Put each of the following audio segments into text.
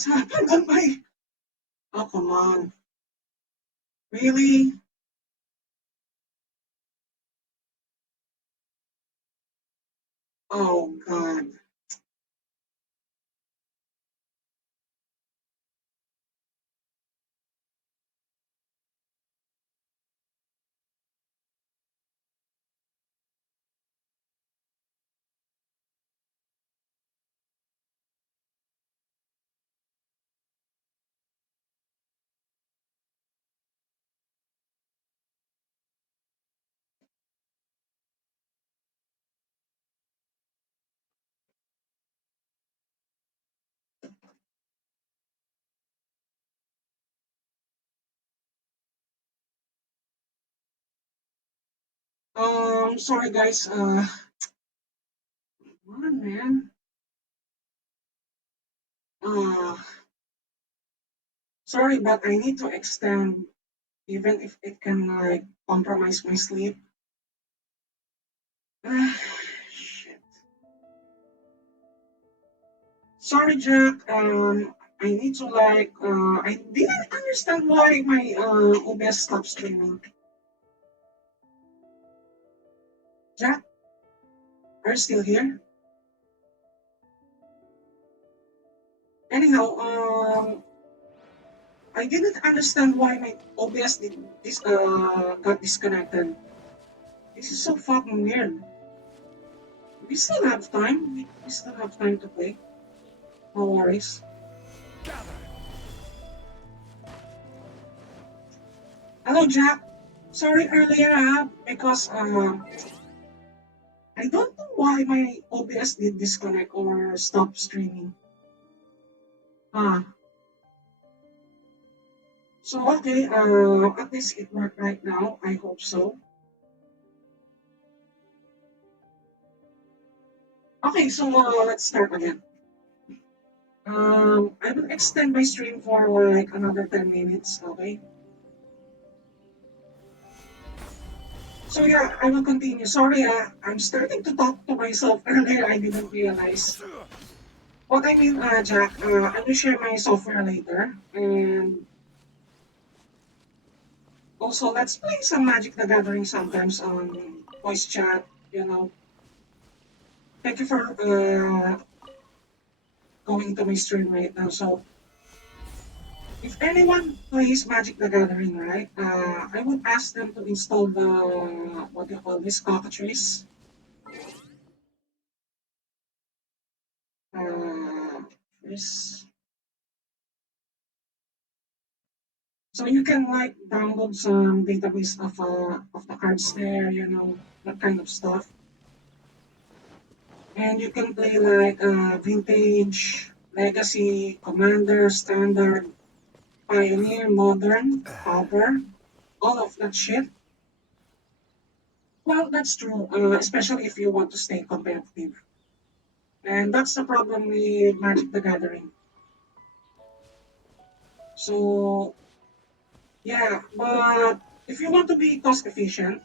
just happened on my... Oh, come on. Really? Oh, God. Sorry, guys. Come on, man. Uh, Sorry, but I need to extend, even if it can, like, compromise my sleep. Shit. Sorry, Jack. I need to, like, I didn't understand why my OBS stopped streaming. Jack, are you still here? Anyhow, I didn't understand why my OBS got disconnected. This is so fucking weird. We still have time. We still have time to play. No worries. Hello, Jack. Sorry earlier, because I don't know why my OBS did disconnect or stop streaming. Ah, so okay. At least it worked right now. I hope so. Okay, so let's start again. I will extend my stream for like another 10 minutes. Okay. So yeah, I will continue. Sorry, I'm starting to talk to myself earlier. I didn't realize. What I mean, Jack, I will share my software later. And also, let's play some Magic the Gathering sometimes on voice chat, you know. Thank you for going to my stream right now. So, if anyone plays Magic the Gathering, right, I would ask them to install the, what do you call this, cockatrice. Uh, this. So you can like download some database of the cards there, you know, that kind of stuff. And you can play like vintage, legacy, commander, standard, pioneer, modern, pauper, all of that shit. Well, that's true, especially if you want to stay competitive. And that's the problem with Magic the Gathering. So yeah, but if you want to be cost efficient,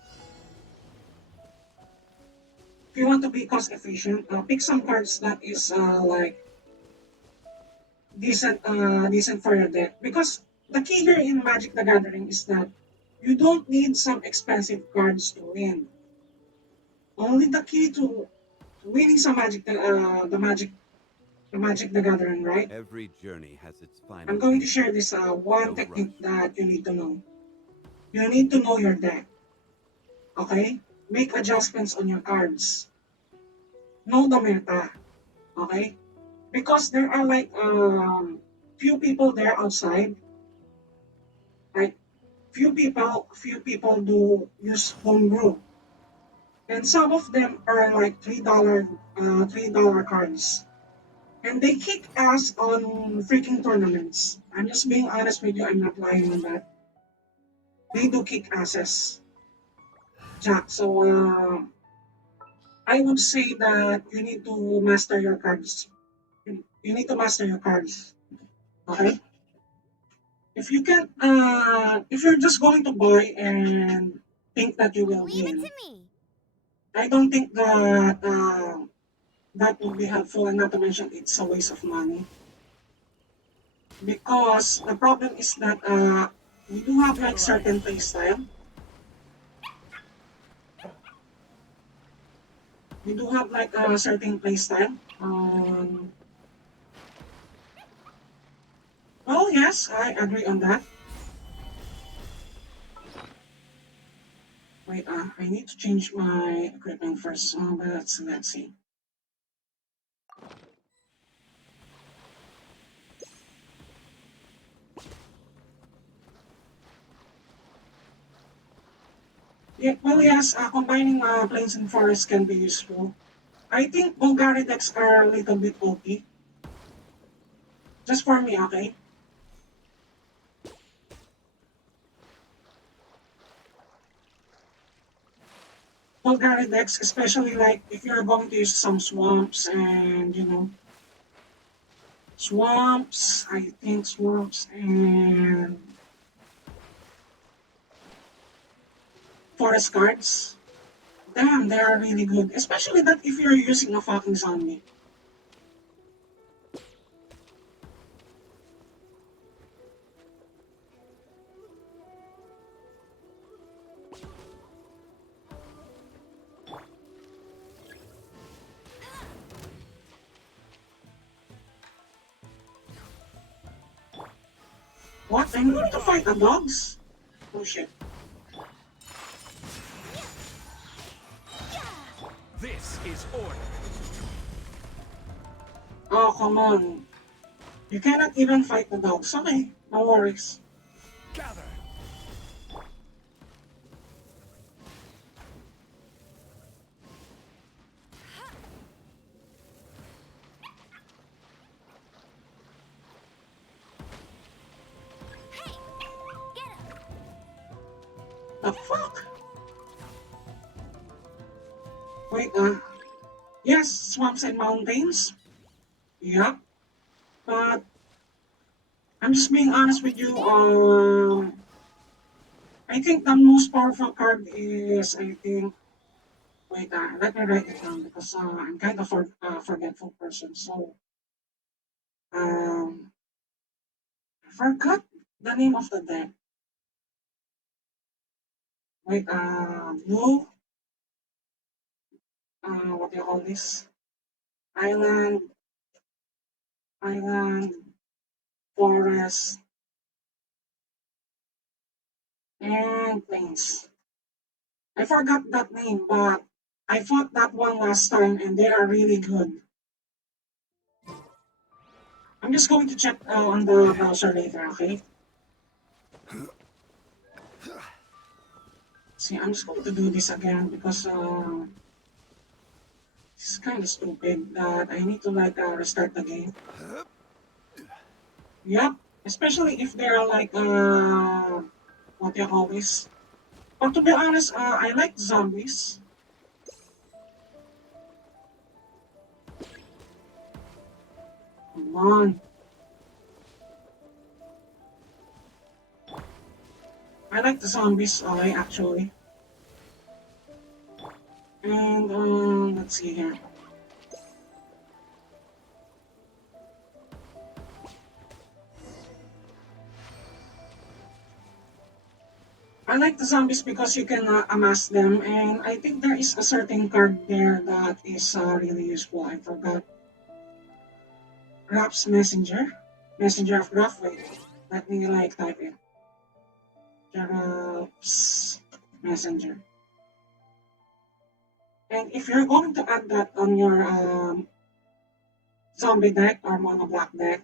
if you want to be cost efficient, pick some cards that is like decent for your deck. Because the key here in Magic the Gathering is that you don't need some expensive cards to win. Only the key to winning some the Magic the Gathering, right? Every journey has its I'm final going to end. share this one Don't technique rush. that you need to know. You need to know your deck, okay? Make adjustments on your cards. Know the meta, okay? Because there are like few people there outside, like few people do use homebrew, and some of them are like $3 cards, and they kick ass on freaking tournaments. I'm just being honest with you. I'm not lying on that. They do kick asses, Jack. So I would say that you need to master your cards. You need to master your cards. Okay. If you can, if you're just going to buy and think that you will Leave it win, to me. I don't think that that would be helpful. And not to mention, it's a waste of money. because the problem is that we do have To like the certain right. play style. We do have like a certain play style. Well, yes, I agree on that. Wait, I need to change my equipment first. But let's see. Yeah, well, yes, combining plains and forests can be useful. I think Bulgari decks are a little bit OP. Just for me, okay? Bulgari decks, especially like if you're going to use some swamps and, swamps, I think swamps and forest cards. Damn, they are really good. Especially that if you're using a fucking zombie. What? I To the need to fight the right. dogs? Oh shit. This is order. Oh, come on. You cannot even fight the dogs. Okay, no worries. Gather. The fuck? Wait, yes, swamps and mountains. Yep. But I'm just being honest with you. I think the most powerful card is, I think, wait, let me write it down because I'm kind of forgetful person. So, um, I forgot the name of the deck. Wait, blue, what do you call this? Island, island, forest, and plains. I forgot that name, but I fought that one last time and they are really good. I'm just going to check on the browser later, okay? See, I'm just going to do this again because it's kind of stupid that I need to like restart the game. Yep, especially if they're like what do you call this? But to be honest, I like zombies. Come on, I like the zombies. Actually, and let's see here. I like the zombies because you can amass them, and I think there is a certain card there that is really useful. I forgot. Graf's Messenger? Messenger of Graf? Wait, let me like type it. Graf's Messenger. And if you're going to add that on your zombie deck or mono black deck,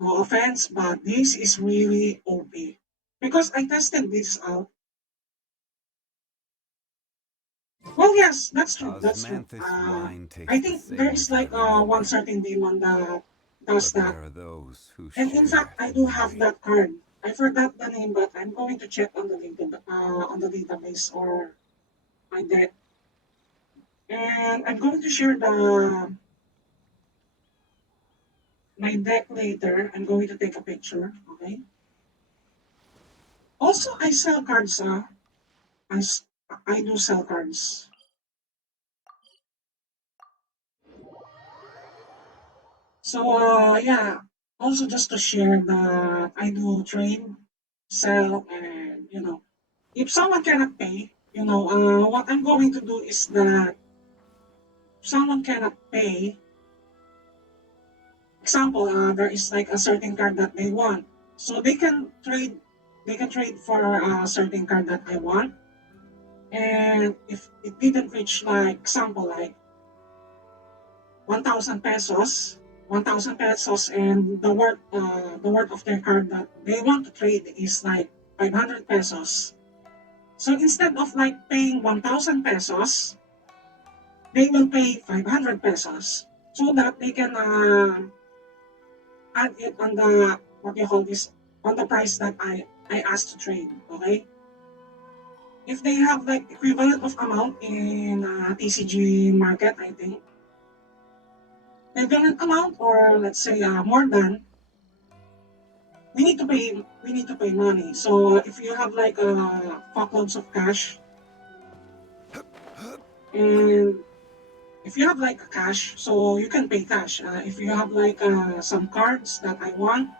no offense, but this is really OP. Because I tested this out. Well, yes, that's true. That's true. Osmanthus wine I tastes the think there same is as I like one remember, certain demon that does but that. there are those who And in fact, share I the do have memory. that card. I forgot the name, but I'm going to check on on the database or my deck. And I'm going to share the my deck later. I'm going to take a picture. Okay. Also, I sell cards. I, s- I do sell cards. So yeah. Also, just to share that I do trade, sell, and if someone cannot pay, what I'm going to do is that if someone cannot pay, example, there is like a certain card that they want, so they can trade for a certain card that I want, and if it didn't reach like example like 1,000 pesos, 1,000 pesos, and the worth of their card that they want to trade is like 500 pesos. So instead of like paying 1,000 pesos, they will pay 500 pesos so that they can add it on the what you call this on the price that I asked to trade. Okay, if they have like equivalent of amount in TCG market, I think equivalent amount or let's say more than we need to pay money. So if you have like fuckloads of cash and if you have like cash, so you can pay cash. If you have like some cards that I want,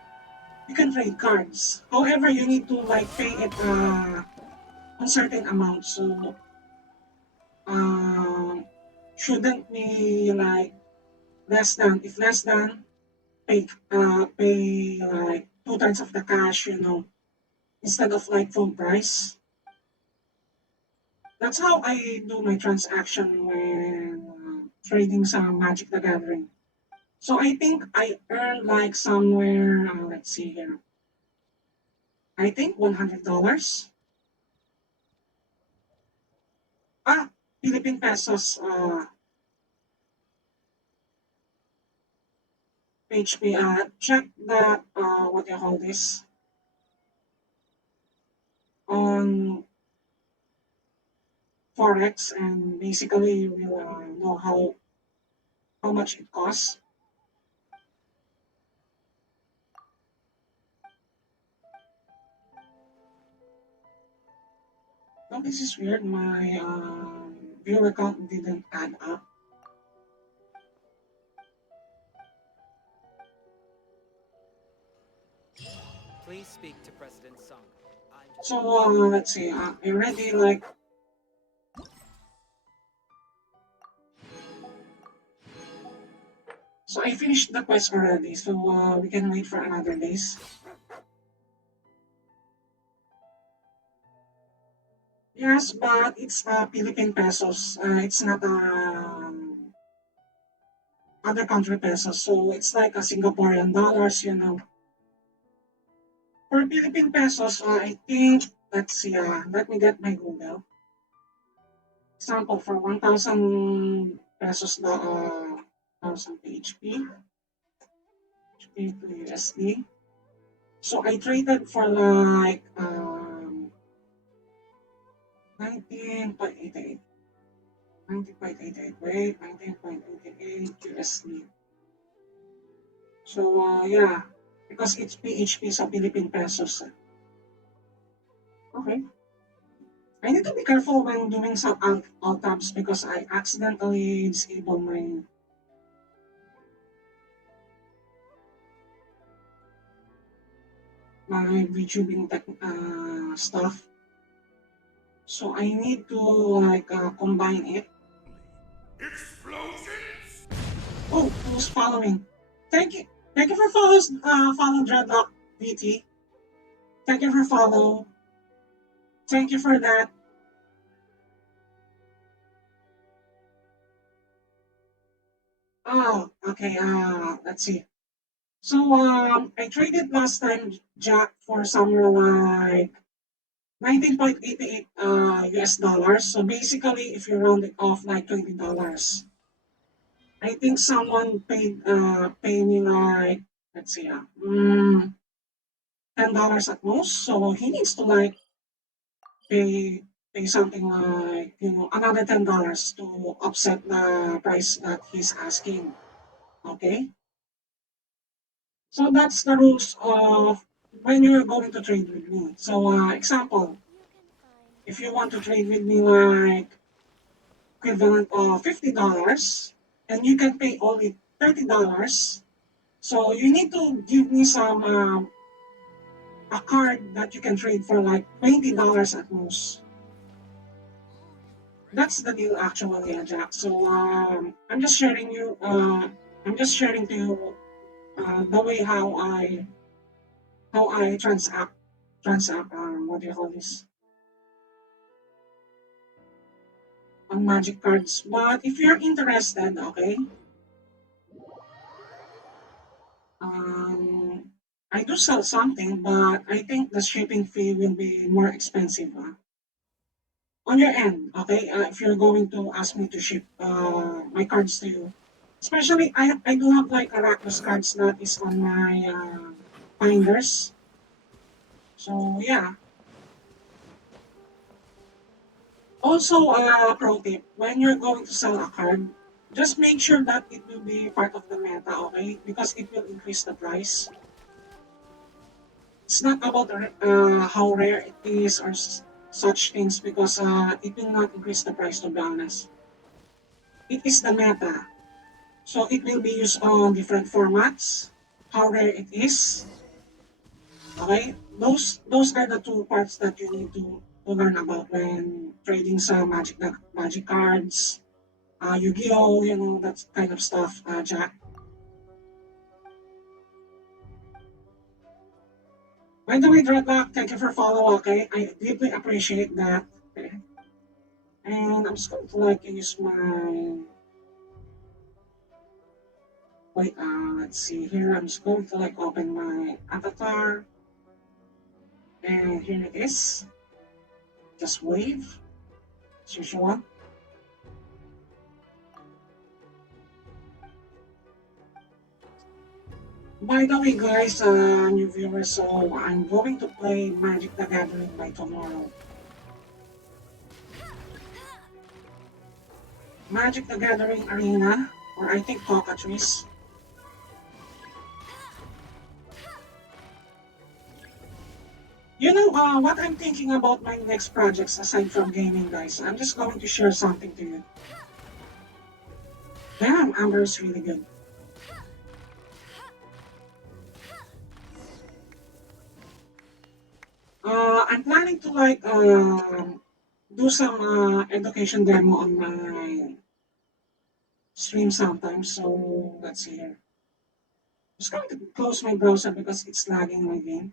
you can trade cards. However, you need to like pay it a certain amount. So um, shouldn't be like less than. If less than, pay like two-thirds of the cash. Instead of like full price. That's how I do my transaction when trading some Magic the Gathering. So I think I earned like somewhere, let's see here, I think $100. Ah, Philippine pesos, HP. Check that, what do you call this, on Forex, and basically you will know how much it costs. Now this is weird, my viewer count didn't add up. Please speak to President Sango. I'm just. So let's see, I already like, so I finished the quest already, so we can wait for another days. Yes, but it's Philippine pesos. It's not other country pesos, so it's like a Singaporean dollars. For Philippine pesos, I think, let's see, let me get my Google. Example, for 1,000 pesos, 1,000 HP, to USD. So I traded for like 19.88. 19.88, wait, 19.88 USD. So, yeah, because it's PHP sa Philippine pesos. Okay. I need to be careful when doing some alt tabs because I accidentally disable my VTubing stuff. So I need to like combine it. Explosions! Oh, who's following? Thank you. Thank you for follow Dreadlock VT. Thank you for follow. Thank you for that. Oh, okay. Let's see. So I traded last time Jack for somewhere like 19.88 US dollars. So basically, if you round it off like $20, I think someone pay me like, let's see, $10 at most. So he needs to like pay pay something like another $10 to offset the price that he's asking. Okay. So that's the rules of when you're going to trade with me. So, example, if you want to trade with me like equivalent of $50, and you can pay only $30, So you need to give me some a card that you can trade for like $20 at most. That's the deal actually, Jack. So I'm just sharing to you the way how I transact what do you call this on magic cards. But if you're interested, okay, um, I do sell something, but I think the shipping fee will be more expensive on your end. Okay, if you're going to ask me to ship my cards to you, especially I do have like Arachnos cards that is on my binders. So yeah. Also, pro tip, when you're going to sell a card, just make sure that it will be part of the meta, okay? Because it will increase the price. It's not about how rare it is or such things because it will not increase the price, to be honest. It is the meta. So it will be used on different formats, how rare it is, okay? Those are the two parts that you need to learn about when trading some magic cards, Yu-Gi-Oh, you know, that kind of stuff, Jack. By the way, Dreadlock, thank you for follow, okay? I deeply appreciate that. Okay? And I'm just going to like use my, wait, let's see here. I'm just going to like open my avatar. And here it is. Just wave, as usual. By the way, guys, new viewers, so I'm going to play Magic the Gathering by tomorrow. Magic the Gathering Arena, or I think Cockatrice. You know, what I'm thinking about my next projects aside from gaming, guys. I'm just going to share something to you. Damn, Amber is really good. I'm planning to like do some education demo on my stream sometimes. So let's see here. Just going to close my browser because it's lagging my game.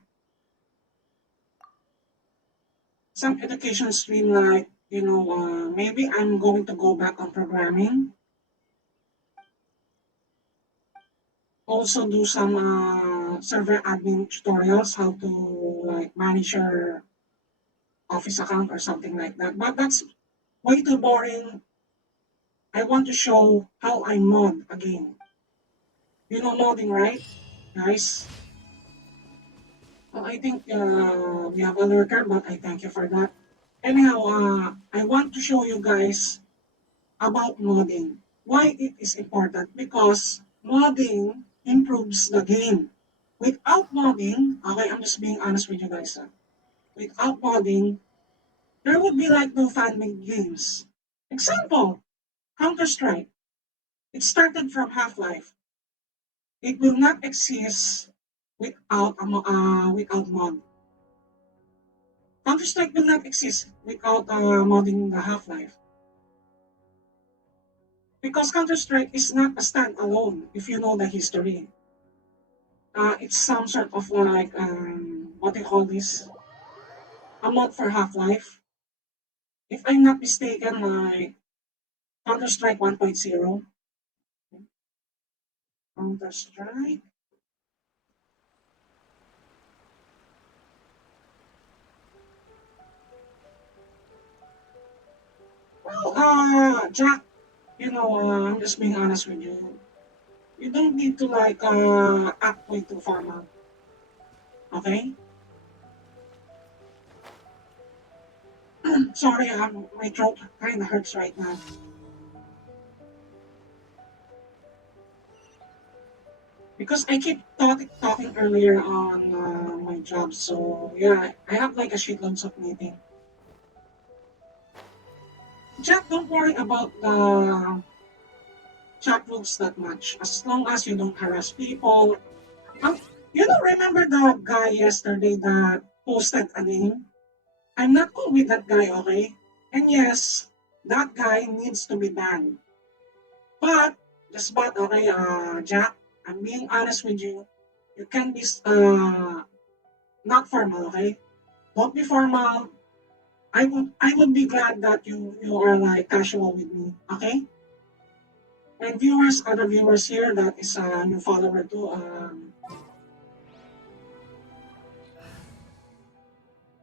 Some education stream like you know maybe I'm going to go back on programming. Also do some server admin tutorials, how to like manage your office account or something like that. But that's way too boring. I want to show how I mod again. You know modding, right, guys? Well, I think we have a lurker, but I thank you for that. Anyhow, I want to show you guys about modding. Why it is important? Because modding improves the game. Without modding, okay, I'm just being honest with you guys. Without modding, there would be like no fan-made games. Example, Counter-Strike. It started from Half-Life. It will not exist without mod. Counter-Strike will not exist without modding the Half-Life. Because Counter-Strike is not a standalone, if you know the history. It's some sort of like, what do you call this? A mod for Half-Life. If I'm not mistaken, like Counter-Strike 1.0. Counter-Strike. Well, Jack, you know, I'm just being honest with you. You don't need to like act way too formal, okay? Sorry, my throat kind of hurts right now because I keep talking earlier on my job. So yeah, I have like a shitloads of meeting. Jack, don't worry about chat rules that much. As long as you don't harass people. Um, you know, remember the guy yesterday that posted a name? I'm not cool with that guy, okay? And yes, that guy needs to be banned. But, just but, okay, Jack, I'm being honest with you. You can be, not formal, okay? Don't be formal. I would be glad that you are like casual with me, okay? And viewers, other viewers here, that is a new follower too.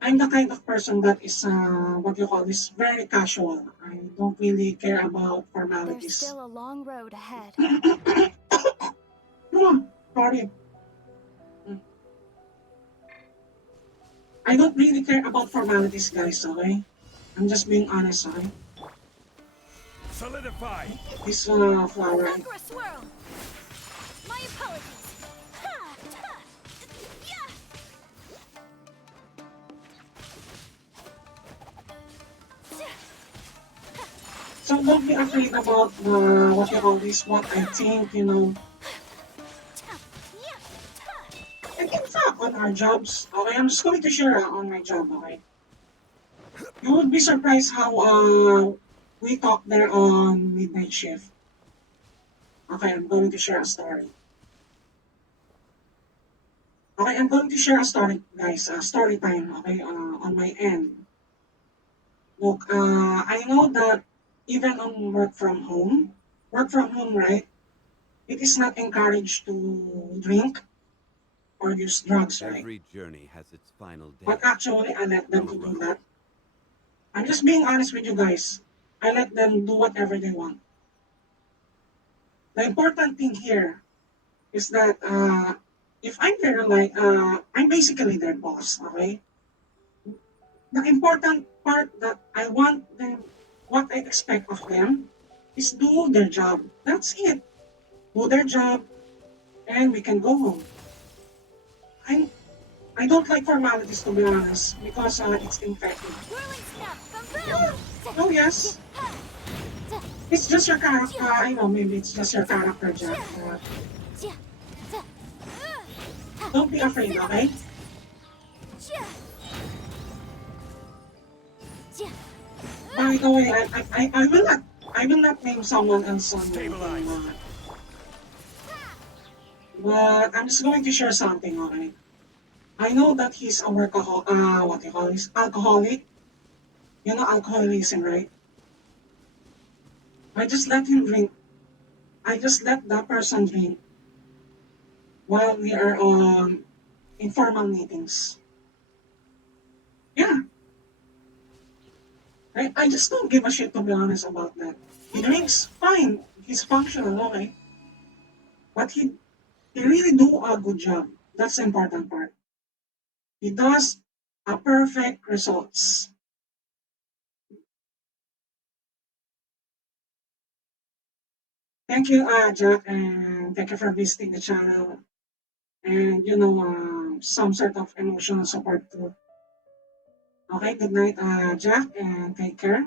I'm the kind of person that is what you call this very casual. I don't really care about There's formalities. still a long road ahead. Sorry. I don't really care about formalities, guys, okay? I'm just being honest, okay? Solidify. This flower, Sakura swirl! My apologies! Ha! Ta! Yeah! so don't be afraid about what you call this, what I think, you know. Ta! Yeah! Ta! And in fact, on our jobs, okay, I'm just going to share on my job, okay? You would be surprised how we talk there on midnight shift. Okay, I'm going to share a story. Okay, I'm going to share a story, guys. Story time, okay, on my end. Look, I know that even on work from home, right? It is not encouraged to drink or use drugs, right? Every journey has its final But day. actually, I let them Don't to do rush. that. I'm just being honest with you guys. I let them do whatever they want. The important thing here is that if I'm there, like I'm basically their boss, okay? The important part that I want them, what I expect of them, is do their job. That's it. Do their job, and we can go home. I'm I don't like formalities to be honest because it's infecting. Whirling snap! Yeah. Bamboo! Oh yes, it's just your character. I know maybe it's just your character, Jack. But don't be afraid, okay? Incinerate! By the way, I will not name someone else Stabilize. but I'm just going to share something, okay? I know that he's a what do you call this? Alcoholic. You know alcoholism, right? I just let him drink. I just let that person drink while we are on informal meetings. Yeah, I just don't give a shit to be honest about that. He drinks, fine. He's functional, okay. But he really do a good job. That's the important part. He does a perfect results. Thank you, Jack, and thank you for visiting the channel. And you know, some sort of emotional support too. Okay, good night, Jack, and take care.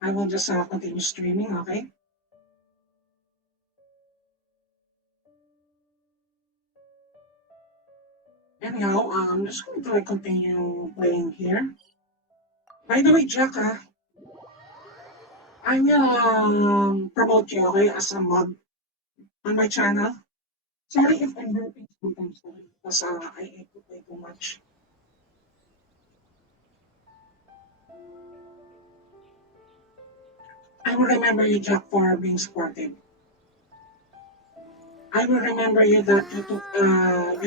I will just continue streaming, okay? Anyhow, I'm just going to continue playing here. By the way, Jack, I will promote you, okay, as a mod on my channel. Sorry if I'm burping sometimes, okay, because I ate to play too much. I will remember you, Jack, for being supportive. I will remember you that you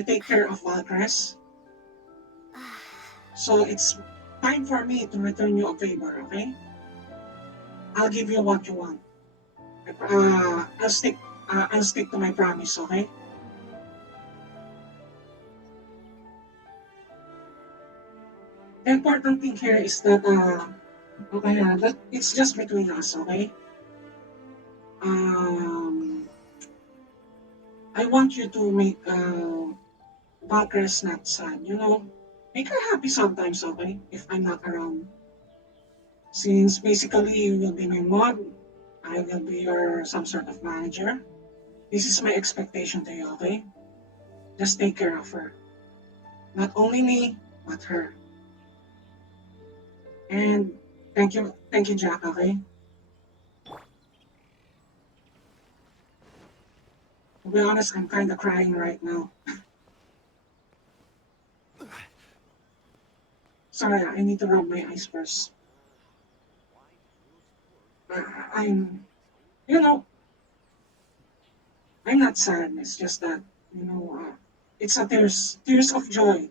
take care of Valkress. So it's time for me to return you a favor, okay? I'll give you what you want. I'll stick to my promise, okay? The important thing here is that okay, that it's just between us, okay? Um, I want you to make Valkyries not sad, you know? Make her happy sometimes, okay? If I'm not around. Since basically you will be my mod, I will be your some sort of manager. This is my expectation to you, okay? Just take care of her. Not only me, but her. And thank you, Jack, okay? To be honest, I'm kinda crying right now. Sorry, I need to rub my eyes first. I'm, you know, I'm not sad. It's just that, it's a tears of joy.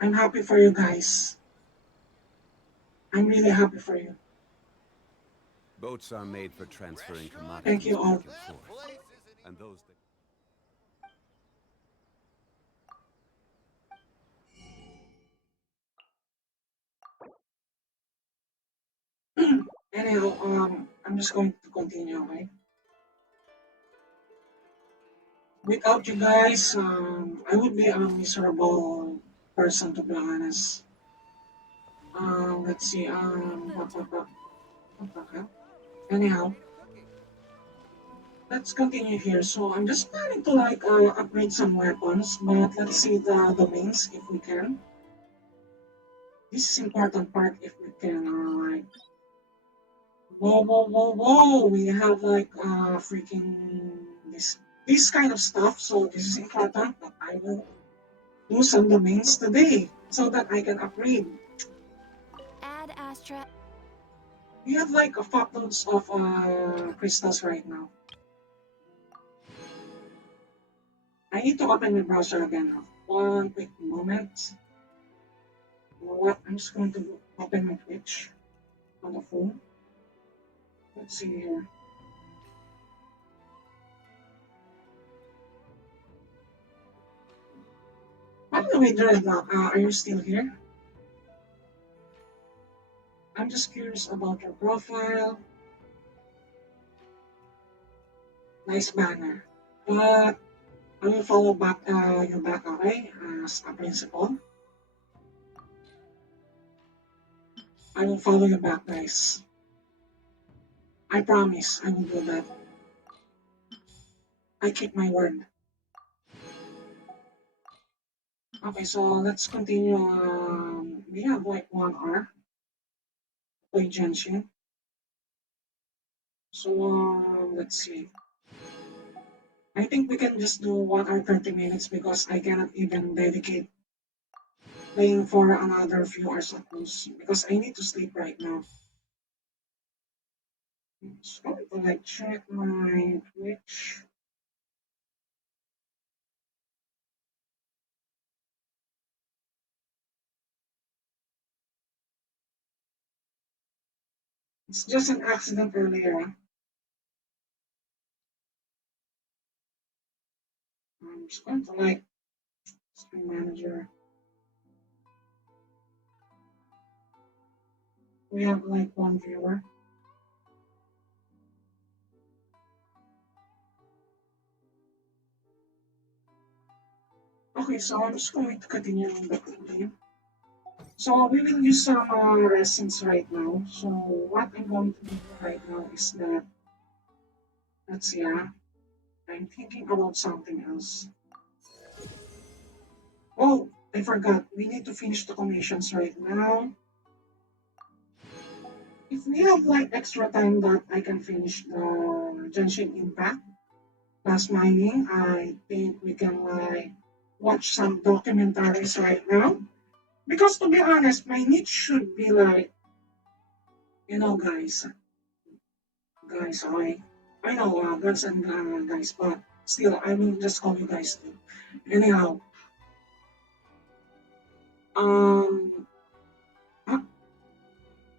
I'm happy for you guys. I'm really happy for you. Boats are made for transferring Thank commodities you all. back and forth. And those that Anyhow, I'm just going to continue, okay? Without you guys, I would be a miserable person, to be honest. Let's see, what the hell? Anyhow, let's continue here. So I'm just planning to like upgrade some weapons, but let's see the domains if we can. This is important part if we can like whoa whoa whoa whoa we have like freaking this kind of stuff, so this is important that I will do some domains today so that I can upgrade. Add Astra. We have like a fuckloads of crystals right now. I need to open my browser again. One quick moment. You know what? I'm just going to open my Twitch on the phone. Let's see here. By the way, Dreadlock, are you still here? I'm just curious about your profile. Nice banner. But I will follow back you back, okay? As a principal. I will follow you back, guys. I promise I will do that. I keep my word. Okay, so let's continue. We have like 1 hour to play Genshin. So let's see. I think we can just do 1 hour 30 minutes because I cannot even dedicate playing for another few hours at most because I need to sleep right now. So to like check my Twitch. It's just an accident earlier. I'm just going to like screen manager. We have like one viewer. Okay, so I'm just going to continue in the game. So we will use some resins right now. So what I'm going to do right now is that, let's see, I'm thinking about something else. Oh, I forgot. We need to finish the commissions right now. If we have like extra time that I can finish the Genshin Impact plus mining, I think we can like watch some documentaries right now. Because to be honest, my niche should be like, guys, I know girls and guys, but still, I will just call you guys too. Anyhow, um, uh,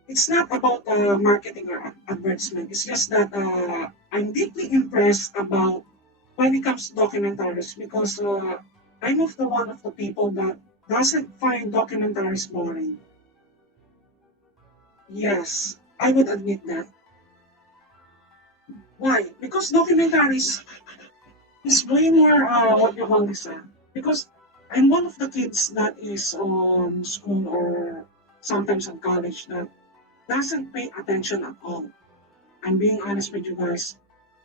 it's not about marketing or advertisement. It's just that I'm deeply impressed about when it comes to documentaries because I'm of the one of the people that doesn't find documentaries boring. Yes, I would admit that. Why? Because documentaries is way more what you call this because I'm one of the kids that is on school or sometimes on college that doesn't pay attention at all. I'm being honest with you guys.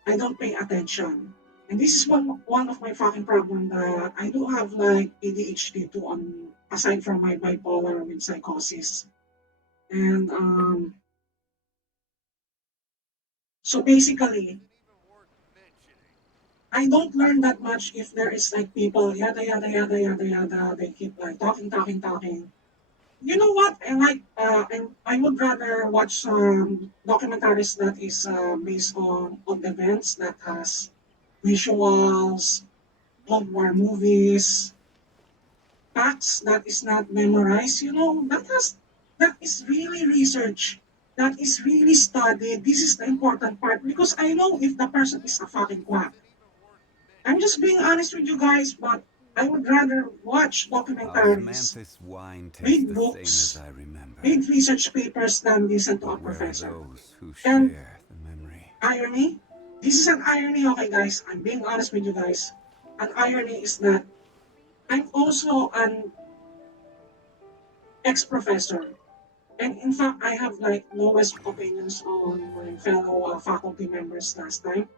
I don't pay attention. And this is one of my fucking problem that I do have like ADHD too on aside from my bipolar with psychosis. And so basically I don't learn that much if there is like people yada yada yada yada yada. They keep like talking. You know what? I would rather watch some documentaries that is based on events that has visuals, Cold War movies, facts that is not memorized. You know that is really research. That is really studied. This is the important part because I know if the person is a fucking quack. I'm just being honest with you guys, but I would rather watch documentaries, Osmanthus wine tastes read the same as books, I remember. read research papers than listen to a But where are professor. those who And share the memory? irony, this is an irony, okay guys, I'm being honest with you guys. An irony is that I'm also an ex-professor. And in fact, I have like lowest opinions on my fellow faculty members last time.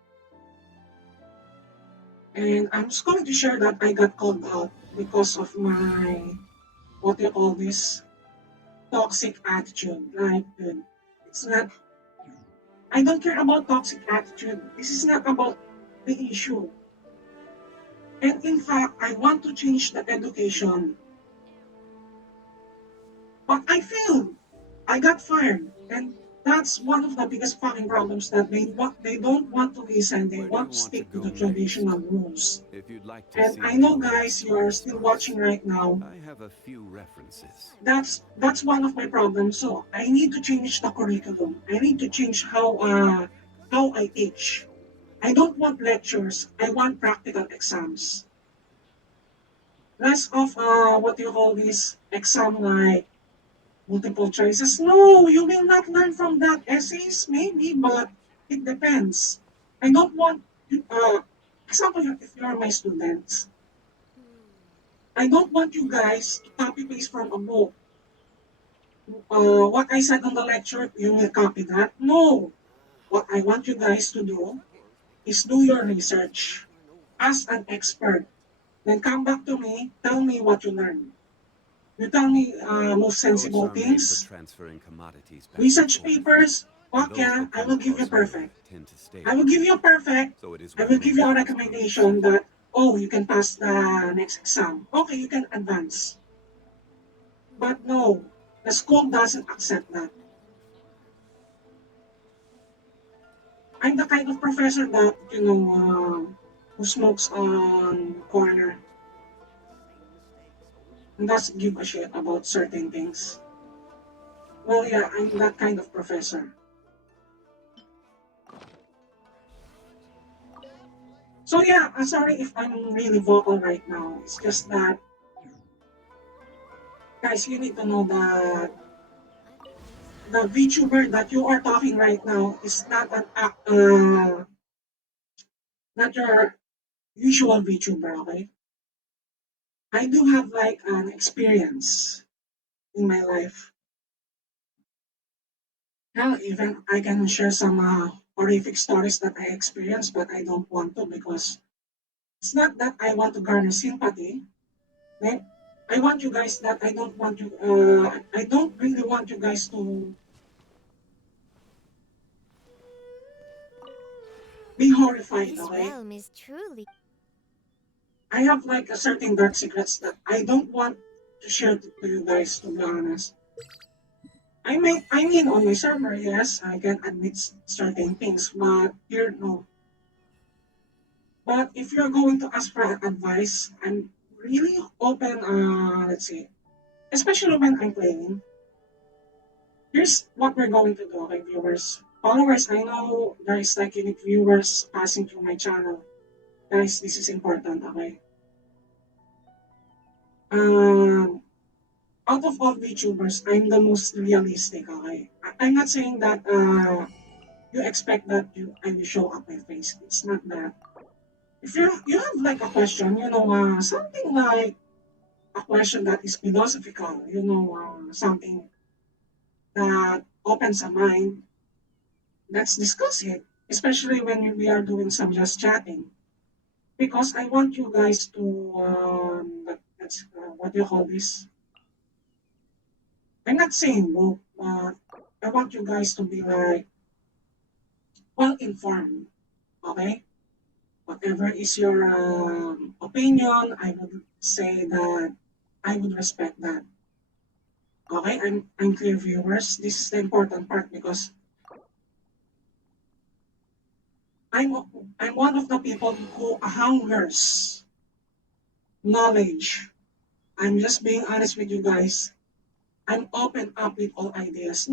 And I'm just going to share that I got called out because of my, what do you call this, toxic attitude. Like, dude, it's not, I don't care about toxic attitude. This is not about the issue. And in fact, I want to change the education. But I failed. I got fired. And that's one of the biggest fucking problems that they don't want to listen. They Where do you want to want to stick to go the next? traditional rules. If you'd like to And see I know real guys, you lasting are still watching response, right now. I have a few references. That's one of my problems. So I need to change the curriculum. I need to change how I teach. I don't want lectures. I want practical exams. Less of what you call this exam like multiple choices. No, you will not learn from that. Essays maybe, but it depends. I don't want example if you're my students. I don't want you guys to copy paste from a book. What I said on the lecture, you will copy that. No. What I want you guys to do is do your research. Ask an expert. Then come back to me, tell me what you learned. You tell me most Boats sensible are made for things. transferring commodities back and Research forth, papers, and fuck those yeah, that I come will give you across here perfect. tend to stay I will give behind. you perfect. So it is I where will give you most a things grow and recommendation settle. that, oh, you can pass the next exam. Okay, you can advance. But no, the school doesn't accept that. I'm the kind of professor that, who smokes on corner and doesn't give a shit about certain things. Well, yeah, I'm that kind of professor. So yeah, I'm sorry if I'm really vocal right now. It's just that, guys, you need to know that the VTuber that you are talking right now is not your usual VTuber, okay? I do have like an experience in my life. Hell, even I can share some horrific stories that I experienced, but I don't want to because it's not that I want to garner sympathy. Like, I want you guys that I don't really want you guys to be horrified, This okay? realm is truly. I have like a certain dark secrets that I don't want to share to you guys, to be honest. I mean, on my server, yes, I can admit certain things, but here, no. But if you're going to ask for advice, I'm really open, let's see, especially when I'm playing. Here's what we're going to do, okay, viewers. Followers, I know there is like unique viewers passing through my channel. Guys, this is important, okay? Um, Out of all VTubers, I'm the most realistic, okay? I'm not saying that you expect that I will show up my face. It's not that. If you have like a question, something like a question that is philosophical, something that opens a mind, let's discuss it, especially when we are doing some just chatting. Because I want you guys to, that's, what do you call this? I'm not saying book, but I want you guys to be like well informed, okay? Whatever is your opinion, I would say that I would respect that. Okay, I'm clear viewers. This is the important part because I'm I'm one of the people who hungers knowledge. I'm just being honest with you guys. I'm open up with all ideas.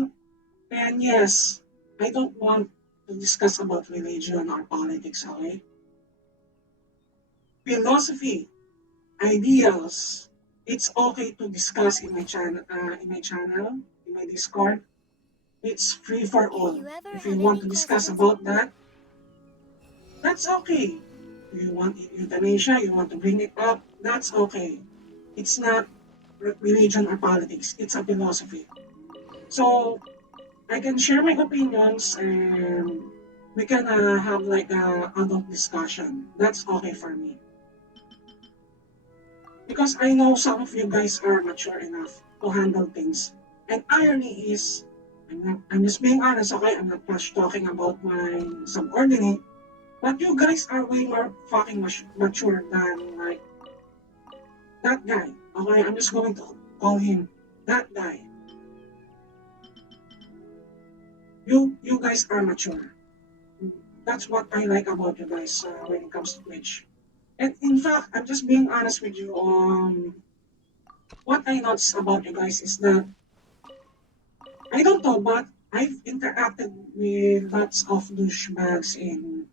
And yes, I don't want to discuss about religion or politics, okay? Philosophy, ideals. It's okay to discuss in my Discord. It's free for If all. you ever If you have want any to discuss questions, about that, that's okay. You want euthanasia, you want to bring it up, that's okay. It's not religion or politics, it's a philosophy. So I can share my opinions and we can have like a adult discussion. That's okay for me. Because I know some of you guys are mature enough to handle things. And irony is, I'm just being honest, okay? I'm not much talking about my subordinate, but you guys are way more fucking mature than like that guy. Okay, I'm just going to call him that guy. You guys are mature. That's what I like about you guys when it comes to Twitch. And in fact, I'm just being honest with you. What I noticed about you guys is that I don't know, but I've interacted with lots of douchebags in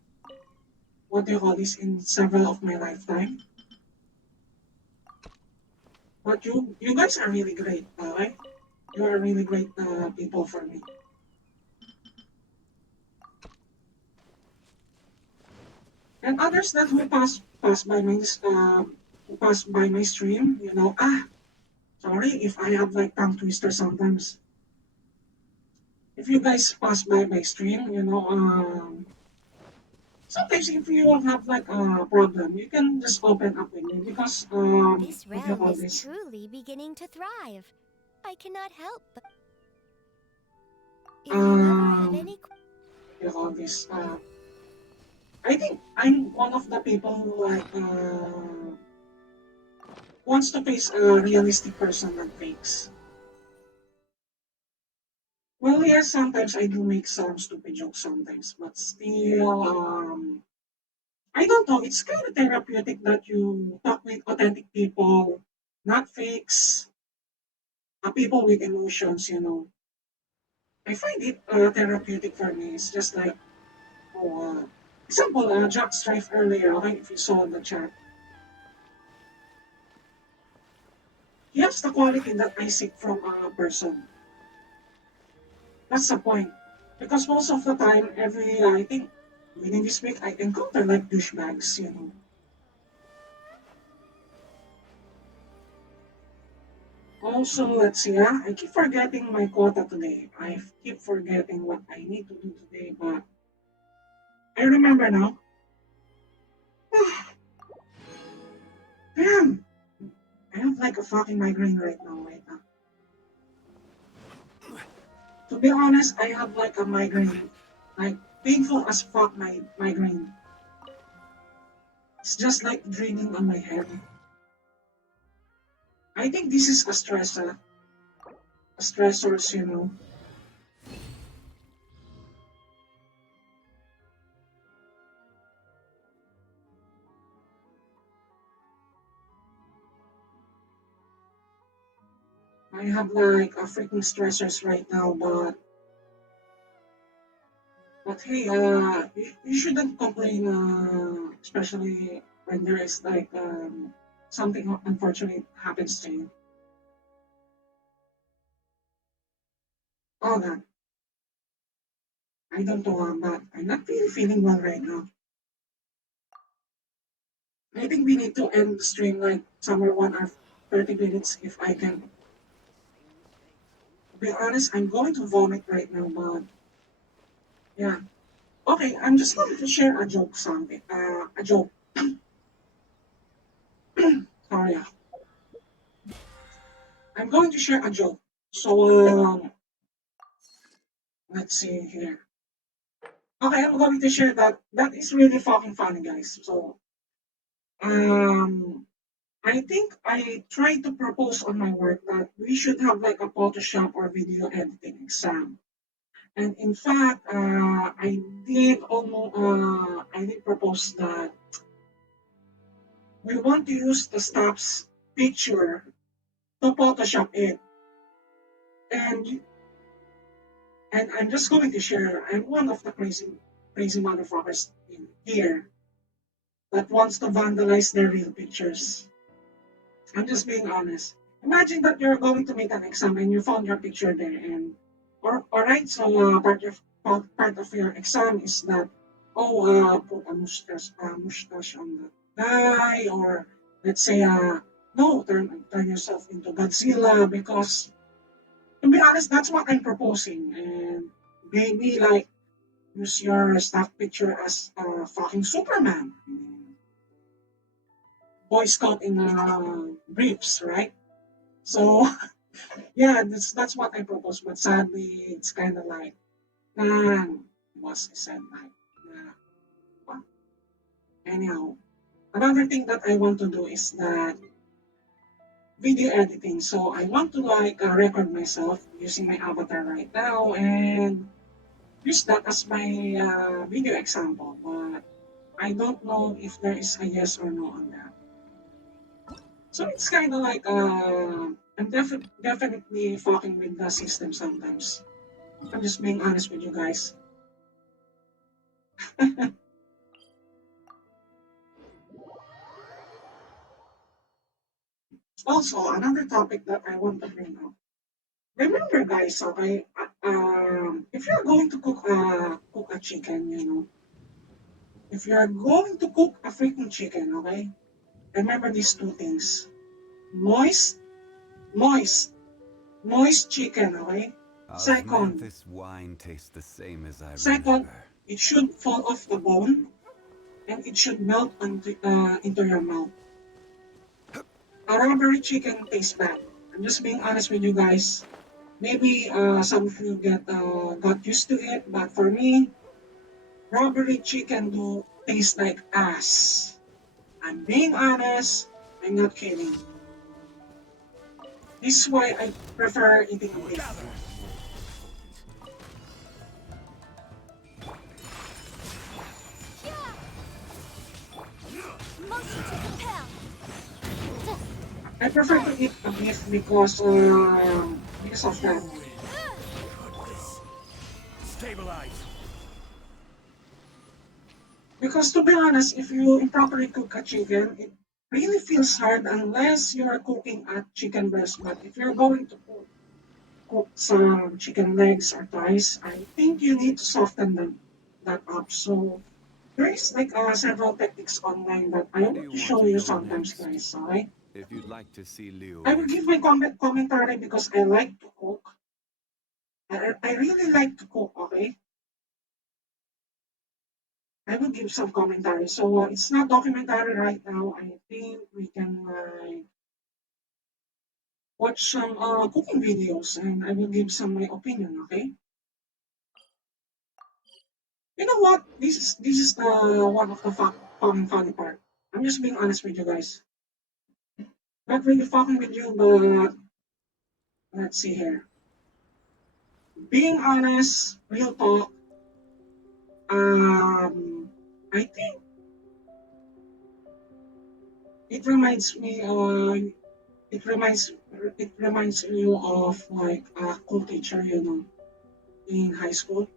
what do you call this in several of my lifetime. But you guys are really great, okay? You are really great people for me. And others that who pass by my stream, sorry if I have like tongue twister sometimes. If you guys pass by my stream, sometimes if you have like a problem, you can just open up with me because this what do you realm call is this? truly beginning to thrive. I cannot help but. If you ever have Um, any. what do you call this? I think I'm one of the people who like wants to face a realistic person that fakes. Well, yes, sometimes I do make some stupid jokes sometimes, but still, I don't know. It's kind of therapeutic that you talk with authentic people, not fakes, people with emotions. I find it therapeutic for me. It's just like, example, Jack Strife earlier, okay, if you saw in the chat, he has the quality that I seek from a person. That's the point. Because most of the time, I think, within this week, I encounter like douchebags. Also, let's see, I keep forgetting my quota today. I keep forgetting what I need to do today, but I remember now. Damn! I have like a fucking migraine right now, right now. To be honest, I have like a migraine. Like, painful as fuck, my migraine. It's just like draining on my head. I think this is a stressor. A stressors. I have like a freaking stressors right now, but hey, you shouldn't complain, especially when there is like something unfortunate happens to you. Oh God, I don't know, but I'm not really feeling well right now. I think we need to end the stream like somewhere 1 hour 30 minutes if I can. To be honest, I'm going to vomit right now, but Yeah. Okay, I'm just going to share a joke, something. A joke. Sorry. I'm going to share a joke. So, let's see here. Okay, I'm going to share that. That is really fucking funny, guys. So, um, I think I tried to propose on my work that we should have like a Photoshop or video editing exam. And in fact, I did propose that we want to use the staff's picture to Photoshop it. And and I'm just going to share, I'm one of the crazy motherfuckers in here that wants to vandalize their real pictures. I'm just being honest. Imagine that you're going to make an exam and you found your picture there, and or alright, so part of your exam is that put a mustache on that guy, or let's say no, turn yourself into Godzilla, because to be honest, that's what I'm proposing, and maybe like use your staff picture as fucking Superman, Boy Scout in briefs, right? So yeah, that's what I propose. But sadly, it's kind of like, was said like, well, anyhow. Another thing that I want to do is that video editing. So I want to like record myself using my avatar right now and use that as my video example. But I don't know if there is a yes or no on that. So it's kind of like I'm definitely fucking with the system sometimes. I'm just being honest with you guys. Also, another topic that I want to bring up. Remember, guys, okay, if you're going to cook a chicken, if you're going to cook a freaking chicken, okay, remember these two things: moist, moist, moist chicken, okay. Second, Osmanthus wine tastes the same as I second, remember. it should fall off the bone and it should melt into your mouth. A rubbery chicken tastes bad. I'm just being honest with you guys. Maybe some of you got used to it, but for me, rubbery chicken do taste like ass. I'm being honest. I'm not kidding. This is why I prefer eating a beef. Gather. Motion to compel. I prefer to eat a beef because of that. You win. Goodness. Stabilize. Because to be honest, if you improperly cook a chicken, it really feels hard unless you're cooking a chicken breast. But if you're going to cook some chicken legs or thighs, I think you need to soften that up. So there is like several techniques online that I Where do want you to want show to you go sometimes, next? guys. Alright, If you'd like to see I will Liu, give my commentary because I like to cook. I really like to cook. Okay, I will give some commentary. So it's not documentary right now. I think we can watch some cooking videos and I will give some my opinion. Okay. You know what? This is the one of the fucking funny part. I'm just being honest with you guys. Not really fucking with you, but let's see here. Being honest, real talk. I think it reminds me. It reminds it reminds you of like a cool teacher, in high school.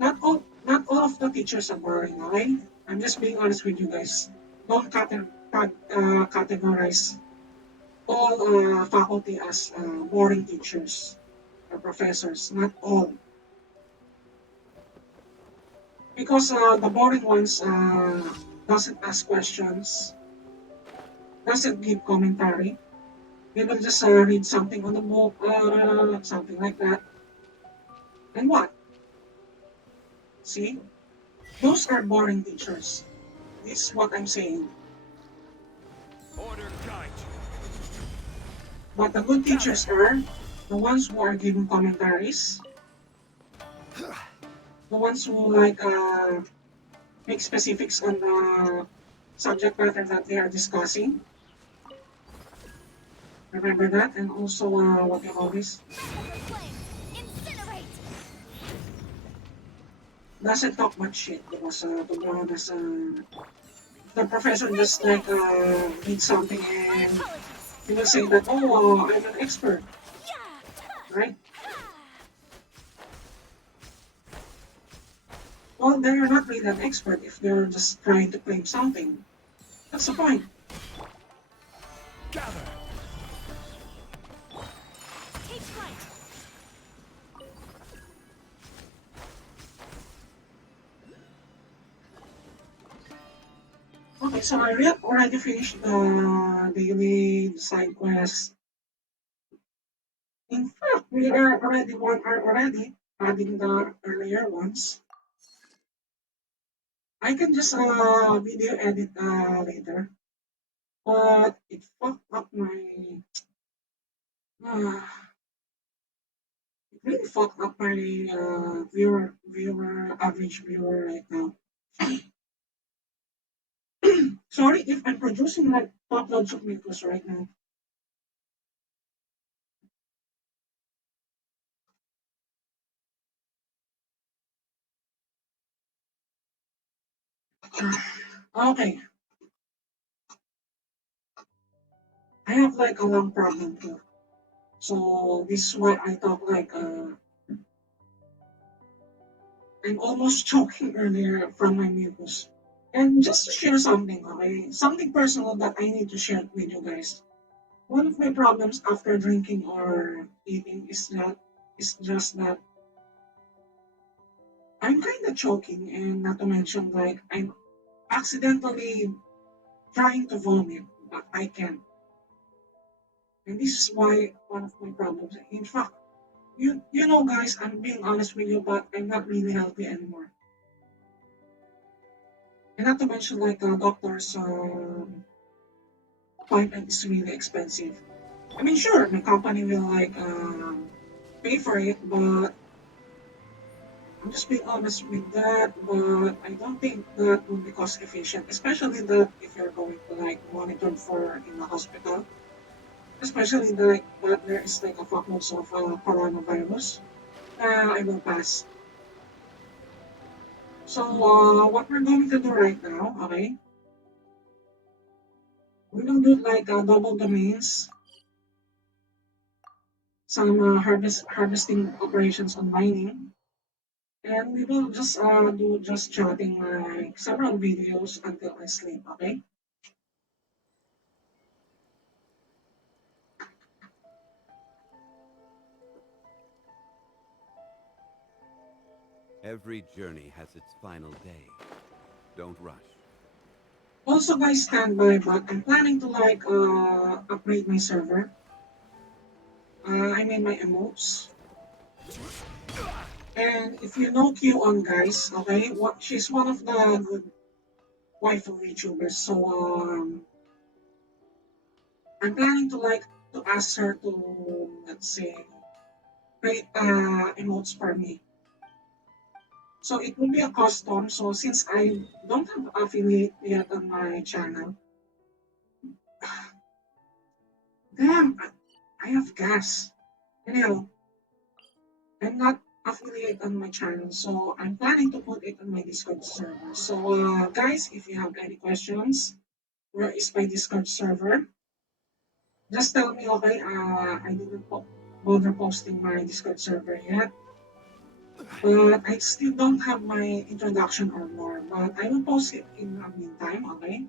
Not all of the teachers are boring. Okay, I'm just being honest with you guys. Don't categorize all faculty as boring teachers or professors. Not all, because the boring ones doesn't ask questions, doesn't give commentary. They will just read something on the book, something like that, and what? See? Those are boring teachers. This is what I'm saying. Order guide But the good you. Gather. teachers are the ones who are giving commentaries, the ones who like make specifics on the subject matter that they are discussing. Remember that, and also what you call this Leftover flame! Incinerate! doesn't talk much shit because to be honest, the professor just Take like this! read something My and apologies! he will say that oh I'm an expert, Yeah! right? Ha! Well, they're not really an expert if they're just trying to claim something. That's the point. Gather. Take flight! Okay, so I already finished the daily side quest. In fact, we are already 1 hour already, adding the earlier ones. I can just video edit later, but it fucked up my uh, it really fucked up my viewer average viewer right now. Sorry if I'm producing like uploads of videos right now. Okay, I have like a long problem here. So this is why I talk like I'm almost choking earlier from my mucus. And just to share something, okay, something personal that I need to share with you guys. One of my problems after drinking or eating is just that I'm kind of choking, and not to mention like I'm accidentally trying to vomit, but I can't. And this is why one of my problems. In fact, you know, guys, I'm being honest with you, but I'm not really healthy anymore. And not to mention like doctors' appointment is really expensive. I mean, sure, my company will like pay for it, but I'm just being honest with that. But I don't think that will be cost efficient, especially that if you're going to like monitor for in the hospital, especially like that there is like a fuckloads of coronavirus. I will pass. So what we're going to do right now, okay? We will do like double domains, some harvesting operations on mining, and we will just do just chatting like several videos until I sleep, okay? Every journey has its final day. Don't rush. Also guys stand by, but I'm planning to like upgrade my server. I mean my emotes. And if you know Q on guys, okay, what she's one of the good waifu VTubers. So I'm planning to like to ask her to let's say create emotes for me. So it will be a custom. So since I don't have affiliate yet on my channel, damn, I have gas. Anyhow, I'm not affiliate on my channel, so I'm planning to put it on my Discord server. So guys, if you have any questions, where is my Discord server? Just tell me, okay? I didn't bother posting my Discord server yet, but I still don't have my introduction or more. But I will post it in the meantime, okay?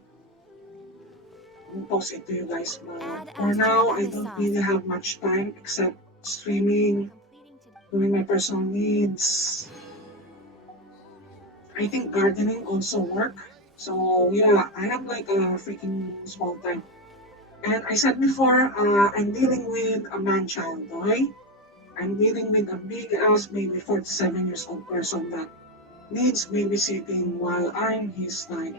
I will post it to you guys. But Add for extra now, I ugly don't sauce. really have much time except streaming, Completing to doing my personal needs. I think gardening also work. So yeah, I have like a freaking small time. And I said before, I'm dealing with a man child, okay? I'm dealing with a big ass, maybe 47 years old person that needs babysitting while I'm his like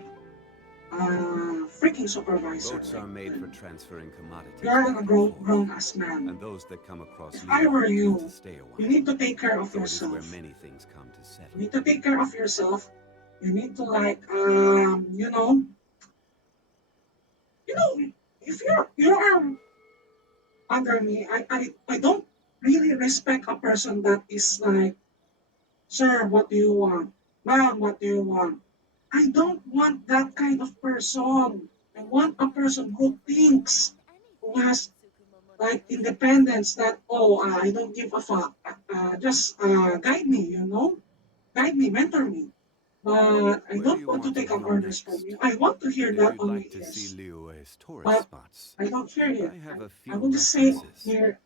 freaking supervisor. Boats Like are made for transferring commodities you're a back and forth, grown ass man. and those that come across If I legal were tend to you, stay a you while, need to take care of though it is where yourself. many things come to settle. You need to take care of yourself. You need to like you know if you're under me, I don't really respect a person that is like, sir, what do you want? Ma'am, what do you want? I don't want that kind of person. I want a person who thinks, who has like independence, that, oh, I don't give a fuck. Just guide me, guide me, mentor me. But I Where do don't you want to want to take an go orders from you. next? I want to hear If that you'd on my like to see ears, Liyue's tourist but spots, I don't hear it. I have a I few will just say references. here,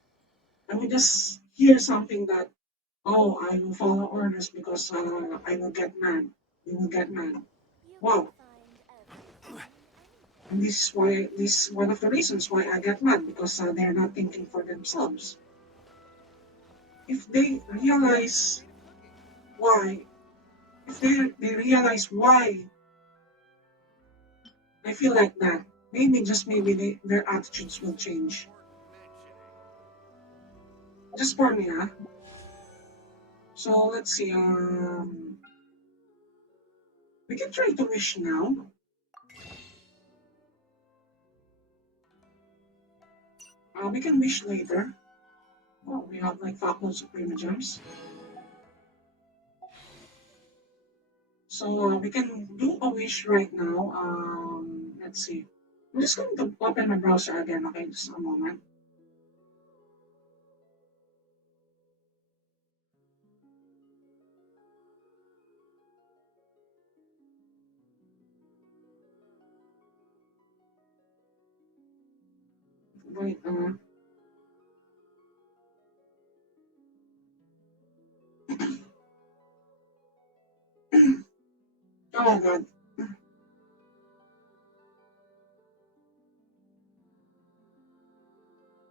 I will just hear something that, oh, I will follow orders because I will get mad. You will get mad. You can Wow. find everything And anywhere. this is one of the reasons why I get mad, because they're not thinking for themselves. If they realize why, if they realize why I feel like that, maybe, just maybe, their attitudes will change. Just for me, huh? So let's see. We can try to wish now. We can wish later. Oh, we have like fuckloads of prima gems. So we can do a wish right now. Let's see. I'm just going to open my browser again. Okay, just a moment. Wait. Oh God.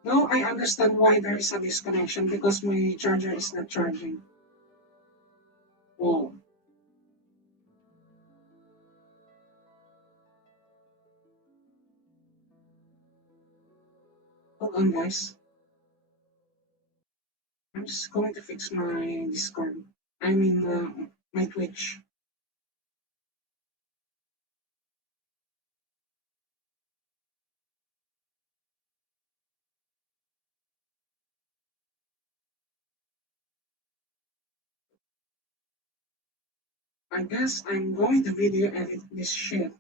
Now I understand why there is a disconnection, because my charger is not charging. Oh, hold on, guys. I'm just going to fix my Discord. I mean, my Twitch. I guess I'm going to video edit this shit.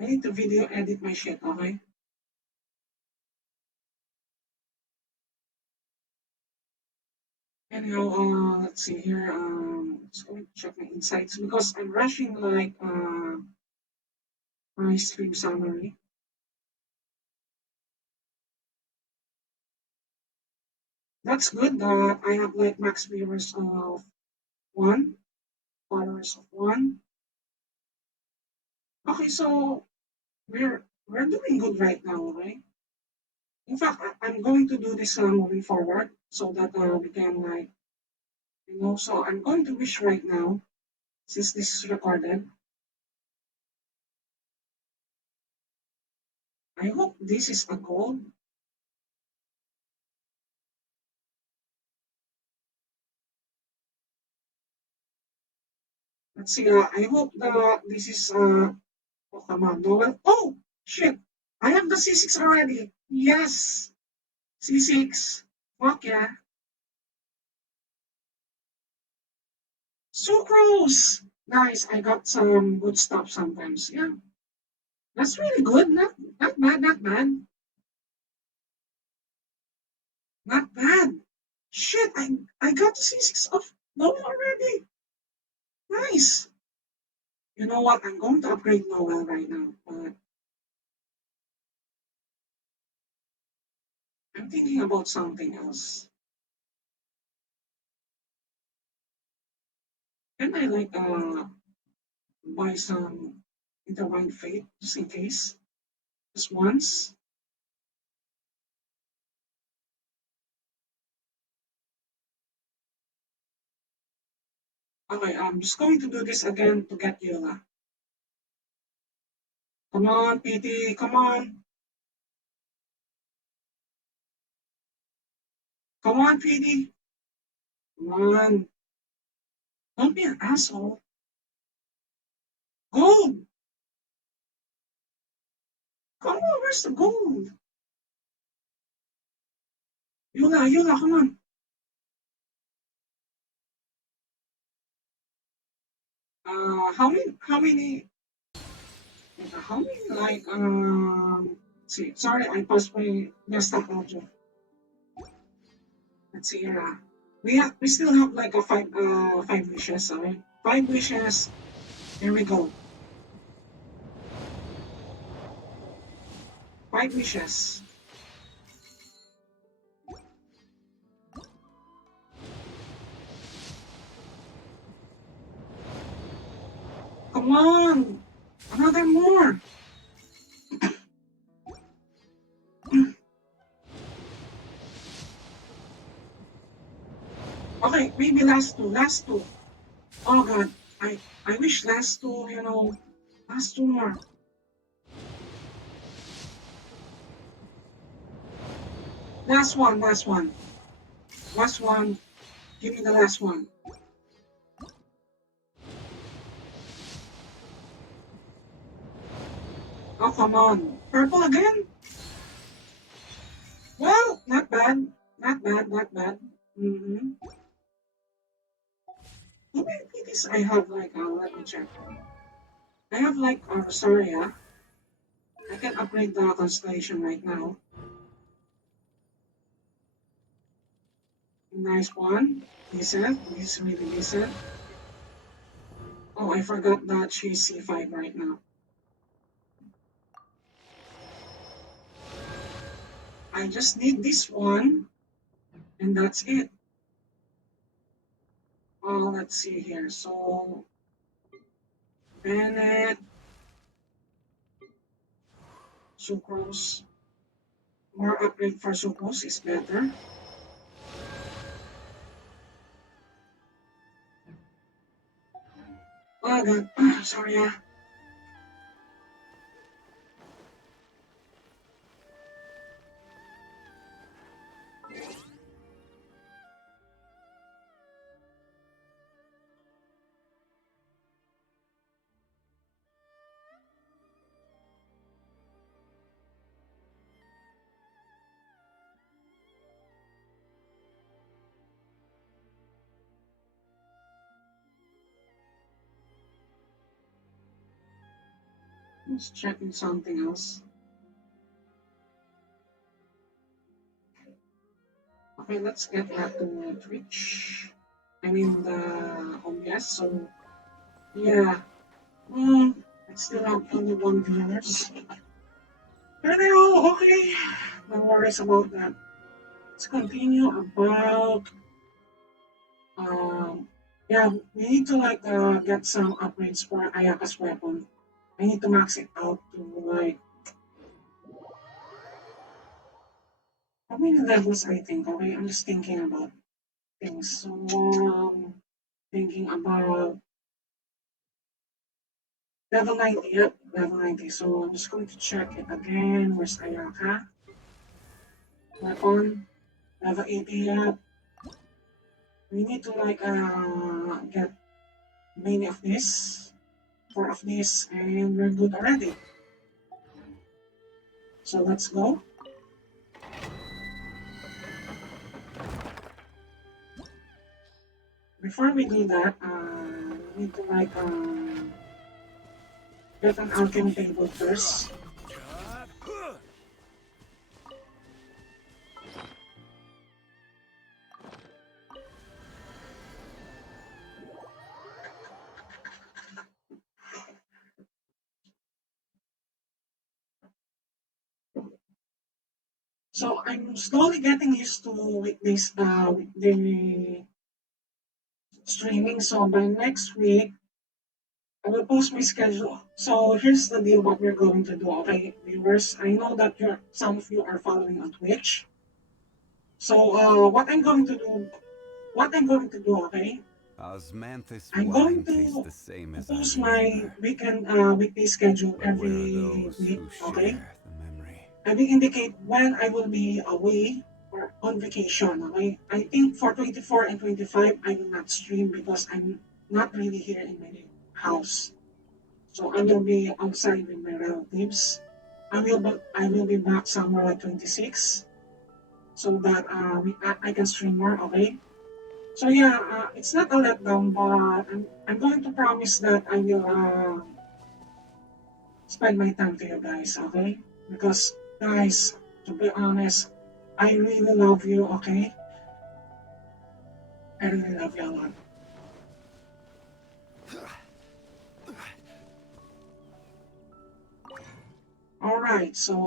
I need to video edit my shit, okay? Anyhow, let's see here. Let's go and check my insights, because I'm rushing like my stream summary. That's good. I have like max viewers of one, followers of one. Okay, so we're doing good right now, right? In fact, I'm going to do this moving forward, so that we can like, So I'm going to wish right now, since this is recorded. I hope this is a gold. Let's see. I hope that this is oh, come on, Noel. Oh shit! I have the C6 already. Yes, C6. Fuck yeah. Sucrose. Nice. I got some good stuff sometimes. Yeah, that's really good. Not bad. Not bad. Not bad. Shit! I got the C6 of Noel already. Nice. You know what? I'm going to upgrade Noel right now, but I'm thinking about something else. Can I like buy some intertwined fate just in case? Just once? Okay, I'm just going to do this again to get Yola. Come on, PT, come on. Come on, PD. Come on. Don't be an asshole. Gold! Come on, where's the gold? Yola, come on. How many, like, see, sorry, I passed my desktop module. Let's see, we still have like a five wishes, okay? Five wishes, here we go. Five wishes. Come on! Another more! Okay, maybe last two. Oh god, I wish last two, last two more. Last one, last one. Last one. Give me the last one. Oh, come on. Purple again? Well, not bad. Not bad, not bad. Mm-hmm. How many PTs I have, like, let me check. I have, like, Rosaria. I can upgrade the constellation right now. Nice one. Decent. This is really decent. Oh, I forgot that she's C5 right now. I just need this one, and that's it. Oh, let's see here. So, Bennett, Sucrose. More upgrade for Sucrose is better. Oh, God. Sorry, Just checking something else. Okay, let's get back to Twitch. I mean, the OBS. So, yeah. I still have only one viewers. Pero, okay. No worries about that. Let's continue about, um, yeah, we need to, like, get some upgrades for Ayaka's weapon. I need to max it out to, like, how many levels I think, okay? I'm just thinking about things. So, thinking about level 90, yep, level 90. So I'm just going to check it again. Where's Ayaka? Weapon, level 80, yep. We need to like get many of this, 4 of this, and we're good already. So let's go. Before we do that, we need to like get an alchemy table first. So I'm slowly getting used to with this with the streaming. So by next week, I will post my schedule. So here's the deal: what we're going to do, okay, viewers. I know that some of you are following on Twitch. So what I'm going to do, okay? Osmanthus I'm going wine tastes to the same as I post my remember. weekly schedule But where are every those week, who okay? share the memory? I will indicate when I will be away or on vacation, okay? I think for 24 and 25, I will not stream because I'm not really here in my house. So I will be outside with my relatives. I will be back somewhere like 26 so that I can stream more, okay? So yeah, it's not a letdown, but I'm going to promise that I will spend my time to you guys, okay? Because guys, to be honest, I really love you, okay? I really love you a lot. All right, so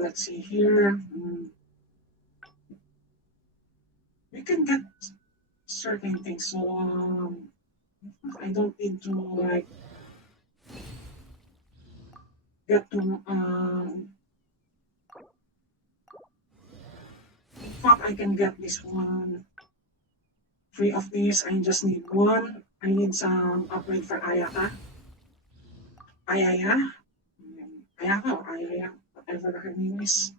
let's see here. We can get certain things. So I don't need to like get to in fact I can get this one free of this. I just need one. I need some upgrade for Ayaka. Ayaya. Ayaka or Ayaya, whatever her name is.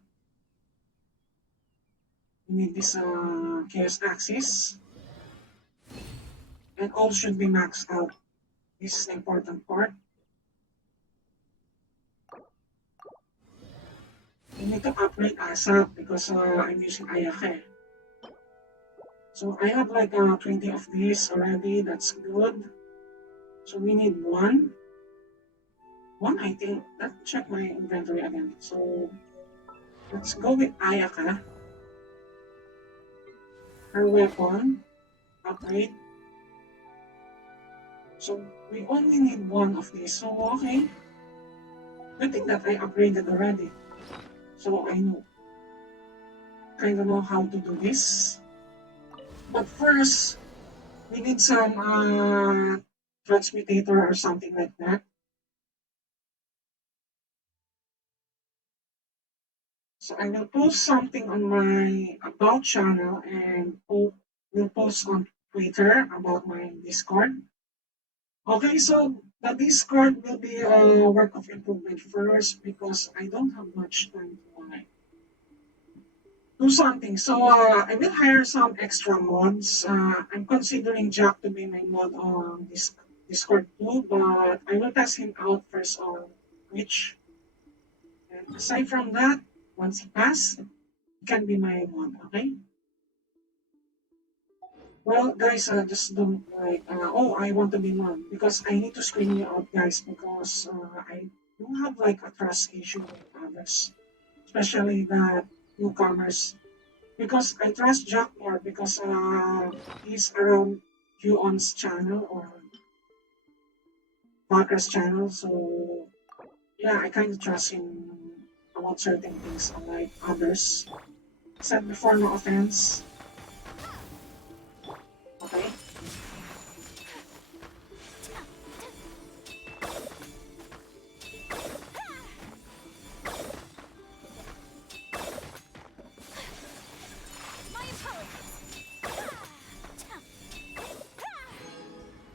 We need this chaos axis. And all should be maxed out. This is the important part. We need to upgrade ASAP because I'm using Ayaka. So I have like 20 of these already. That's good. So we need one. One, I think. Let's check my inventory again. So let's go with Ayaka. Her weapon. Upgrade. So we only need one of these. So okay. Good thing that I upgraded already. So I know. Kind of know how to do this. But first, we need some transmutator or something like that. So I will post something on my about channel and will post on Twitter about my Discord. Okay, so the Discord will be a work of improvement first because I don't have much time to do something. So I will hire some extra mods. I'm considering Jack to be my mod on this Discord too, but I will test him out first on Twitch. And aside from that, once he passes, he can be my mod. Okay. Well, guys, just don't like, oh, I want to be mod because I need to screen you out, guys, because I do have like a trust issue with others, especially the newcomers. Because I trust Jack more because he's around Huon's channel or Parker's channel, so yeah, I kind of trust him about certain things, unlike others. Said before, no offense, okay?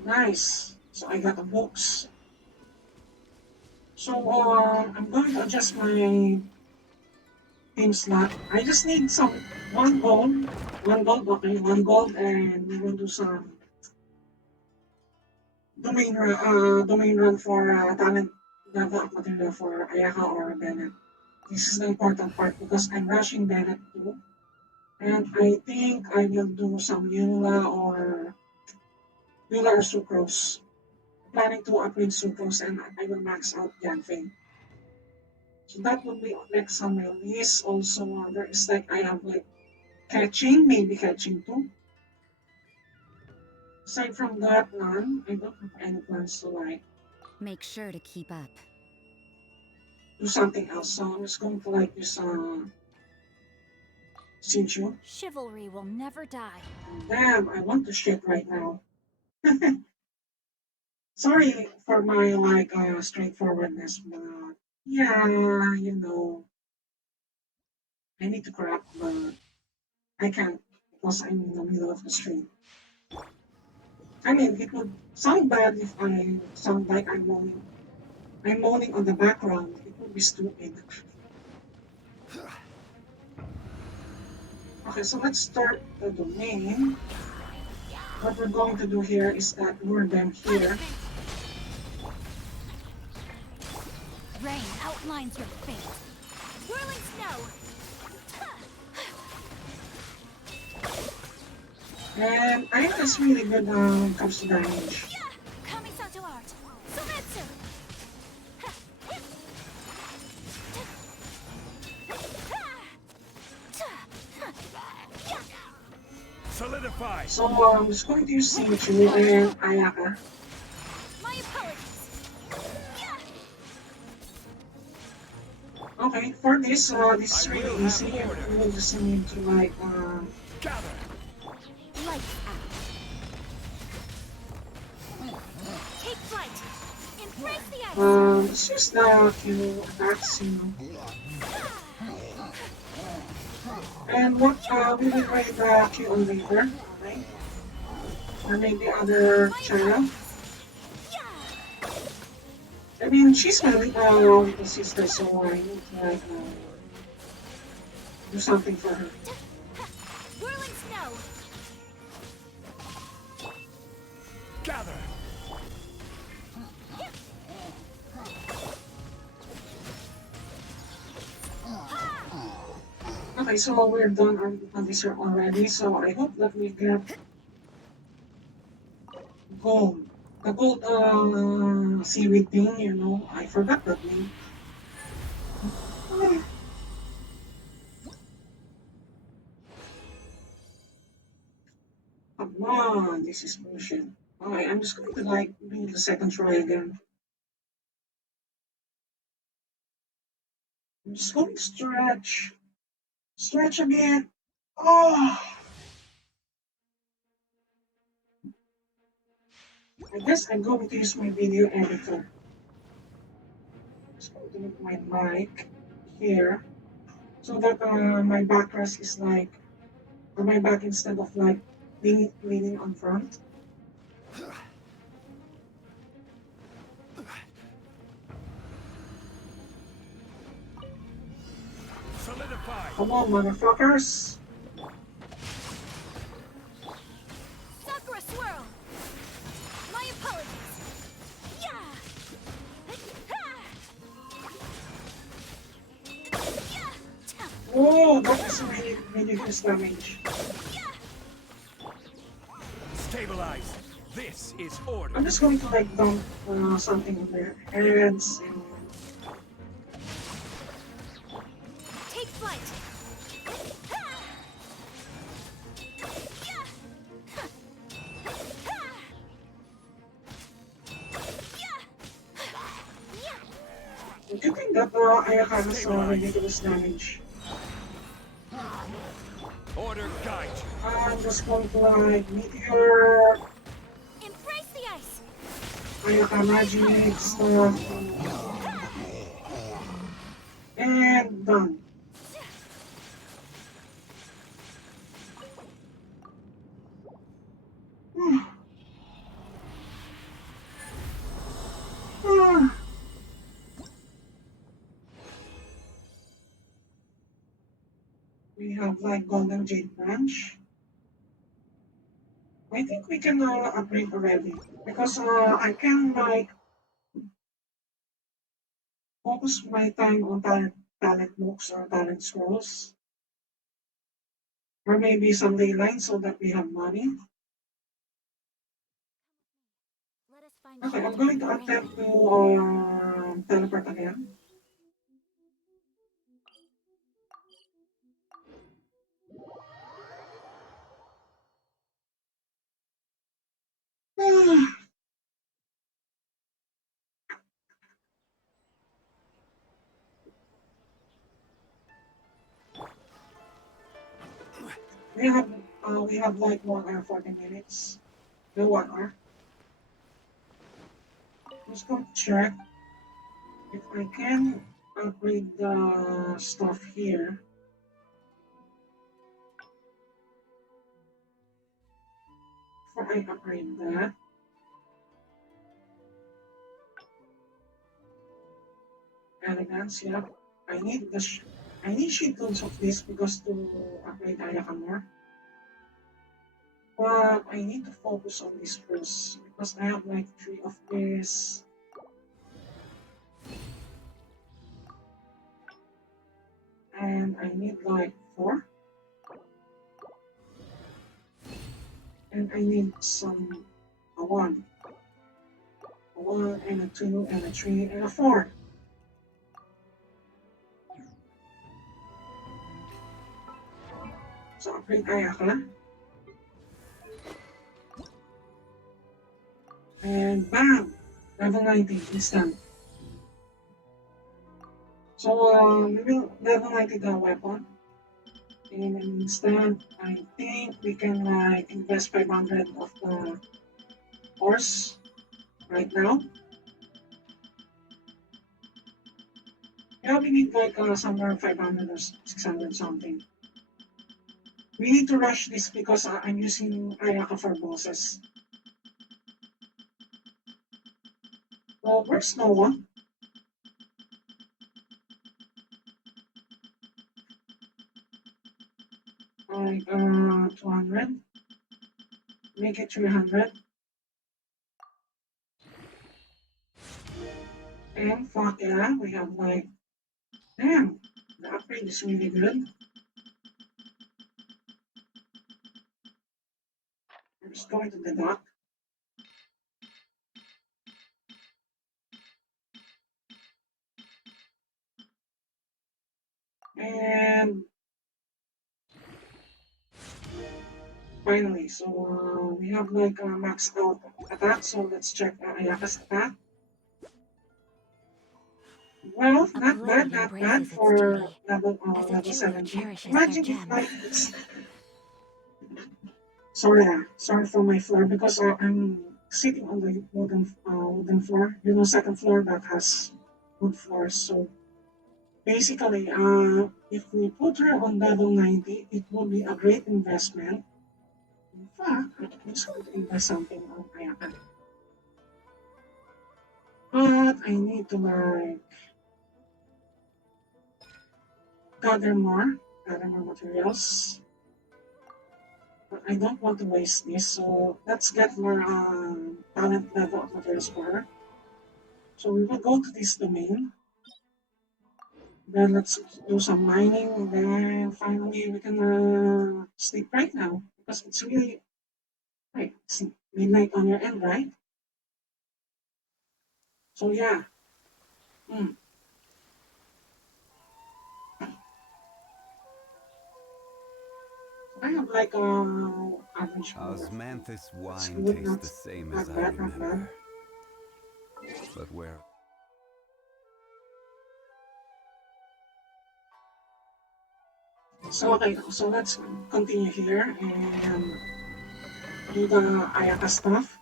Nice. So I got the books. So I'm going to adjust my team slot. I just need some one gold, okay, one gold, and we will do some domain run for talent develop material for Ayaka or Bennett. This is the important part because I'm rushing Bennett too. And I think I will do some Eula or Sucrose. Planning to upgrade Sucrose and I will max out Yanfei. So that will be next on my list. Also, there is like I have like catching, maybe catching too. Aside from that, none. I don't have any plans to like Make sure to keep up. do something else. So I'm just going to like use Sinchu. Chivalry will never die. Damn, I want to shit right now. Sorry for my like straightforwardness, but yeah, I need to crap, but I can't because I'm in the middle of the stream. I mean, it would sound bad if I sound like I'm moaning on the background. It would be stupid. Okay, so let's start the domain. What we're going to do here is that lure them here. Punishment! Rain outlines your fate. Whirling snow! And I think that's really good when it comes to damage. Yeah! Kamisato art! Sometsu! Solidify! So I'm just going to use Seichu and Ayaka. My apologies! Yeah! Okay, for this is I really will have easy. order. You will just need to like, Gather! Lights out! Take flight! Embrace the ice! let's use the Q attacks, you know. And what, we will rate the Q on later, okay? Or maybe other My channel. apologies! Yeah! I mean, she's my little sister, so I need to like, do something for her. Whirling snow! Gather! Okay, so we're done on this year already, so I hope that we get gold. The gold seaweed thing, you know, I forgot that name. Ah, come on, this is bullshit. Okay, I'm just going to like do the second try again. I'm just going to stretch a bit. Oh, I guess I'm going to use my video editor. Just going to move my mic here so that my backrest is like, or my back instead of like leaning on front. Solidify! Come on, motherfuckers. Sakura swirl! My apologies! Yeah! Oh, that is really, really good damage. Stabilize! This is order! I'm just going to like dump something on their heads and Take flight! do you think that Ayaka has ridiculous damage? Order guide you! I'm just going to like meteor, Embrace the ice! Ayaka magic stuff, and done. We have like golden jade branch. I think we can upgrade already because I can like focus my time on talent books or talent scrolls, or maybe some lines so that we have money. Let us find Okay, I'm shelter going from to the attempt rain. to teleport again. We have like 1 hour 40 minutes. No 1 hour. Just going to check if I can upgrade the stuff here. before I upgrade that, elegance, yeah. I need I need shitloads of this because to upgrade Ayaka more. But I need to focus on this first because I have like 3 of this. And I need like 4. And I need some a 1. A 1 and a 2 and a 3 and a 4. So upgrade Ayaka. And bam! Level 90 instant. So we will level 90 the weapon. In an instant, I think we can like invest 500 of the horse right now. Yeah, we need like somewhere 500 or 600 something. We need to rush this because I'm using Ayaka for bosses. Well, where's Noah? Like 200. Make it 300. And fuck yeah, we have like, damn, the upgrade is really good. I'm just going to the dock. And finally, so we have like a max out attack, so let's check Ayaka's attack. Well, A not bad, blade not bad embraces its for duty, as a level jeweler 17. cherishes their Imagine if like gems. it's sorry, sorry for my floor because I'm sitting on the wooden floor. You know, second floor that has wood floors. So basically, if we put her on level 90, it would be a great investment. In fact, I'm just going to invest something on Ayaka. But I need to like gather more materials. But I don't want to waste this, so let's get more talent level of materials for her. So we will go to this domain. Then let's do some mining, and then finally we can sleep right now because it's really like it's midnight on your end, right? So yeah, mm, I have like average more. Osmanthus That's wine good, tastes the same as not I bad, not bad. remember. But where? So okay, so let's continue here and do the Ayaka stuff.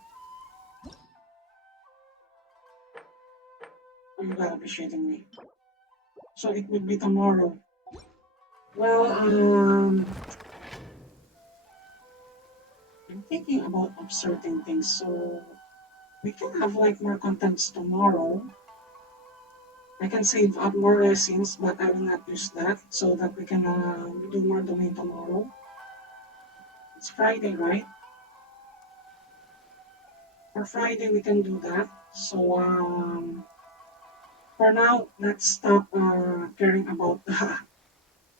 Oh, you got appreciating me. So it would be tomorrow. Well, I'm thinking about of certain things, so we can have like more contents tomorrow. I can save up more resins, but I will not use that so that we can do more domain tomorrow. It's Friday, right? For Friday, we can do that. So for now, let's stop caring about the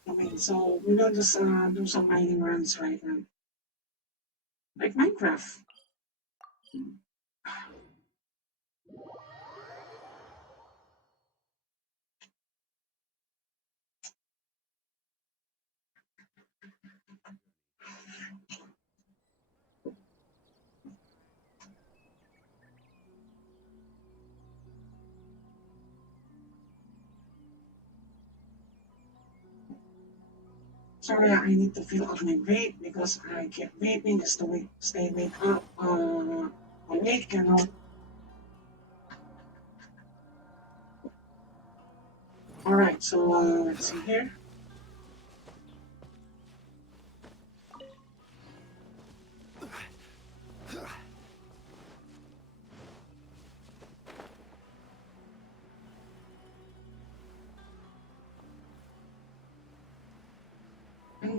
domain. So we will just do some mining runs right now, like Minecraft. Sorry, I need to fill up my vape because I keep vaping just to stay wake up, awake, you know. All right, so let's see here.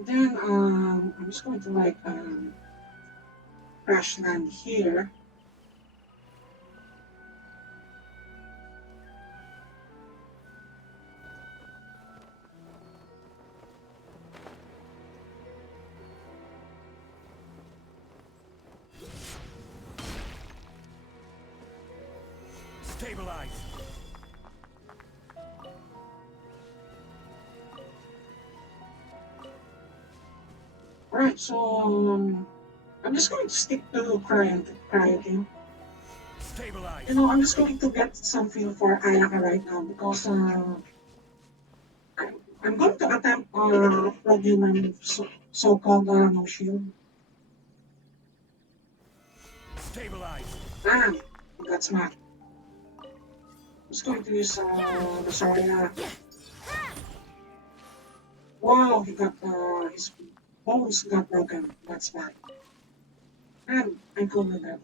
And then I'm just going to like crash land here. Stabilize. Alright, so I'm just going to stick to cryo. Stabilize. You know, I'm just going to get some feel for Ayaka right now because I'm going to attempt human so-called no shield. Stabilize. Ah, that's Mac. Just going to use the Zarya. Wow, he got his bones got broken. That's bad. And I'm cool with that.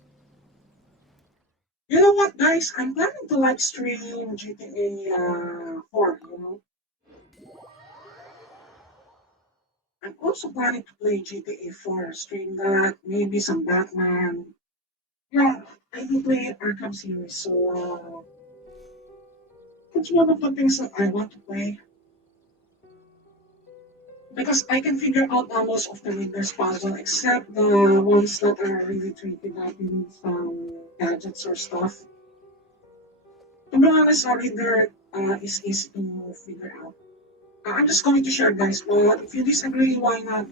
You know what, guys? I'm planning to live stream GTA 4. You know, I'm also planning to play GTA 4. Stream that, maybe some Batman. Yeah, I do play Arkham series, so it's one of the things that I want to play because I can figure out most of the Riddler's puzzle, except the ones that are really tricky that you need some gadgets or stuff. To be honest, a Riddler is easy to figure out. I'm just going to share, guys, but if you disagree, why not?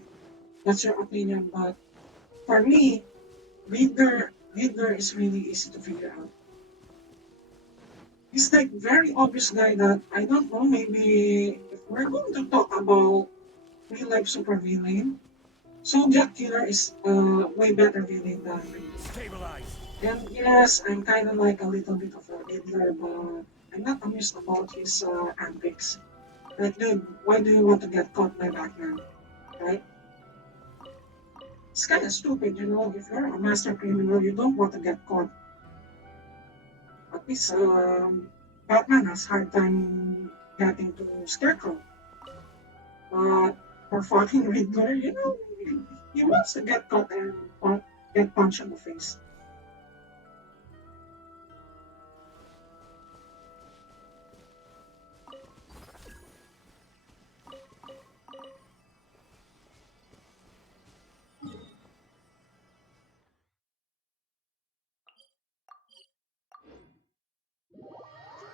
That's your opinion. But for me, Riddler is really easy to figure out. He's like very obvious guy that I don't know. Maybe if we're going to talk about real life supervillain, Zodiac Killer is a way better villain than Riddler. Stabilize. And yes, I'm kind of like a little bit of a Riddler, but I'm not amused about his antics. Like, dude, why do you want to get caught by Batman? Right? It's kind of stupid, you know. If you're a master criminal, you don't want to get caught. At least Batman has hard time getting to Scarecrow. But for fucking Riddler, you know, he wants to get caught and get punched in the face.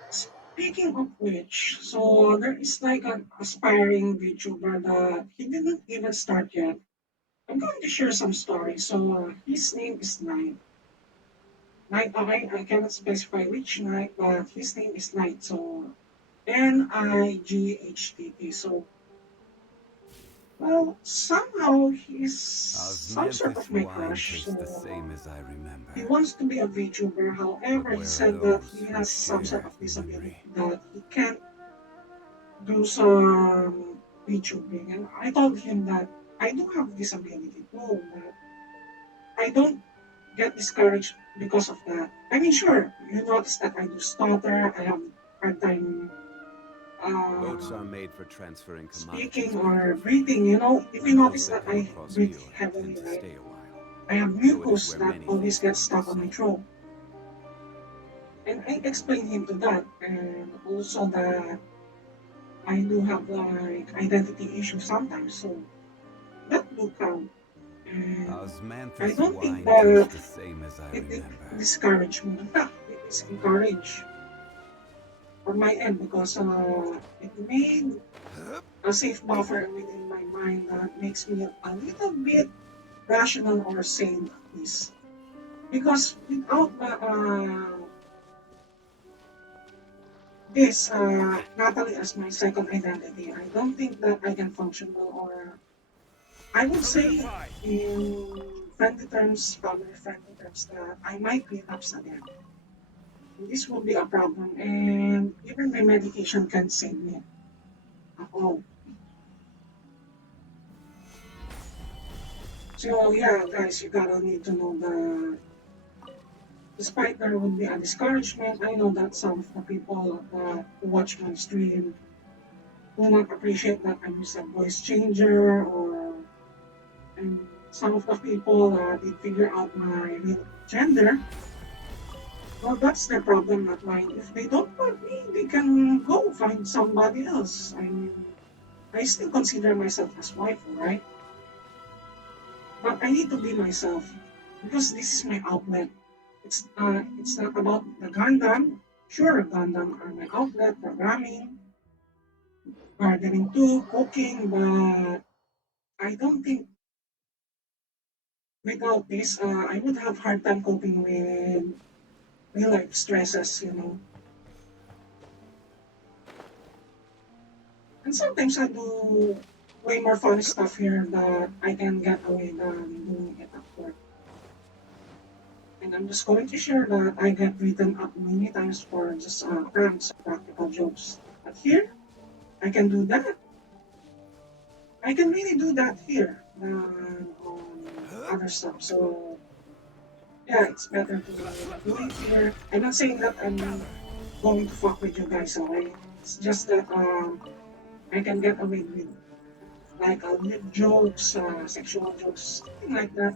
Speaking of which, so there is like an aspiring VTuber that he didn't even start yet. I'm going to share some stories. So his name is Knight. Knight, okay, I cannot specify which Knight, but his name is Knight. So Nightht. So well, somehow he's some sort Osmanthus of my wine crush. tastes the So same as I remember. he wants to be a VTuber. But However, he where are said that those he who has some sort share of the disability memory? that he can't do some VTubing. And I told him that I do have disability too, but I don't get discouraged because of that. I mean, sure, you notice that I do stutter, I have hard time Boats uh, are made for transferring commodities speaking back or and forth. breathing. You know, if you And those notice that that come I across breathe Muir tend heavily, to right? stay a while, I have though it is mucus where that many always things gets come the stuck on my same. throat. And I explained him to that, and also that I do have like identity issues sometimes, so that do count. And I Osmanthus don't think wine tastes that the same as I it remember. discouraged me. In fact, it is encouraged on my end because it made a safe buffer within my mind that makes me a little bit rational or sane at least. Because without this Natalie as my second identity, I don't think that I can function well, or I would say Solidify. in friendly terms, family friendly terms, that I might relapse again. This will be a problem, and even my medication can't save me at all. So yeah, guys, you gotta need to know that despite there would be a discouragement, I know that some of the people who watch my stream do not appreciate that I use a voice changer or and some of the people did figure out my real gender, well, that's their problem, not mine. If they don't want me, they can go find somebody else. I mean, I still consider myself as wife, right? But I need to be myself because this is my outlet. It's not about the Gundam. Sure, Gundam are my outlet, programming, gardening too, cooking, but I don't think without this, I would have hard time coping with real life stresses, you know. And sometimes I do way more fun stuff here that I can get away than doing it at work. And I'm just going to share that I get written up many times for just pranks, practical jokes. But here, I can do that. I can really do that here than on other stuff. So yeah, it's better to do it here. I'm not saying that I'm going to fuck with you guys, alright? It's just that I can get away with like weird jokes, sexual jokes, something like that.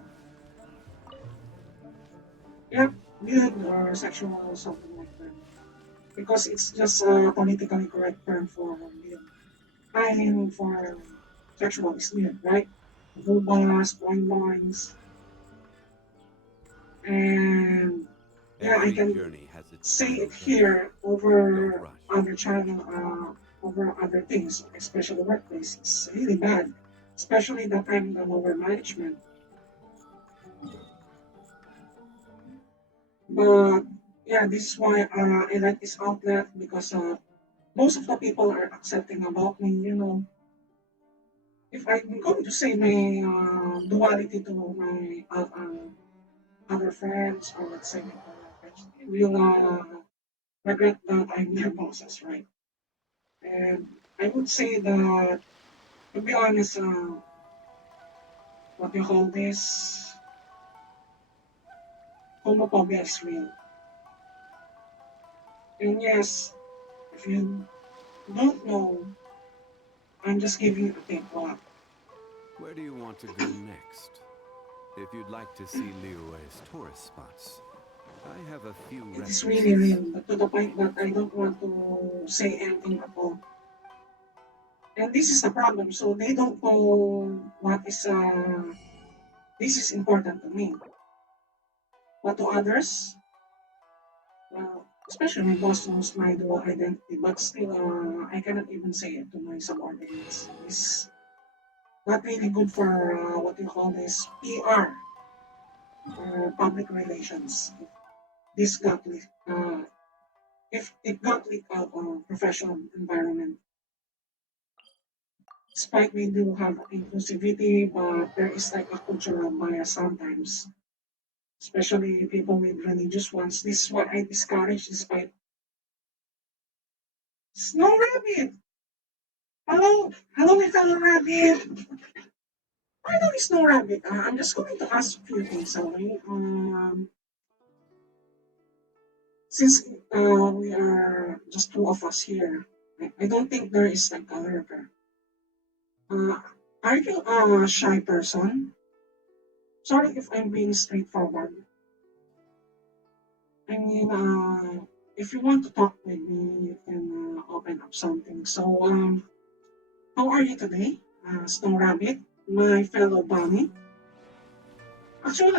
Yep, weird or sexual, something like that. Because it's just a politically correct term for weird. I mean, for sexual is weird, right? Boobas, boing boings, and yeah, I Every can journey has its say final it finish. here Don't over rush. other channel, over other things, especially workplace. It's really bad, especially that I'm the lower management. But yeah, this is why I like this outlet because most of the people are accepting about me. You know, if I'm going to say my duality to my other friends or let's say my coworkers, they will regret that I'm their bosses, right? And I would say that to be honest, what you call this homophobia is real. And yes, if you don't know, I'm just giving you a tip. Where do you want to go next? If you'd like to see Liyue's tourist spots, I have a few It is really references. real, but to the point that I don't want to say anything at all. And this is the problem. So they don't know what is this is important to me. But to others, well, especially my boss knows my dual identity, but still I cannot even say it to my subordinates. It's not really good for what you call this PR or public relations. This got if it got leaked out on professional environment. Despite we do have inclusivity, but there is like a cultural bias sometimes, especially people with religious ones. This is what I discourage despite Snow Rabbit! Hello! Hello, my fellow rabbit! Why don't Snow Rabbit? I'm just going to ask a few things, okay? Since we are just two of us here, I don't think there is like a lurker. Uh, are you a shy person? Sorry if I'm being straightforward. I mean, if you want to talk with me, you can open up something. So, how are you today, Snow Rabbit, my fellow bunny? Actually,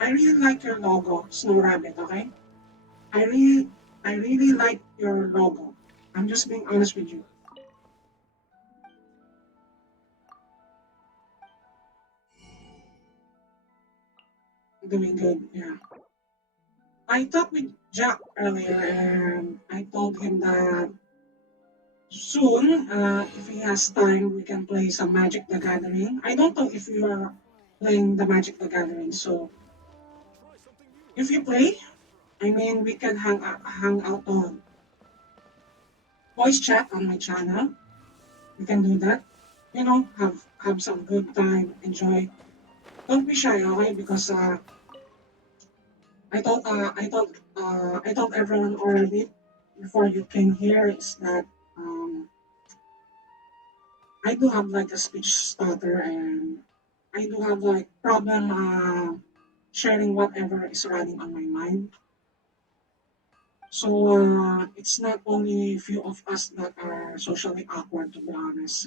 I really like your logo, Snow Rabbit. Okay, I really, I really like your logo. I'm just being honest with you. Doing good, yeah. I talked with Jack earlier, and I told him that soon, if he has time, we can play some Magic the Gathering. I don't know if you are playing the Magic the Gathering, so if you play, I mean, we can hang out on voice chat on my channel. We can do that. You know, have some good time, enjoy. Don't be shy, okay? Because I told everyone already before you came here is that I do have like a speech stutter and I do have like problem sharing whatever is running on my mind. So it's not only few of us that are socially awkward, to be honest.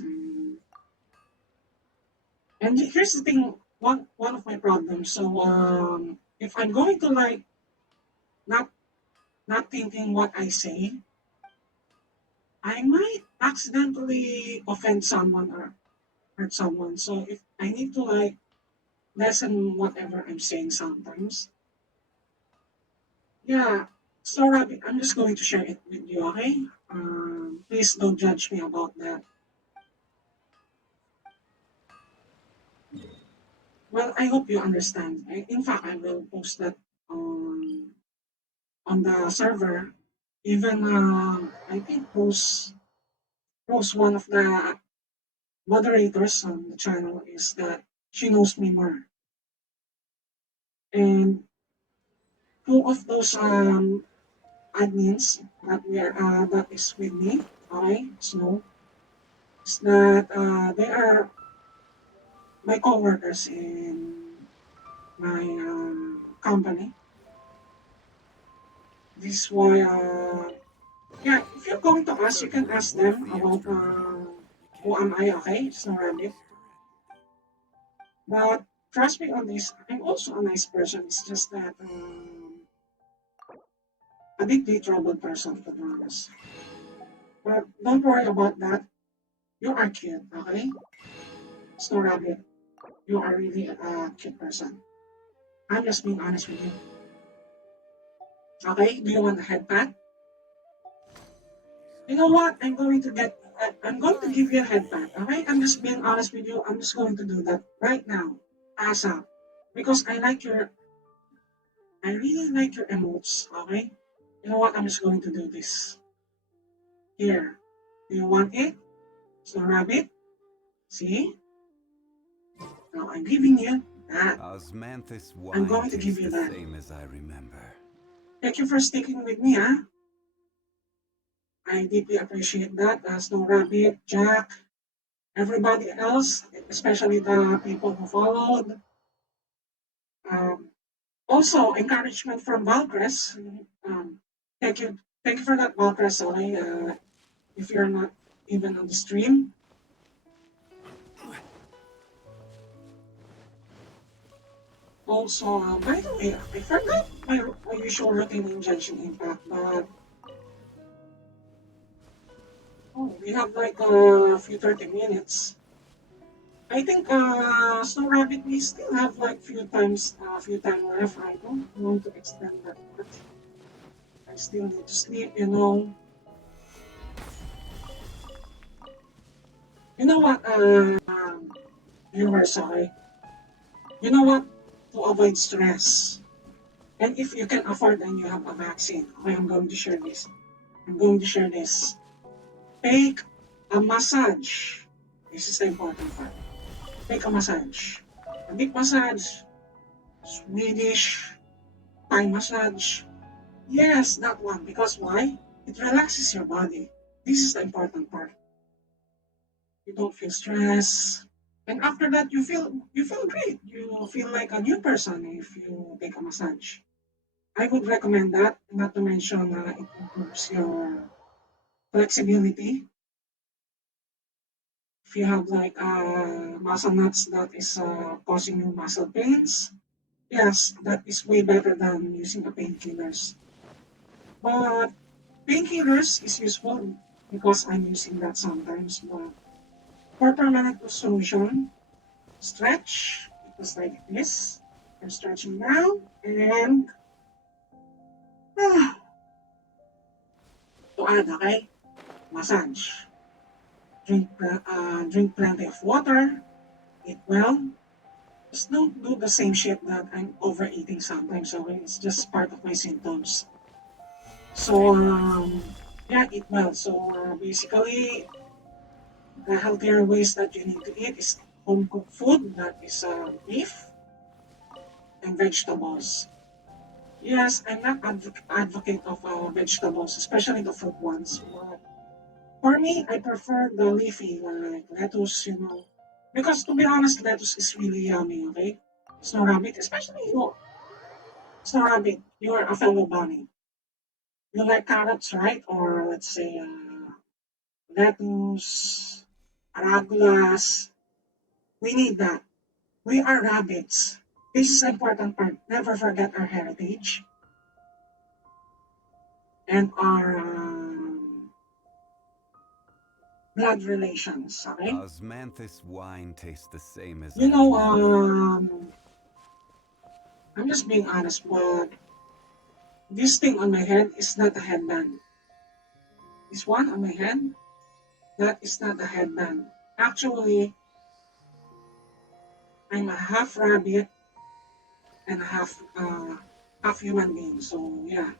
And here's the thing, one of my problems. So if I'm going to like not not thinking what I say, I might accidentally offend someone or hurt someone. So if I need to like lessen whatever I'm saying sometimes, yeah. So Rabbit, I'm just going to share it with you, okay? Please don't judge me about that. Well, I hope you understand. In fact, I will post that on the server. Even I think Rose, one of the moderators on the channel, is that she knows me more. And two of those admins that is with me, okay, so is that they are my coworkers in my company. This is why yeah, if you're going to ask, you can Certainly ask worth them the about extra money. You who can't am I, beat okay? that It's no kind of rabbit. restaurant. But trust me on this, I'm also a nice person. It's just that a deeply troubled person, to be honest. But don't worry about that. You are cute, okay? It's no rabbit. You are really a cute person. I'm just being honest with you. Okay? Do you want a head pat? You know what? I'm going to give you a head pat. Okay? I'm just being honest with you. I'm just going to do that right now. ASAP. Because I really like your emotes. Okay? You know what? I'm just going to do this. Here. Do you want it? So rabbit? See? Now I'm giving you that. Osmanthus I'm wine going to give tastes you the that. same as I remember. Thank you for sticking with me, huh? I deeply appreciate that. Snow Rabbit, Jack, everybody else, especially the people who followed. Um, Also, encouragement from Valcres. Thank you. Thank you for that, Valcres. Sorry, if you're not even on the stream. Also, by the way, I forgot my usual routine in Genshin Impact, but oh, we have like a few 30 minutes. I think Snow Rabbit, we still have like few time left. I don't want to extend that much. I still need to sleep, you know. You know what, viewers, sorry. You know what? To avoid stress. And if you can afford and you have a vaccine, okay, I'm going to share this. I'm going to share this. Take a massage. This is the important part. Take a massage. A deep massage, Swedish, Thai massage. Yes, that one. Because why? It relaxes your body. This is the important part. You don't feel stress. And after that, you feel great. You feel like a new person if you take a massage. I would recommend that. Not to mention, it improves your flexibility. If you have like muscle nuts that is causing you muscle pains, yes, that is way better than using the painkillers. But painkillers is useful because I'm using that sometimes. But for permanent solution, stretch. It was like this. I'm stretching now and to add, okay, massage. Drink plenty of water. Eat well. Just don't do the same shit that I'm overeating sometimes. Okay, it's just part of my symptoms. So Stabilize. yeah, eat well. So basically, the healthier ways that you need to eat is home cooked food, that is beef and vegetables. Yes, I'm not advocate of vegetables, especially the fruit ones. But for me, I prefer the leafy, like lettuce, you know. Because to be honest, lettuce is really yummy, okay? Snow Rabbit, especially you, Snow Rabbit, you're a fellow bunny. You like carrots, right? Or let's say lettuce, aragulas. We need that. We are rabbits. This is the important part. Never forget our heritage and our blood relations, okay? Osmanthus wine tastes the same as You know, Ajwa. I'm just being honest, but this thing on my head is not a headband. This one on my head, that is not a headband. Actually, I'm a half rabbit and a half human being. So yeah,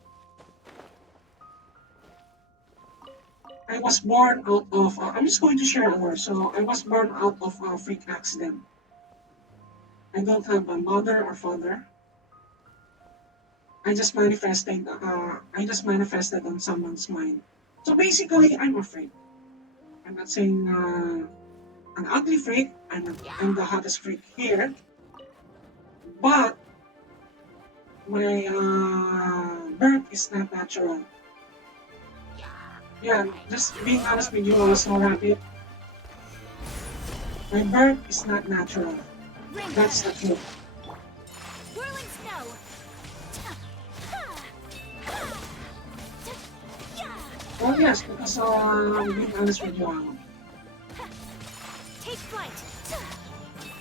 I was born out of. I'm just going to share a word. So I was born out of a freak accident. I don't have a mother or father. I just manifested on someone's mind. So basically, I'm a freak. I'm not saying an ugly freak. I'm the hottest freak here, but my birth is not natural. Yeah, just being honest with you, Snow Rabbit, my birth is not natural. That's the truth. Whirling snow. Well, yes, because being honest with you, Take flight.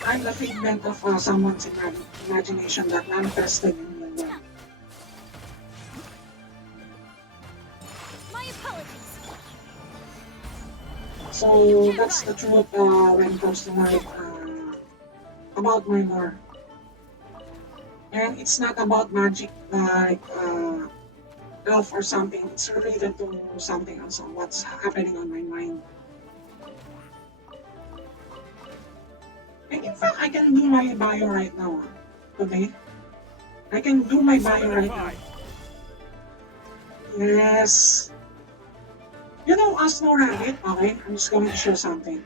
I'm the figment of someone's imagination that manifested in the world. My apologies. So that's the truth when it comes to my about my lore. And it's not about magic like elf or something. It's related to something else on what's happening on my mind. And in fact, I can do my bio right now. Today, I can do my bio right now. Solidified. Yes. You know, as no rabbit, okay, I'm just going to share something.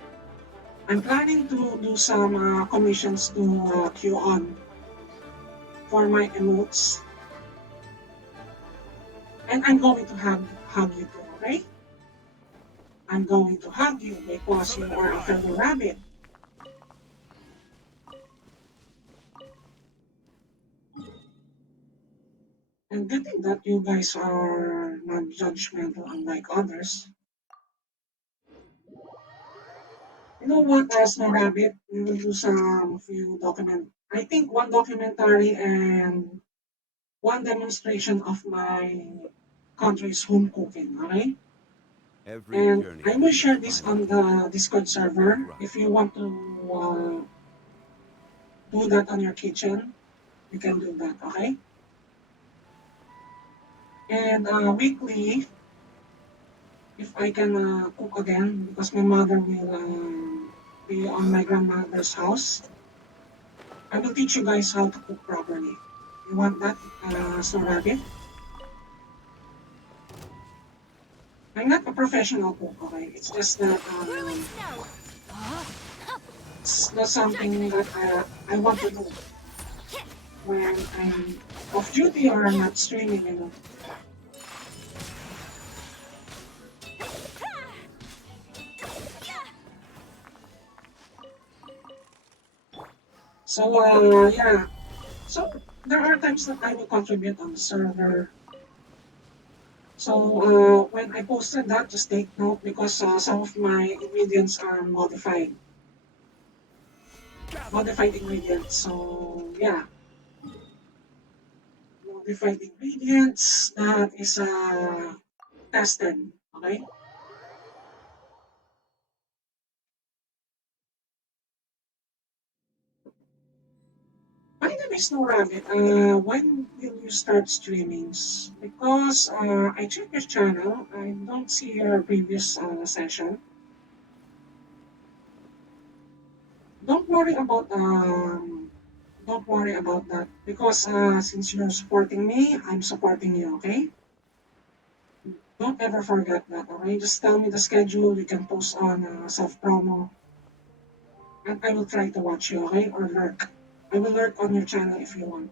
I'm planning to do some commissions to queue on for my emotes. And I'm going to hug you too, okay? I'm going to hug you because you are a Solidified. fellow rabbit. And good thing that you guys are not judgmental unlike others. You know what, as no rabbit, we will do some few I think one documentary and one demonstration of my country's home cooking, alright? Every And journey I will has its share this final on point. the Discord Don't server. rush. If you want to do that on your kitchen, you can do that, okay? And weekly, if I can cook again, because my mother will be on my grandmother's house, I will teach you guys how to cook properly. You want that, so rabbit? I'm not a professional cook, okay? It's just that Whirling snow. it's not something that I want to do when I'm off duty or not streaming, you know. So, yeah. So, there are times that I will contribute on the server. So, when I posted that, just take note because some of my ingredients are Gather. modified ingredients. So, yeah, modified ingredients that is tested. Okay. My name is No Rabbit. When will you start streamings? Because I checked your channel. I don't see your previous session. Don't worry about don't worry about that because since you're supporting me, I'm supporting you. Okay. Don't ever forget that. Okay. Just tell me the schedule. You can post on self promo. and I will try to watch you, okay? Or lurk. I will lurk on your channel if you want.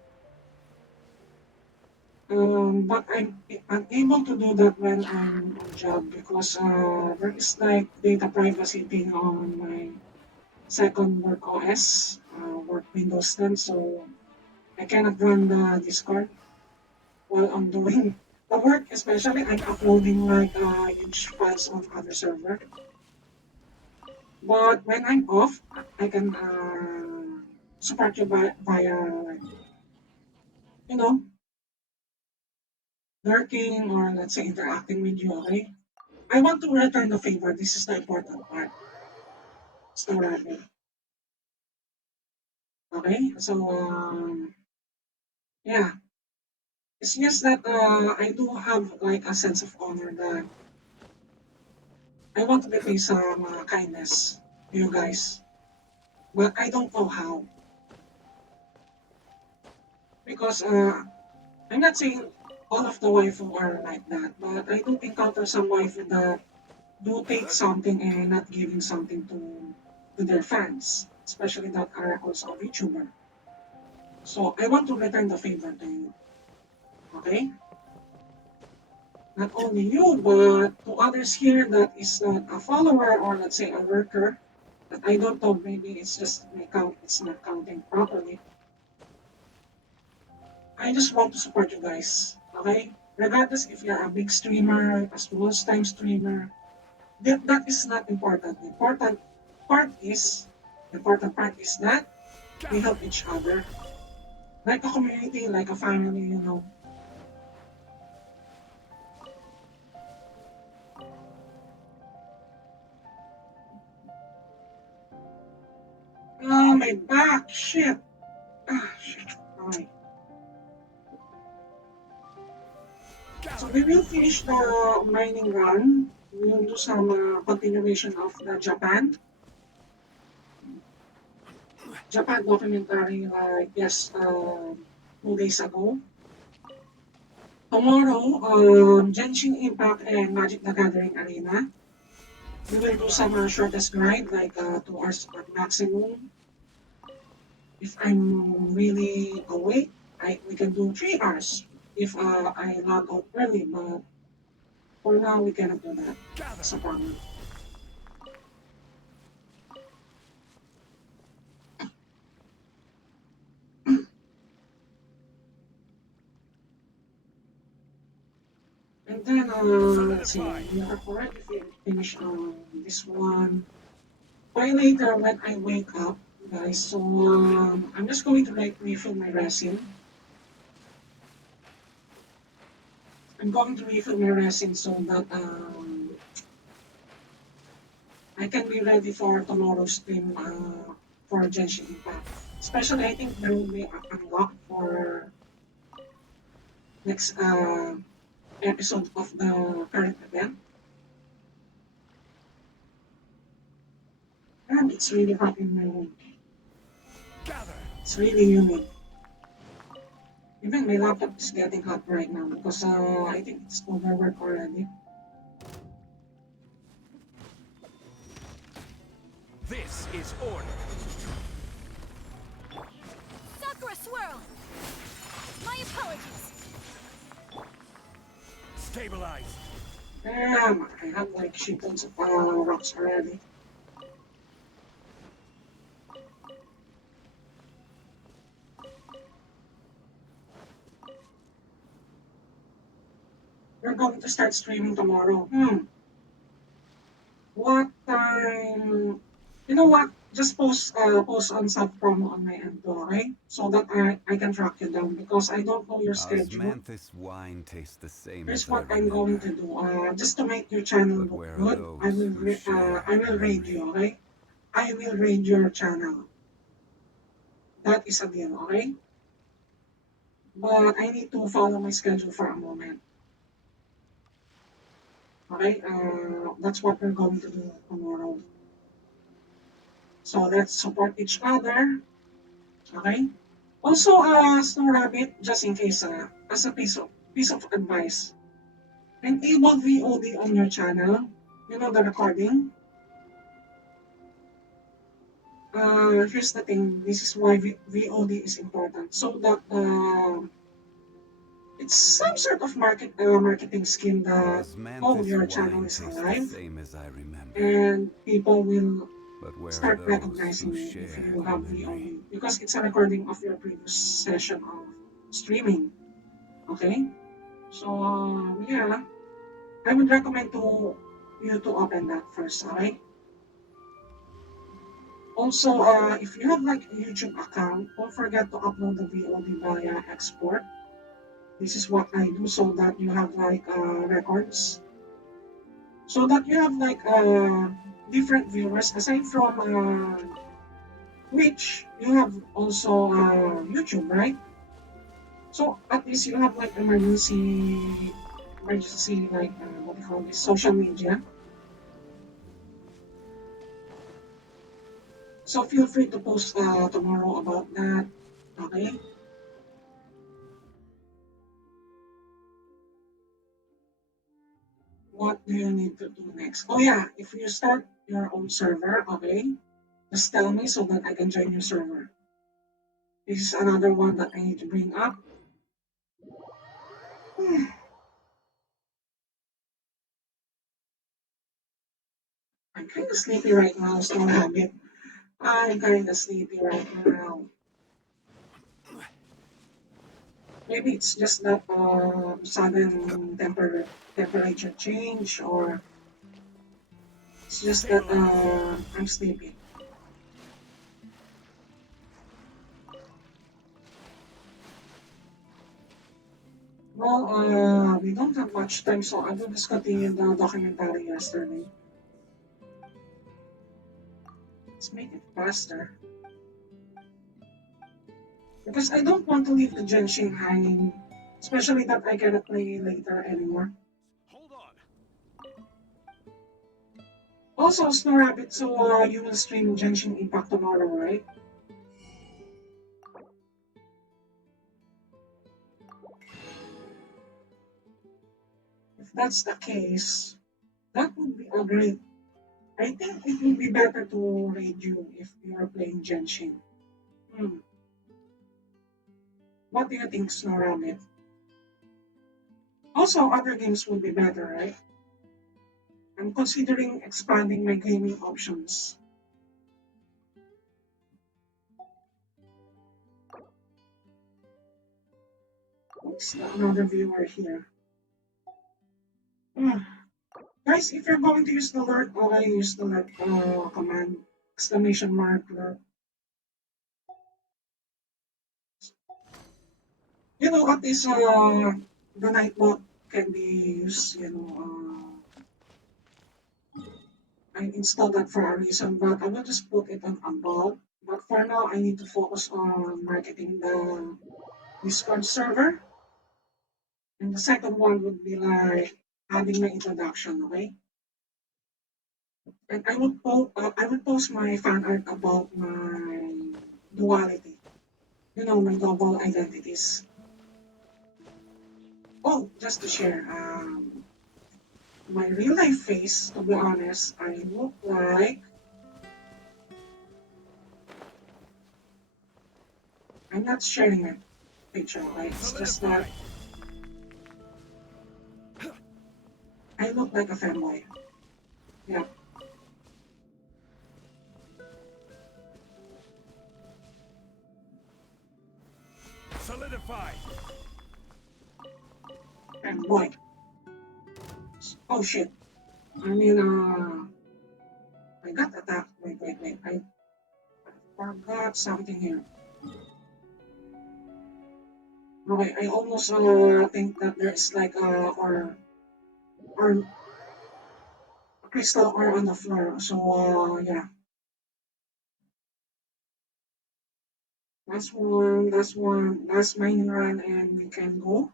But I'm unable to do that when I'm on job because there is like data privacy thing on my second work OS, work Windows 10, so I cannot run the Discord while I'm doing the work, especially I'm uploading like huge files of other server. But when I'm off, I can support you via, you know, lurking or let's say interacting with you, okay? I want to return the favor. This is the important part. Still rapping. Okay? So, yeah. It's just that I do have like a sense of honor that I want to repay some kindness to you guys. But I don't know how. Because I'm not saying all of the waifu are like that, but I do encounter some waifu that do take something and not giving something to their fans, especially that are also a VTuber. So I want to return the favor to you, okay? Not only you, but to others here that is not a follower or let's say a worker that I don't know, maybe it's just my count, it's not counting properly. I just want to support you guys, okay? Regardless if you're a big streamer, a small time streamer, that is not important. Part is, the important part is that we Gather. help each other, like a community, like a family, you know. Oh, my back, shit. Ah, shit. Alright. So Gather. we will finish the mining run. We will do some continuation of the Japan documentary like yes, 2 days ago. Tomorrow, Genshin Impact and Magic the Gathering Arena. We will do some Stabilize. shortest grind, like 2 hours at maximum. If I'm really awake, we can do 3 hours if I log out early, but for now, we cannot do that. Gather. That's a problem. And then, let's see, Solidify. we are already finished this one. By later, when I wake up, guys, so I'm just going to like refill my resin. I'm going to refill my resin so that I can be ready for tomorrow's stream for Genshin Impact. Especially, I think there will be a unlock for next episode of the current event. And it's really hot in my room. Gather. It's really humid. Even my laptop is getting hot right now because I think it's overworked already. This is order. Sakura Swirl! My apologies. Stabilize. Damn, I have like shitloads of rocks already. We're going to start streaming tomorrow. What time? You know what? Just post on sub promo on my end, okay? So that I can track you down because I don't know your schedule. Osmanthus wine tastes the same Here's as I what I'm going remember. to do. Just to make your channel But look where are good, those who share I will raid memory? you, okay? I will raid your channel. That is a deal, okay? But I need to follow my schedule for a moment. Okay? That's what we're going to do tomorrow. So let's support each other. Okay? Also, Snow Rabbit, just in case, as a piece of advice, enable VOD on your channel. You know the recording. Here's the thing. This is why VOD is important. So that it's some sort of marketing scheme that oh, Osmanthus your channel wine is tastes the alive same as I remember. and people will But where are start those recognizing who you if share you the have memory? VOD because it's a recording of your previous session of streaming. Okay, so yeah, I would recommend to you to open that first. Alright. Also, if you have like a YouTube account, don't forget to upload the VOD via export. This is what I do so that you have like records, so that you have like different viewers aside from Twitch. You have also YouTube, right? So at least you have like emergency like what do you call this, social media. So feel free to post tomorrow about that. Okay. What do you need to do next? Oh yeah, if you start your own server, okay, just tell me so that I can join your server. This is another one that I need to bring up. I'm kind of sleepy right now, so habit. I'm kind of sleepy right now. Maybe it's just that sudden temperature change, or it's just that Stabilize. I'm sleepy. Well, we don't have much time, so I will just continue the documentary yesterday. Let's make it faster. Because I don't want to leave the Genshin hanging, especially that I cannot play later anymore. Hold on. Also, Snow Rabbit, so you will stream Genshin Impact tomorrow, right? If that's the case, that would be a great. I think it would be better to raid you if you are playing Genshin. Hmm. What do you think, Snow Rabbit? Also, other games would be better, right? I'm considering expanding my gaming options. What's another viewer here? Hmm. Guys, if you're going to use the alert, okay, use the alert command, exclamation mark, alert. You know what is the night mode can be used, I installed that for a reason, but I will just put it on above. But for now, I need to focus on marketing the Discord server. And the second one would be like adding my introduction, okay? And I would post my fan art about my duality, my double identities. Oh, just to share, my real life face, to be honest, I look like I'm not sharing my picture, okay? It's just Solidify. that I look like a fanboy. Yeah, Solidify. fanboy. Oh shit. I mean, I got attacked. Wait. I forgot something here. Okay, I almost think that there's like or crystal ore on the floor. So yeah, last mining run, and we can go.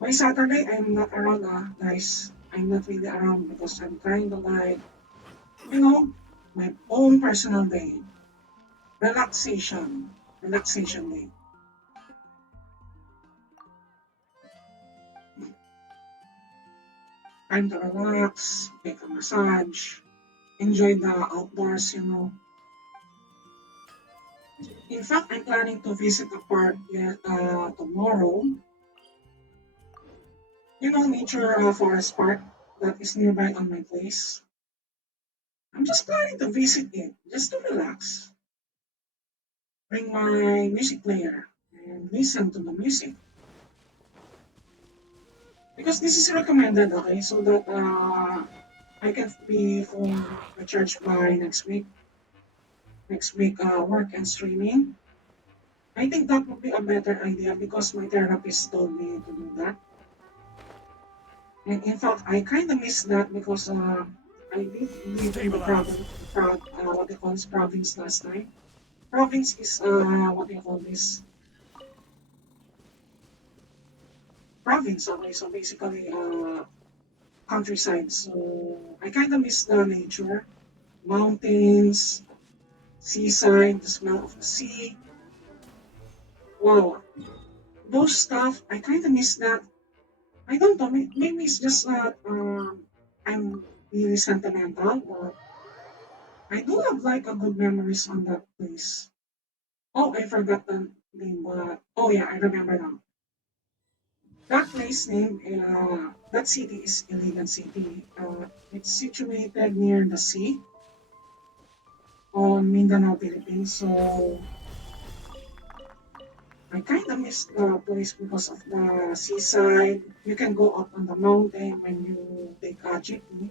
By Saturday, I'm not around, guys. I'm not really around because I'm trying to like, you know, my own personal day, relaxation day. Time to relax, take a massage, enjoy the outdoors, you know. In fact, I'm planning to visit a park yet, tomorrow. You know, nature forest park that is nearby on my place. I'm just planning to visit it, just to relax. Bring my music player and listen to the music. Because this is recommended, okay, so that I can be fully recharged by next week. Next week, work and streaming. I think that would be a better idea because my therapist told me to do that. And in fact, I kind of miss that because I did live in the Stabilize. what they call this province last time. Province is what do you call this? Province, okay, so basically countryside. So I kind of miss the nature, mountains, seaside, the smell of the sea. Wow, those stuff, I kind of miss that. I don't know, maybe it's just that I'm really sentimental, but I do have like a good memories on that place. Oh, I forgot the name, but oh yeah, I remember now. That place name, that city is Iligan City. It's situated near the sea on Mindanao, Philippines. So I kind of miss the place because of the seaside. You can go up on the mountain when you take a jeepney.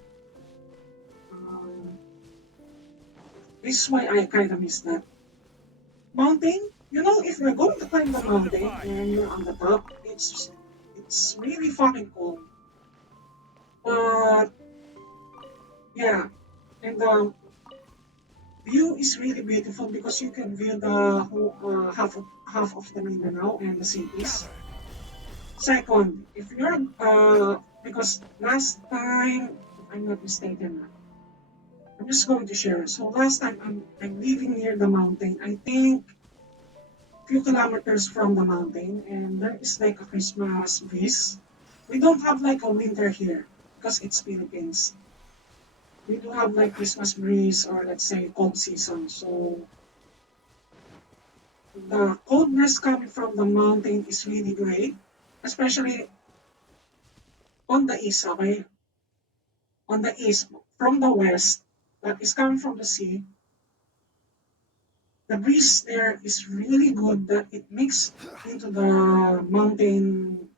Um, this is why I kind of miss that. Mountain, you know, if you're going to climb the mountain Solidify. and you're on the top, it's really fucking cold. But yeah, and the view is really beautiful because you can view the whole half of the Mindanao and the cities. Gather. Second, if you're because last time, if I'm not mistaken, I'm just going to share. So last time I'm living near the mountain. I think few kilometers from the mountain, and there is like a Christmas breeze. We don't have like a winter here because it's Philippines. We do have like Christmas breeze or let's say cold season. So the coldness coming from the mountain is really great, especially on the east, okay? On the east, from the west, that is coming from the sea, the breeze there is really good that it makes into the mountain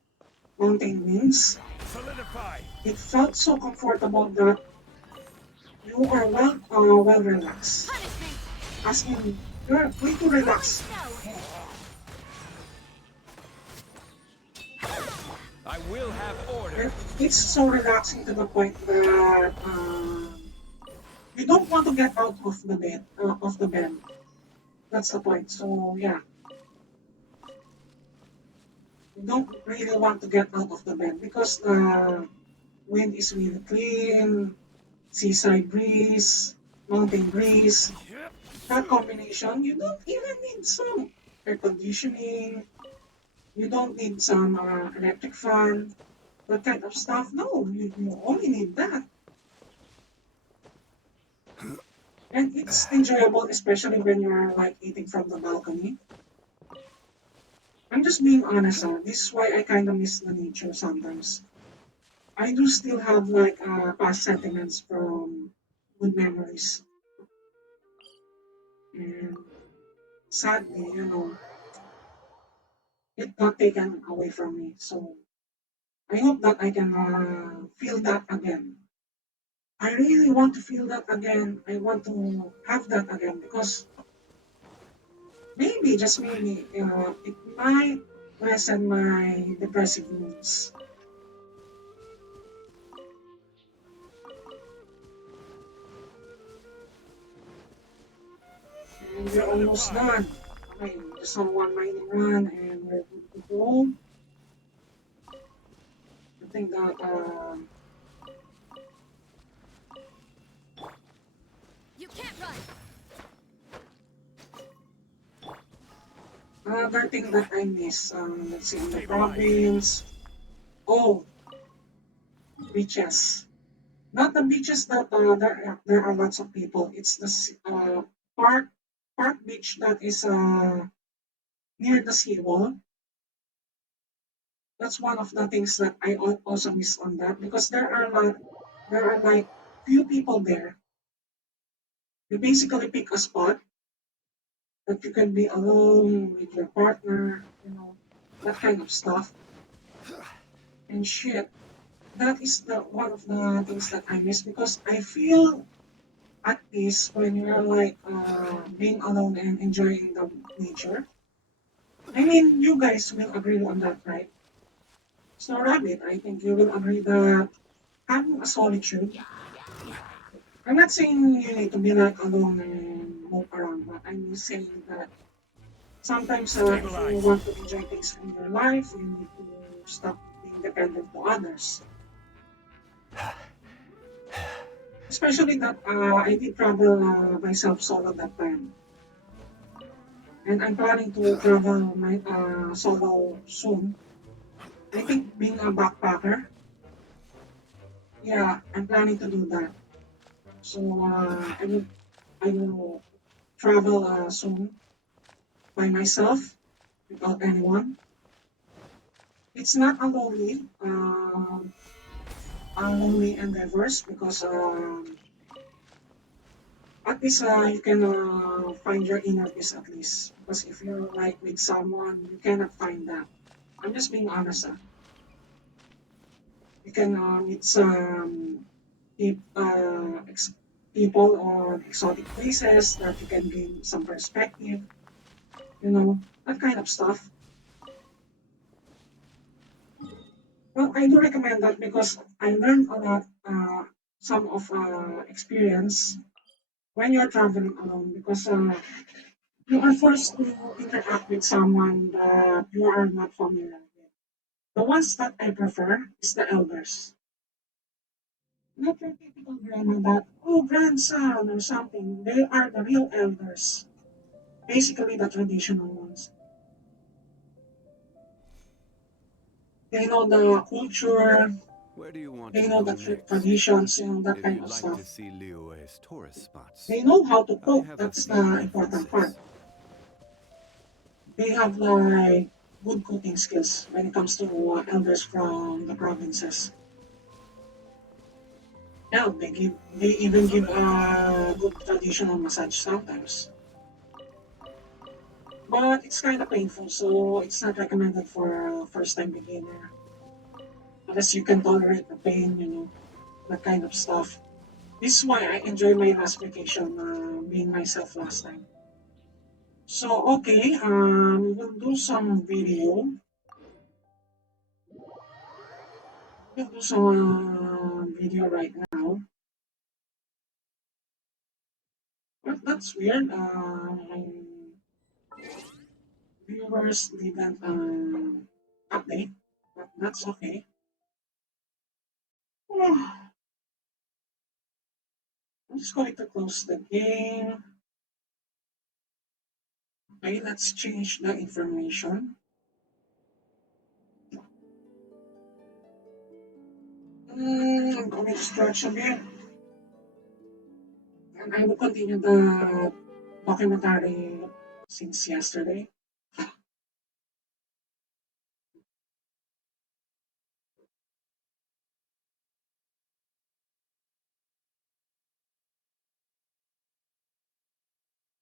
winds. Solidify. It felt so comfortable that you are well relaxed. Punishment! As in, you're way too Rolling relaxed. stone! I will have order. It's so relaxing to the point that you don't want to get out of the bed. Of the bed. That's the point. So yeah, you don't really want to get out of the bed because the wind is really clean, seaside breeze, mountain breeze. That combination, you don't even need some air conditioning. You don't need some electric fan, that kind of stuff. No, you only need that. And it's enjoyable, especially when you're like eating from the balcony. I'm just being honest, this is why I kind of miss the nature sometimes. I do still have like past sentiments from good memories. And sadly, you know, it got taken away from me. So I hope that I can feel that again. I really want to feel that again. I want to have that again because maybe, just maybe, it might lessen my depressive moods. And we're almost Solidify. done. Okay, just on one mining run and we're good to go. I think that You can't run! another thing that I miss, let's see, in the Stabilize. province. Oh, beaches. Not the beaches that there are lots of people. It's the park beach that is near the seawall. That's one of the things that I also miss on that because there are like few people there. You basically pick a spot that you can be alone with your partner, that kind of stuff. And shit, that is the one of the things that I miss because I feel at peace when you're like being alone and enjoying the nature. I mean, you guys will agree on that, right? So, Rabbit, I think you will agree that having a solitude. I'm not saying you need to be like alone and walk around, but I'm saying that sometimes if you Stabilize. want to enjoy things in your life, you need to stop being dependent to others. Especially that I did travel myself solo that time. And I'm planning to travel my solo soon. I think being a backpacker, yeah, I'm planning to do that. So I will travel soon by myself without anyone. It's not a lonely endeavors because at least you can find your inner peace at least. Because if you're like with someone, you cannot find that. I'm just being honest. You can meet some peop- uh, ex- people on exotic places that you can gain some perspective, that kind of stuff. Well, I do recommend that because I learned a lot, some of experience when you're traveling alone because you are forced to interact with someone that you are not familiar with. The ones that I prefer is the elders. Not your typical grandma that, oh, grandson or something. They are the real elders. Basically, the traditional ones. They know the culture, Where do you want they to know go the next? traditions, that If kind you'd of like to stuff. see Liyue's tourist spots, They know how to I cook. have a That's few the important part. references. They have like good cooking skills when it comes to elders from the provinces. Yeah, they even give a good traditional massage sometimes. But it's kind of painful, so it's not recommended for a first time beginner. Unless you can tolerate the pain, that kind of stuff. This is why I enjoy my last vacation, being myself last time. So, okay, we'll do some video. We'll do some video right now. But that's weird. My viewers didn't update, but that's okay. I'm just going to close the game. Okay, let's change the information. I'm going to stretch a bit, and I will continue the documentary since yesterday.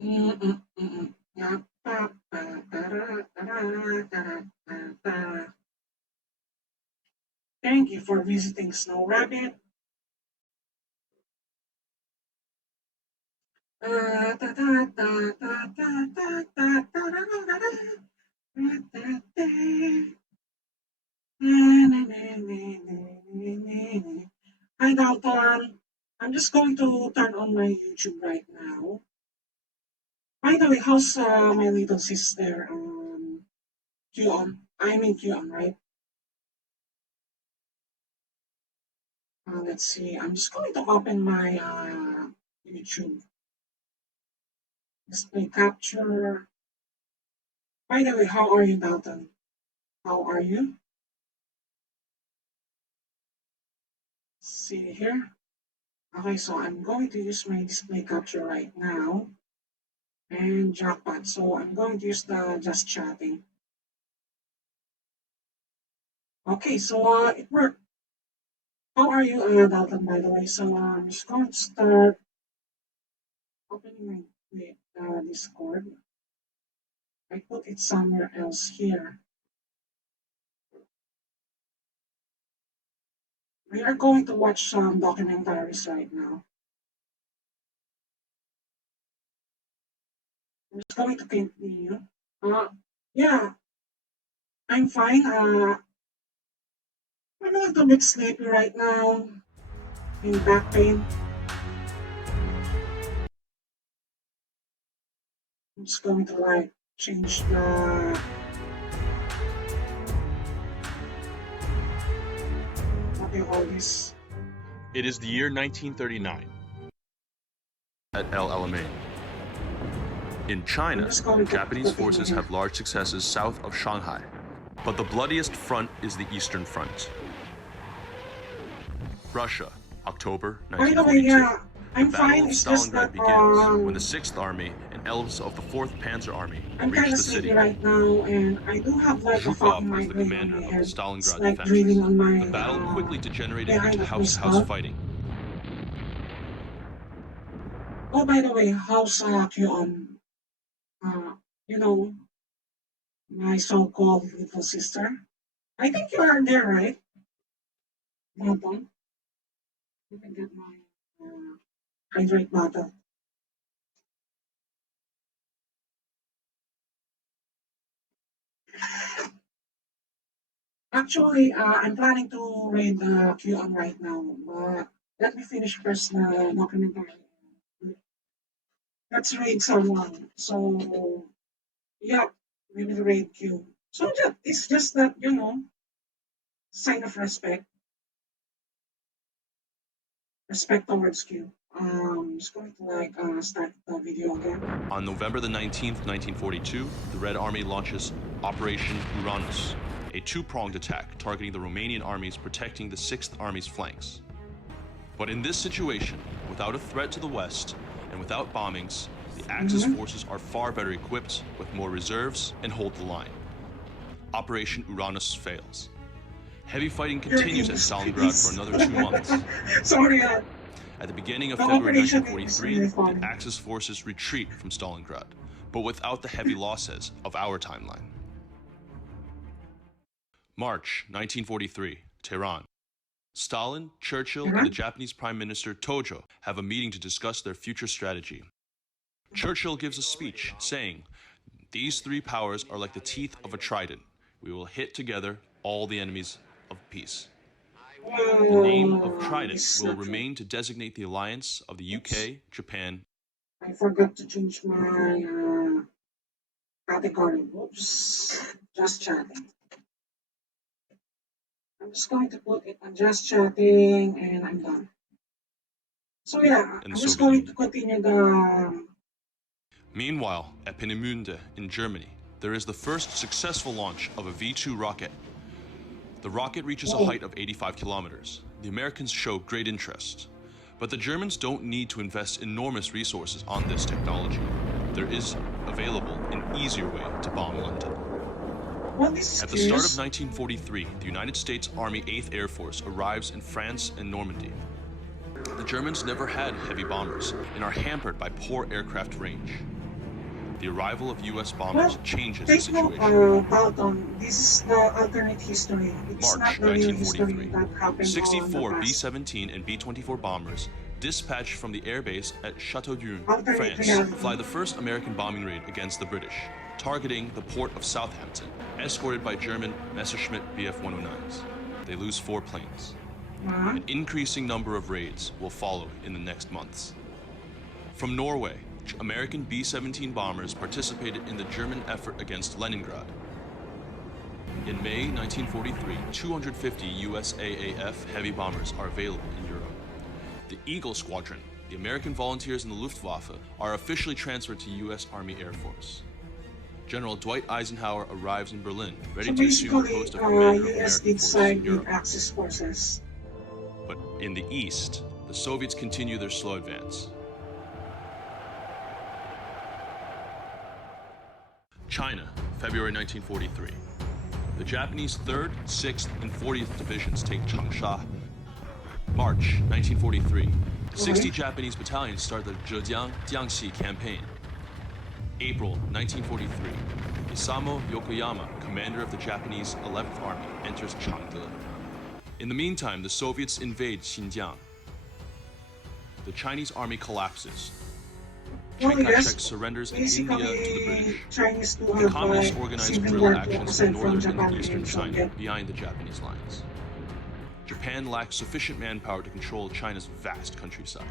Mm, mm, mm, mm. Yeah, pa, pa, tara, tara, tara, ta, ta. Thank you for visiting Snow Rabbit. Ta, ta, ta, ta, ta, ta, ta, tara, tara, ta, ta, ta. Na, na, na, na, na, na, na, na. Hi, Dalton. I'm just going to turn on my YouTube right now. By the way, how's my little sister, Q-on? I mean Q-on, right? Let's see. I'm just going to open my YouTube display capture. By the way, how are you, Dalton? How are you? See here. Okay, so I'm going to use my display capture right now and jackpot. So I'm going to use the just chatting. Okay, so it worked. How are you, Dalton, by the way? So I'm just going to start opening my Discord. I put it somewhere else here. We are going to watch some documentaries right now. I'm just going to continue. Uh, yeah, I'm fine. I'm a little bit sleepy right now in back pain. I'm just going to like change the what do you call this? It is the year 1939 at El Alamein. In I'm China, just going to Japanese continue forces here. have large successes south of Shanghai, but the bloodiest front is the Eastern Front. Russia, October By the way, 1942. yeah, The I'm Battle fine. of It's just that Stalingrad begins when the 6th Army and elves of the 4th Panzer Army I'm reach kind of the sleepy city. right now, and I do have like a fucking Zhukov was the migraine on commander my of the head. It's Stalingrad like drilling defenses. on my The battle quickly degenerated behind into of my house-to-house skull. fighting. Oh, by the way, how's you on? Uh, you know, my so-called little sister. I think you are there, right? Bantan. Let me get my hydrate bottle. Actually, I'm planning to read the QM right now, but let me finish first the documentary. Let's read someone. So, yeah, we will read Q. So, yeah, it's just that, sign of respect towards Q. Just going to like start the video again. On November the 19th, 1942, the Red Army launches Operation Uranus, a two-pronged attack targeting the Romanian armies protecting the 6th Army's flanks. But in this situation, without a threat to the west and without bombings, the Axis forces are far better equipped with more reserves and hold the line. Operation Uranus fails. Heavy fighting continues at Stalingrad for another 2 months. Sorry, At the beginning of the February operation is 1943, really funny. the Axis forces retreat from Stalingrad, but without the heavy losses of our timeline. March 1943, Tehran. Stalin, Churchill, and the Japanese Prime Minister Tojo have a meeting to discuss their future strategy. Churchill gives a speech saying, "These three powers are like the teeth of a trident. We will hit together all the enemies of peace." The name of Trident This is will not true. remain to designate the alliance of the Oops. UK, Japan. I forgot to change my category. Oops. Just chatting. I'm just going to put it on just chatting and I'm done. So yeah, and the I'm just Soviet going to Union. continue the Meanwhile, at Peenemünde in Germany, there is the first successful launch of a V-2 rocket. The rocket reaches a height of 85 kilometers. The Americans show great interest. But the Germans don't need to invest enormous resources on this technology. There is available an easier way to bomb London. well, this is At the start of curious. 1943, the United States Army 8th Air Force arrives in France and Normandy. The Germans never had heavy bombers and are hampered by poor aircraft range. The arrival of US bombers Well, changes the take note, situation. Dalton. This is the alternate history. It's not March the real history 1943. that happened on the 64 past. B-17 and B-24 bombers, dispatched from the airbase at Châteauneuf, Alternate France, reality. fly the first American bombing raid against the British, targeting the port of Southampton, escorted by German Messerschmitt Bf-109s. They lose 4 planes. An increasing number of raids will follow in the next months. From Norway, American B-17 bombers participated in the German effort against Leningrad. In May 1943, 250 USAAF heavy bombers are available in Europe. The Eagle Squadron, the American volunteers in the Luftwaffe, are officially transferred to US Army Air Force. General Dwight Eisenhower arrives in Berlin, ready So to assume the basically, post of commander of US American did forces in side with Europe. Axis forces. But in the East, the Soviets continue their slow advance. China, February 1943. The Japanese 3rd, 6th, and 40th Divisions take Changsha. March 1943. 60 Japanese battalions start the Zhejiang-Jiangxi campaign. April 1943. Isamu Yokoyama, commander of the Japanese 11th Army, enters Changde. In the meantime, the Soviets invade Xinjiang. The Chinese army collapses. Chiang Kai-shek surrenders in India to the British. Chinese do The have communists organized civil guerrilla war to actions in aside from northern Japan and eastern and China Soviet. behind the Japanese lines. Japan lacks sufficient manpower to control China's vast countryside.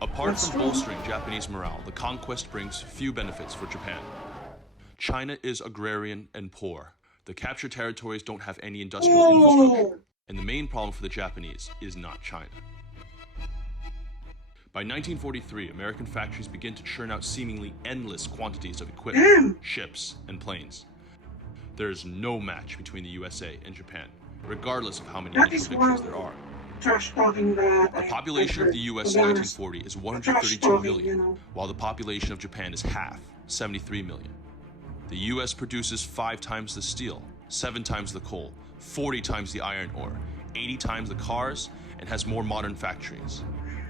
Apart That's from true. bolstering Japanese morale, the conquest brings few benefits for Japan. China is agrarian and poor. The captured territories don't have any industrial infrastructure, and the main problem for the Japanese is not China. By 1943, American factories begin to churn out seemingly endless quantities of equipment, Damn. ships, and planes. There is no match between the USA and Japan, regardless of how many That initial is victories one there are. trash talking that The population of the US in 1940 is 132 million, while the population of Japan is half, 73 million. The US produces 5 times the steel, 7 times the coal, 40 times the iron ore, 80 times the cars, and has more modern factories.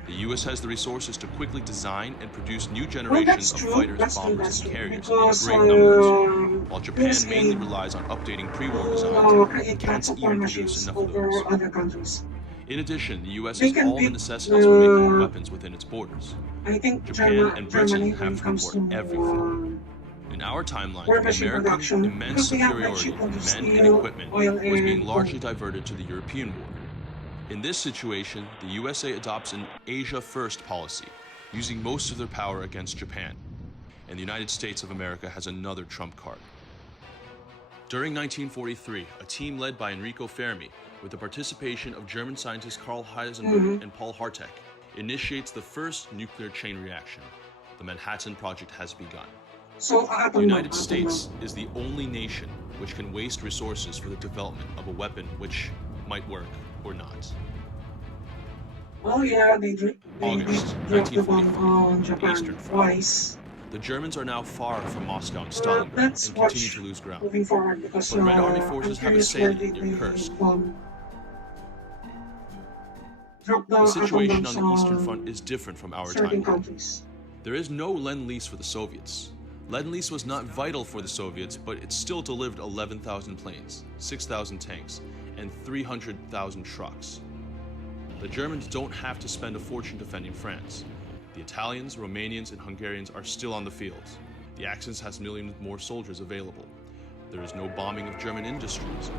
The US has the resources to quickly design and produce new generations of fighters, bombers, and carriers in because great numbers, while Japan USA mainly relies on updating pre-war designs create and can't lots of war even produce machines enough of over those. other countries. In addition, the US They has can all the beat necessities for making the- weapons within its borders. I think Japan and Britain Germany when have it to comes to import everything. In our timeline, war the machine American production, immense because they have like superiority in shipment of men and steel, equipment oil, was being and largely coal. diverted to the European war. In this situation, the USA adopts an Asia First policy, using most of their power against Japan. And the United States of America has another trump card. During 1943, a team led by Enrico Fermi, with the participation of German scientists Karl Heisenberg and Paul Hartek, initiates the first nuclear chain reaction. The Manhattan Project has begun. So The United States is the only nation which can waste resources for the development of a weapon which might work or not. Oh yeah, they August dropped the bomb 1943, on the Japan Eastern Front. twice. The Germans are now far from Moscow and Stalingrad Let's and continue watch to lose ground. moving forward because But Red Army I'm forces have a curious where salient did near they Kursk. Drop the The atom situation bombs on the Eastern Front is different from our certain timeline. countries. There is no Lend-Lease for the Soviets. Lend-Lease was not vital for the Soviets, but it still delivered 11,000 planes, 6,000 tanks, and 300,000 trucks. The Germans don't have to spend a fortune defending France. The Italians, Romanians, and Hungarians are still on the fields. The Axis has millions more soldiers available. There is no bombing of German industries.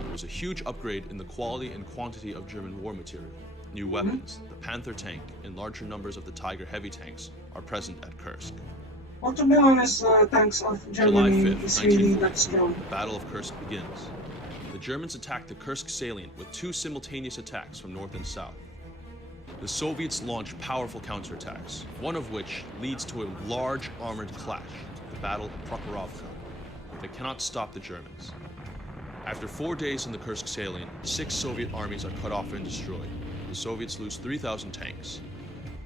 There is a huge upgrade in the quality and quantity of German war material. New weapons, the Panther tank, and larger numbers of the Tiger heavy tanks are present at Kursk. Well, to be honest, tanks of July Germany 5th, is really 1943, that strong. the Battle of Kursk begins. The Germans attack the Kursk salient with 2 simultaneous attacks from north and south. The Soviets launch powerful counterattacks, one of which leads to a large armored clash, the Battle of Prokhorovka. They cannot stop the Germans. After 4 days in the Kursk salient, 6 Soviet armies are cut off and destroyed. The Soviets lose 3,000 tanks.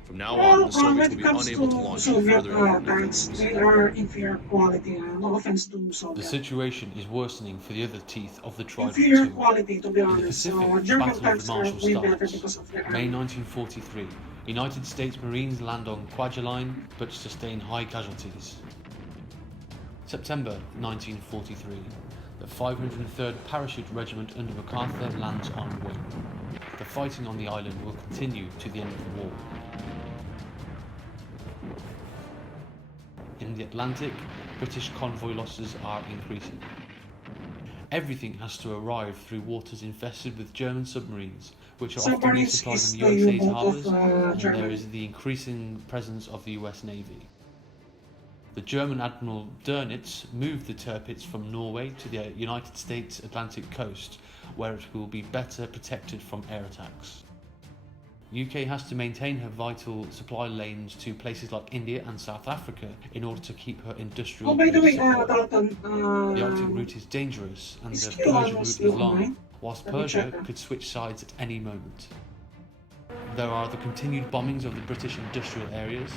From now on, the Soviets will be unable to launch Soviet further important tanks, offensives. they are inferior quality. No offense to The Soviet. situation is worsening for the other teeth of the Trident Inferior II. quality, to be In the honest. Pacific, the German Battle of tanks the are Marshall way better starts. because of their May armor. 1943, United States Marines land on Kwajalein but sustain high casualties. September 1943, the 503rd Parachute Regiment under MacArthur lands on Wing. The fighting on the island will continue to the end of the war. In the Atlantic, British convoy losses are increasing. Everything has to arrive through waters infested with German submarines, which are often Submarines resupplied is in the the USA's U-boat harbours, of and there Germany. is the increasing presence of the US Navy. The German Admiral Dönitz moved the Tirpitz from Norway to the United States Atlantic coast, where it will be better protected from air attacks. UK has to maintain her vital supply lanes to places like India and South Africa in order to keep her industrial Oh, by the way, base supplied. Dalton, The Arctic route is dangerous and is the Q1 Persian route is still long, online? whilst Let me check Persia that. could switch sides at any moment. There are the continued bombings of the British industrial areas.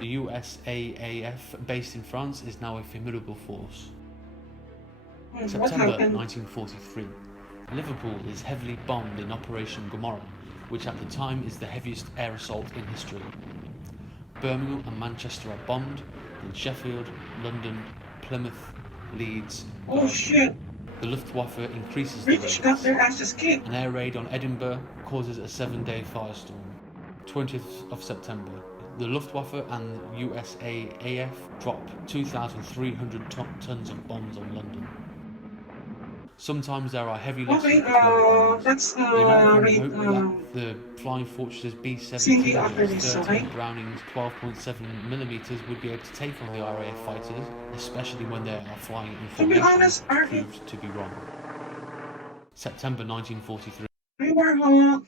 The USAAF, based in France, is now a formidable force. What September happened? 1943. Liverpool is heavily bombed in Operation Gomorrah, which at the time is the heaviest air assault in history. Birmingham and Manchester are bombed, and Sheffield, London, Plymouth, Leeds, Oh Glasgow. shit! The Luftwaffe increases the British got raids. their asses kicked. An air raid on Edinburgh causes a 7-day firestorm. 20th of September. The Luftwaffe and USAAF drop 2,300 tons of bombs on London. Sometimes there are heavy losses Okay, between the bombings. let's The Americans read hope that the Flying Fortresses Cindy B-17 after and this, 13 okay? Brownings 12.7mm would be able to take on the RAF fighters, especially when they are flying in To be formation, honest, proved to be wrong. September 1943. Hi Warhawk!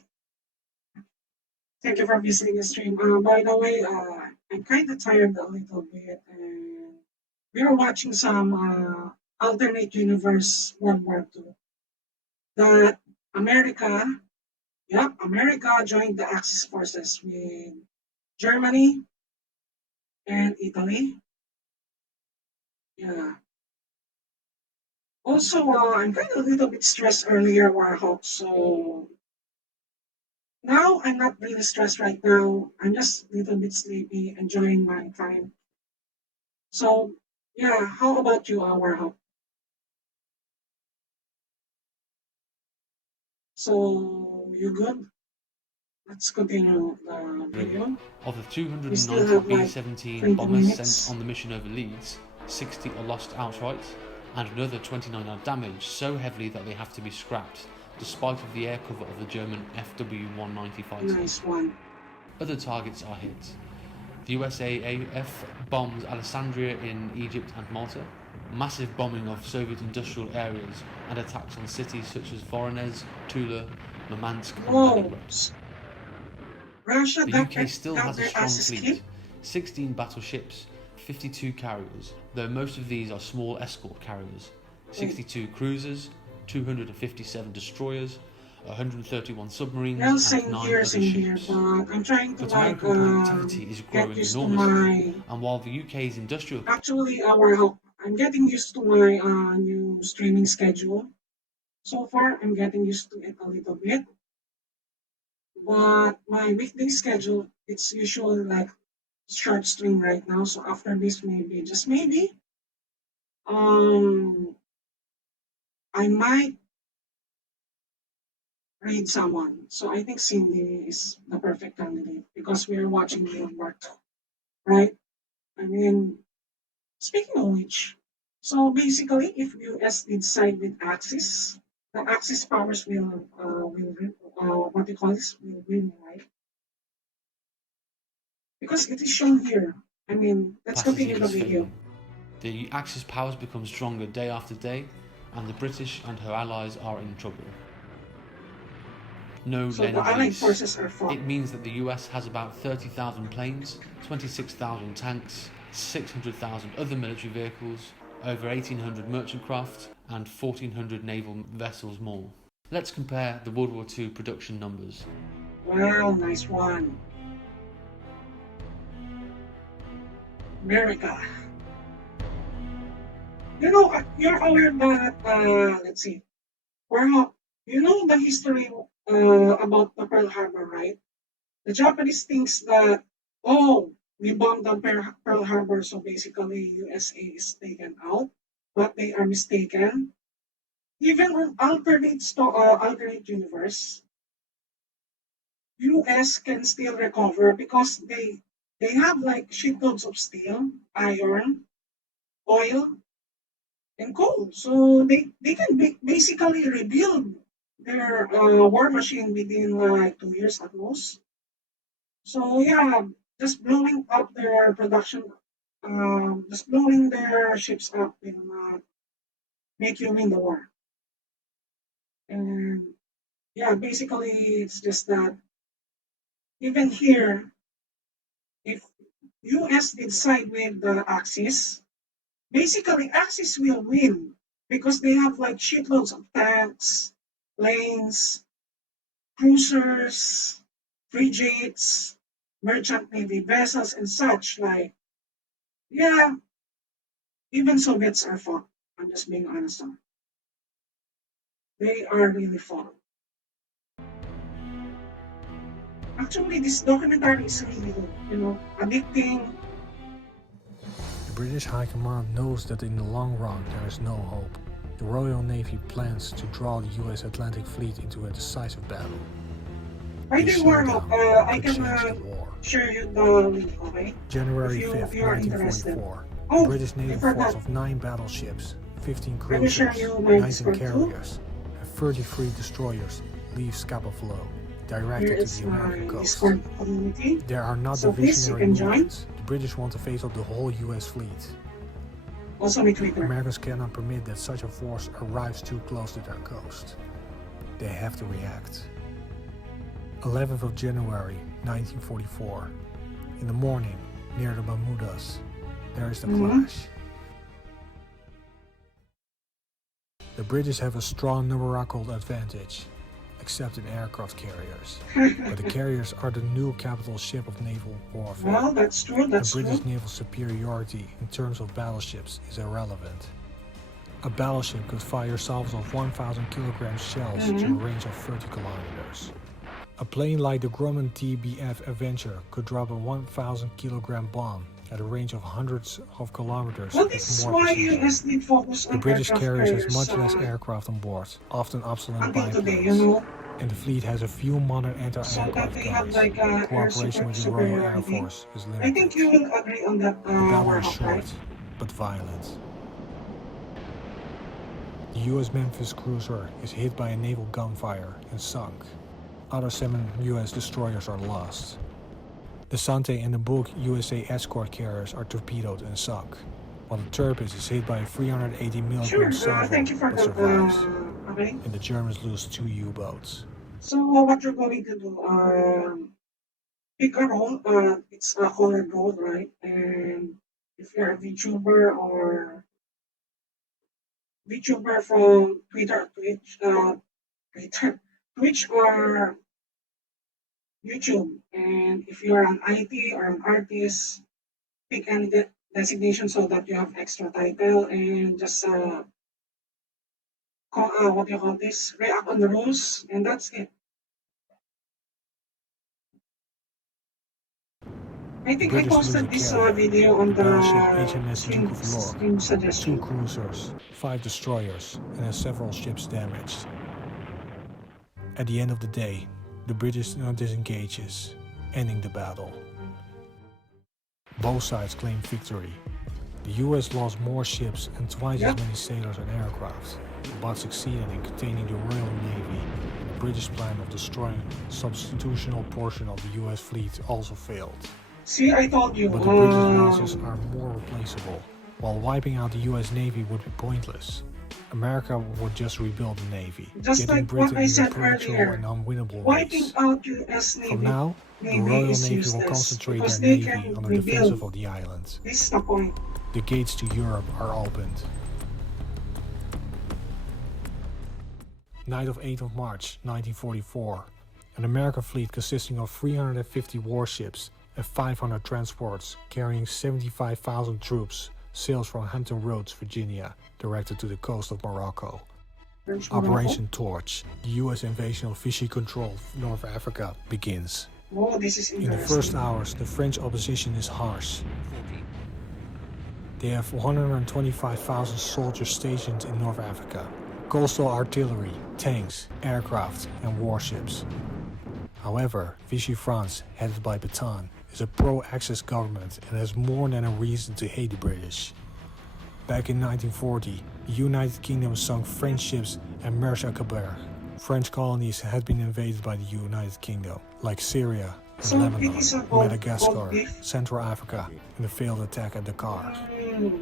Thank you for visiting the stream. By the way, I'm kind of tired a little bit, and we are watching some alternate universe World War II. That America, yep, America joined the Axis forces with Germany and Italy. Yeah. Also, I'm kind of a little bit stressed earlier, Warhawk, so now I'm not really stressed right now. I'm just a little bit sleepy, enjoying my time. So, yeah, how about you, Warhawk? So, you good? Let's continue the video. Of the We still 290 have like B-17 20 bombers sent minutes. on the mission over Leeds, 60 are lost outright, and another 29 are damaged so heavily that they have to be scrapped, despite of the air cover of the German FW-190 fighters. Nice one. Other targets are hit. The USAAF bombs Alexandria in Egypt and Malta, massive bombing of Soviet industrial areas, and attacks on cities such as Voronezh, Tula, Murmansk, and Whoa! Leningrad. Russia The got, UK still got has a their strong asses fleet, kicked? 16 battleships, 52 carriers, though most of these are small escort carriers, 62 cruisers, 257 destroyers, 131 submarines, Well, and 9 other same here, ships. but I'm trying to But like American productivity is get growing used to enormously, my. and while the UK's industrial Actually, our I'm getting used to my new streaming schedule. So far, I'm getting used to it a little bit. But my weekday schedule, it's usually like short stream right now. So after this, maybe just maybe, um, I might read someone. So I think Cindy is the perfect candidate because we are watching World War II, right? I mean, speaking of which, so basically, if US did side with Axis, the Axis powers will what do you call this? Will win, right? Because it is shown here. I mean, let's passes in continue the his video. favour. The Axis powers become stronger day after day, and the British and her allies are in trouble. No So the lend Allied lease. forces are fought. It means that the US has about 30,000 planes, 26,000 tanks, 600,000 other military vehicles, over 1,800 merchant craft, and 1,400 naval vessels more. Let's compare the World War II production numbers. Well, nice one. America. You know, you're aware that, let's see, Warhawk, you know the history about the Pearl Harbor, right? The Japanese thinks that, oh, we bombed the Pearl Harbor, so basically USA is taken out, but they are mistaken. Even on alternate universe, US can still recover because they have like shitloads of steel, iron, oil, and coal. So they can basically rebuild their war machine within like 2 years at most. So yeah, just blowing up their production, just blowing their ships up will not make you win the war. And yeah, basically it's just that even here, if US did side with the Axis, basically Axis will win because they have like shitloads of tanks, planes, cruisers. frigates, merchant navy vessels, and such. Like, yeah, even Soviets are fought. I'm just being honest. They are really fought. Actually, this documentary is really good, addicting. The British High Command knows that in the long run there is no hope. The Royal Navy plans to draw the US Atlantic Fleet into a decisive battle. By This the warlock, showdown I could can change the war. share you the link, okay? January If 5th, you are interested. 1944. The Oh, British I naval forgot. force of 9 battleships, 15 Let me share cruisers, you my 19 Discord too. carriers, and 33 destroyers leave Scapa Flow, Here directed to is the my American coast. Discord community. There are not So please, you divisionary can join. movements. The British want to face up the whole US fleet. Also my Twitter. Americans cannot permit that such a force arrives too close to their coast. They have to react. 11th of January 1944. In the morning, near the Bermudas, there is the clash. The British have a strong numerical advantage, except in aircraft carriers. But the carriers are the new capital ship of naval warfare. Well, that's true, that's The British true. naval superiority in terms of battleships is irrelevant. A battleship could fire salvos of 1,000 kilogram shells to a range of 30 kilometers. A plane like the Grumman TBF Avenger could drop a 1,000 kilogram bomb at a range of hundreds of kilometers Well, with this is more why precision. US need focus on The British aircraft carriers carriers, has much less aircraft on board, often obsolete until today, biplanes, and the fleet has a few modern so that anti-aircraft they have guns. like air Cooperation with the Royal Air superiority. Force is I limited. think you will agree on that, The battle is Warhawk, short, right? but violent. The US Memphis cruiser is hit by a naval gunfire and sunk. Other 7 US destroyers are lost. The Sante and the Bulk USA escort carriers are torpedoed and sunk, while the Tirpitz is hit by a 380 Sure, milligram salvo thank you for but that, survives, okay. and the Germans lose 2 U-boats. So what you're going to do, pick a role, it's a colored role, right? And if you're a VTuber from Twitter, Twitch or YouTube, and if you're an IT or an artist, pick any designation so that you have extra title and just what do you call this? React on the rules, and that's it. I The think I British lose a posted this carrier, video on the battleship the HMS Duke of York, stream 2 suggestion. cruisers, 5 destroyers, and has several ships damaged. At the end of the day, the British disengages, ending the battle. Both sides claim victory. The US lost more ships and twice as many sailors and aircraft, but succeeded in containing the Royal Navy. The British plan of destroying the substitutional portion of the US fleet also failed. See, I told you. But the British losses are more replaceable. While wiping out the US Navy would be pointless, America would just rebuild the Navy, Just getting like what Britain I into said perpetual earlier, and unwinnable wiping race. out US From now, the Navy Royal is Navy will useless concentrate because their they navy can on the rebuild. defensive of the island. This is the point. The gates to Europe are opened. Night of 8th of March 1944. An American fleet consisting of 350 warships and 500 transports carrying 75,000 troops sails from Hampton Roads, Virginia, directed to the coast of Morocco. Operation Torch, the US invasion of Vichy-controlled North Africa, begins. Oh, this is In the interesting. first hours, the French opposition is harsh. They have 125,000 soldiers stationed in North Africa, coastal artillery, tanks, aircraft, and warships. However, Vichy France, headed by Bantan, is a pro-Axis government and has more than a reason to hate the British. Back in 1940, the United Kingdom sunk French ships at Mersch-Acabert. French colonies had been invaded by the United Kingdom, like Syria, and So Lebanon, it is a gold Madagascar, beef. Central Africa, in the failed attack at Dakar. Seems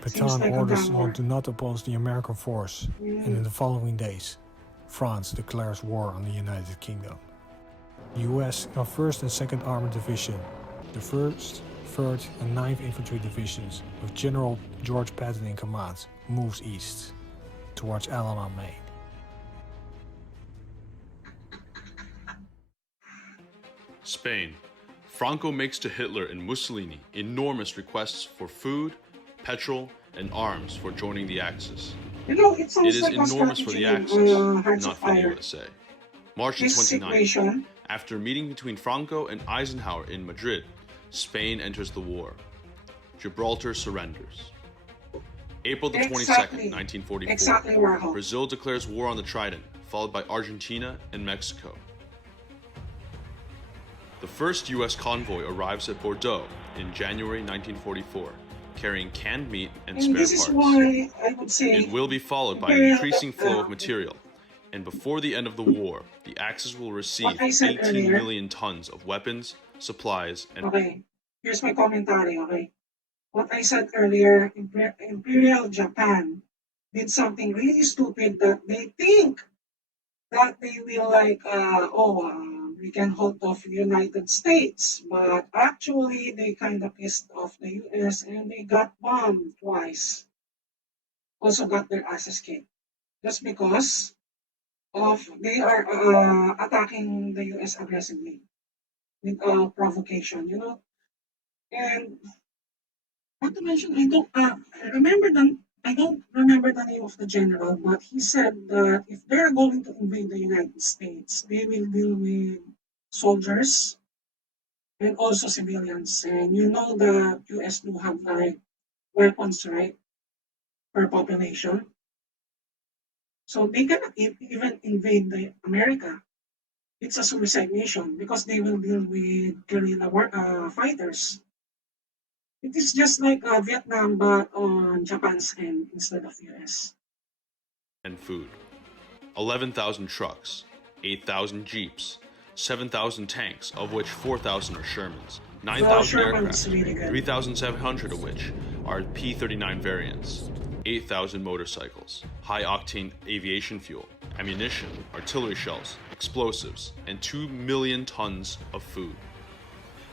Pétain like a orders glamour. to not oppose the American force, and in the following days, France declares war on the United Kingdom. The US and 1st and 2nd Armored Division, the 1st, 3rd and 9th Infantry Divisions, with General George Patton in command, moves east, towards Alabama, Maine. Spain. Franco makes to Hitler and Mussolini enormous requests for food, petrol, and arms for joining the Axis. You know, it It sounds is like a enormous for strategy the in Axis, Hearts of not for the Fire. USA. March the This 29th. situation, After a meeting between Franco and Eisenhower in Madrid, Spain enters the war. Gibraltar surrenders. April the 22nd, 1944. Exactly, Warhol. Brazil declares war on the Trident, followed by Argentina and Mexico. The first U.S. convoy arrives at Bordeaux in January 1944, carrying canned meat and And spare this parts. is why I would say It will be followed by an increasing flow of material, and before the end of the war, the Axis will receive what I said 18 earlier. million tons of weapons, supplies, and Okay, here's my commentary, okay? What I said earlier, Imperial Japan did something really stupid that they think that they will we can hold off the United States, but actually they kind of pissed off the US and they got bombed twice. Also got their asses kicked just because of they are attacking the US aggressively with provocation, you know. And not to mention, I don't remember the name of the general, but he said that if they're going to invade the United States, they will deal with soldiers and also civilians. And you know the US do have like weapons, right, per population. So they cannot even invade America. It's a suicide mission because they will deal with fighters. It is just like Vietnam, but on Japan's end instead of US. food. 11,000 trucks, 8,000 jeeps, 7,000 tanks, of which 4,000 are Shermans, 9,000 Sherman is aircraft, really good. 3,700 of which are P-39 variants, 8,000 motorcycles, high-octane aviation fuel, ammunition, artillery shells, explosives, and 2 million tons of food.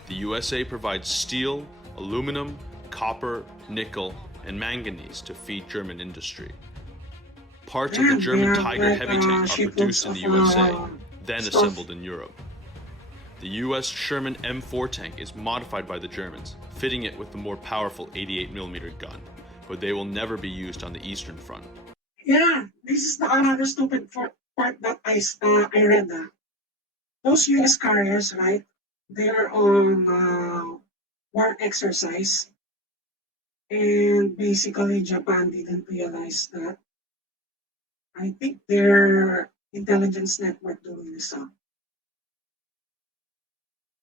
The USA provides steel, aluminum, copper, nickel, and manganese to feed German industry. Parts of the German Tiger heavy tank are produced in the USA, then assembled in Europe. The US Sherman M4 tank is modified by the Germans, fitting it with the more powerful 88mm gun, but they will never be used on the Eastern Front. Yeah, this is the another stupid part that I read. Those US carriers, right? They are on war exercise, and basically Japan didn't realize that. I think their intelligence network doing this up.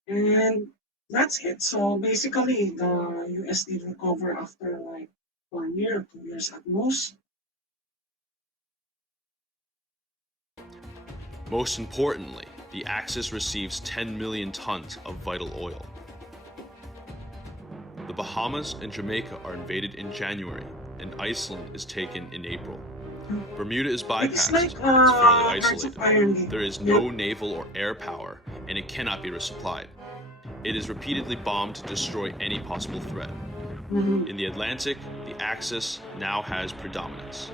And that's it. So basically, the US did recover after like 1 year, 2 years at most. Most importantly, the Axis receives 10 million tons of vital oil. The Bahamas and Jamaica are invaded in January, and Iceland is taken in April. Bermuda is bypassed, It's like it's fairly Hearts of Iron isolated. Gate. There is no naval or air power, and it cannot be resupplied. It is repeatedly bombed to destroy any possible threat. In the Atlantic, the Axis now has predominance.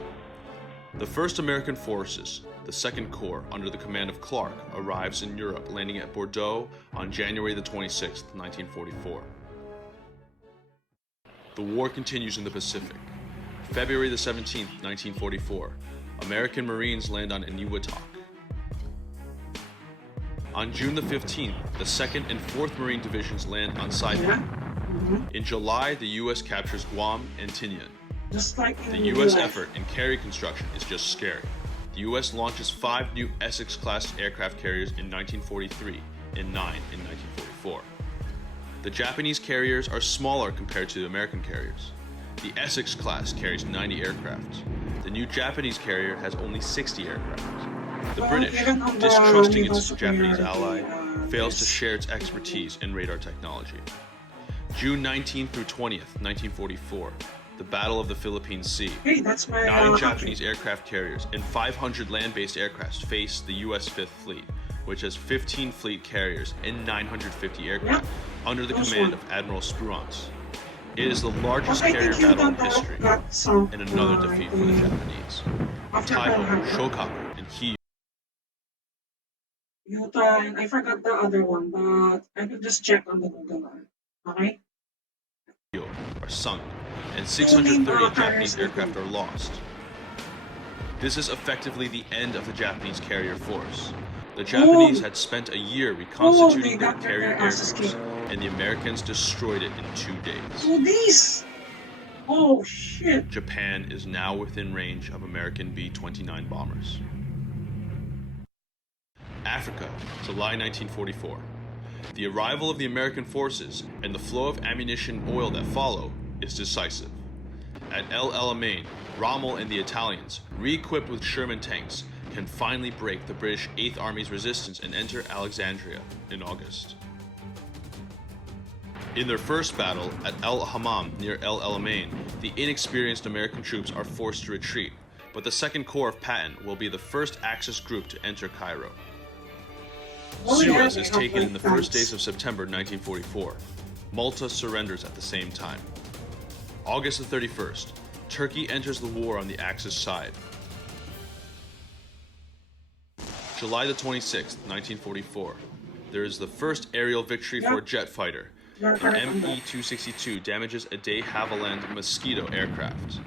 The 1st American Forces, the 2nd Corps, under the command of Clark, arrives in Europe, landing at Bordeaux on January the 26th, 1944. The war continues in the Pacific. February the 17th, 1944, American Marines land on Eniwetok. On June the 15th, the 2nd and 4th Marine Divisions land on Saipan. In July, the U.S. captures Guam and Tinian. Just like in The U.S. effort in carrier construction is just scary. The U.S. launches 5 new Essex-class aircraft carriers in 1943 and 9 in 1944. The Japanese carriers are smaller compared to the American carriers. The Essex class carries 90 aircraft. The new Japanese carrier has only 60 aircraft. The British, even on the distrusting naval its Japanese superiority, ally, fails to yes. share its expertise in radar technology. June 19th through 20th, 1944, the Battle of the Philippine Sea. Hey, that's my 9 Japanese aircraft carriers and 500 land-based aircraft face the U.S. Fifth Fleet, which has 15 fleet carriers and 950 aircraft under the command of Admiral Spruance. It is the largest I carrier think you battle in got history, some, and another defeat for the Japanese. after Taiho, Pearl Harbor. Shokaku, and Hiyu Utah, and I forgot the other one, but I will just check on the Google. Okay? are sunk, and Two main 630 carriers Japanese were aircraft killed. are lost. This is effectively the end of the Japanese carrier force. The Japanese Oh, had spent a year they reconstituting their got carrier their air asses force, kicked. and the Americans destroyed it in 2 days. So this. Oh shit. Japan is now within range of American B-29 bombers. Africa, July 1944. The arrival of the American forces and the flow of ammunition and oil that follow is decisive. At El Alamein, Rommel and the Italians, re-equipped with Sherman tanks, can finally break the British 8th Army's resistance and enter Alexandria in August. In their first battle at El Hammam near El Alamein, the inexperienced American troops are forced to retreat, but the 2nd Corps of Patton will be the first Axis group to enter Cairo. Suez is taken in the first days of September 1944. Malta surrenders at the same time. August the 31st, Turkey enters the war on the Axis side. July the 26th, 1944. There is the first aerial victory for a jet fighter. The ME-262 damages a de Havilland Mosquito aircraft.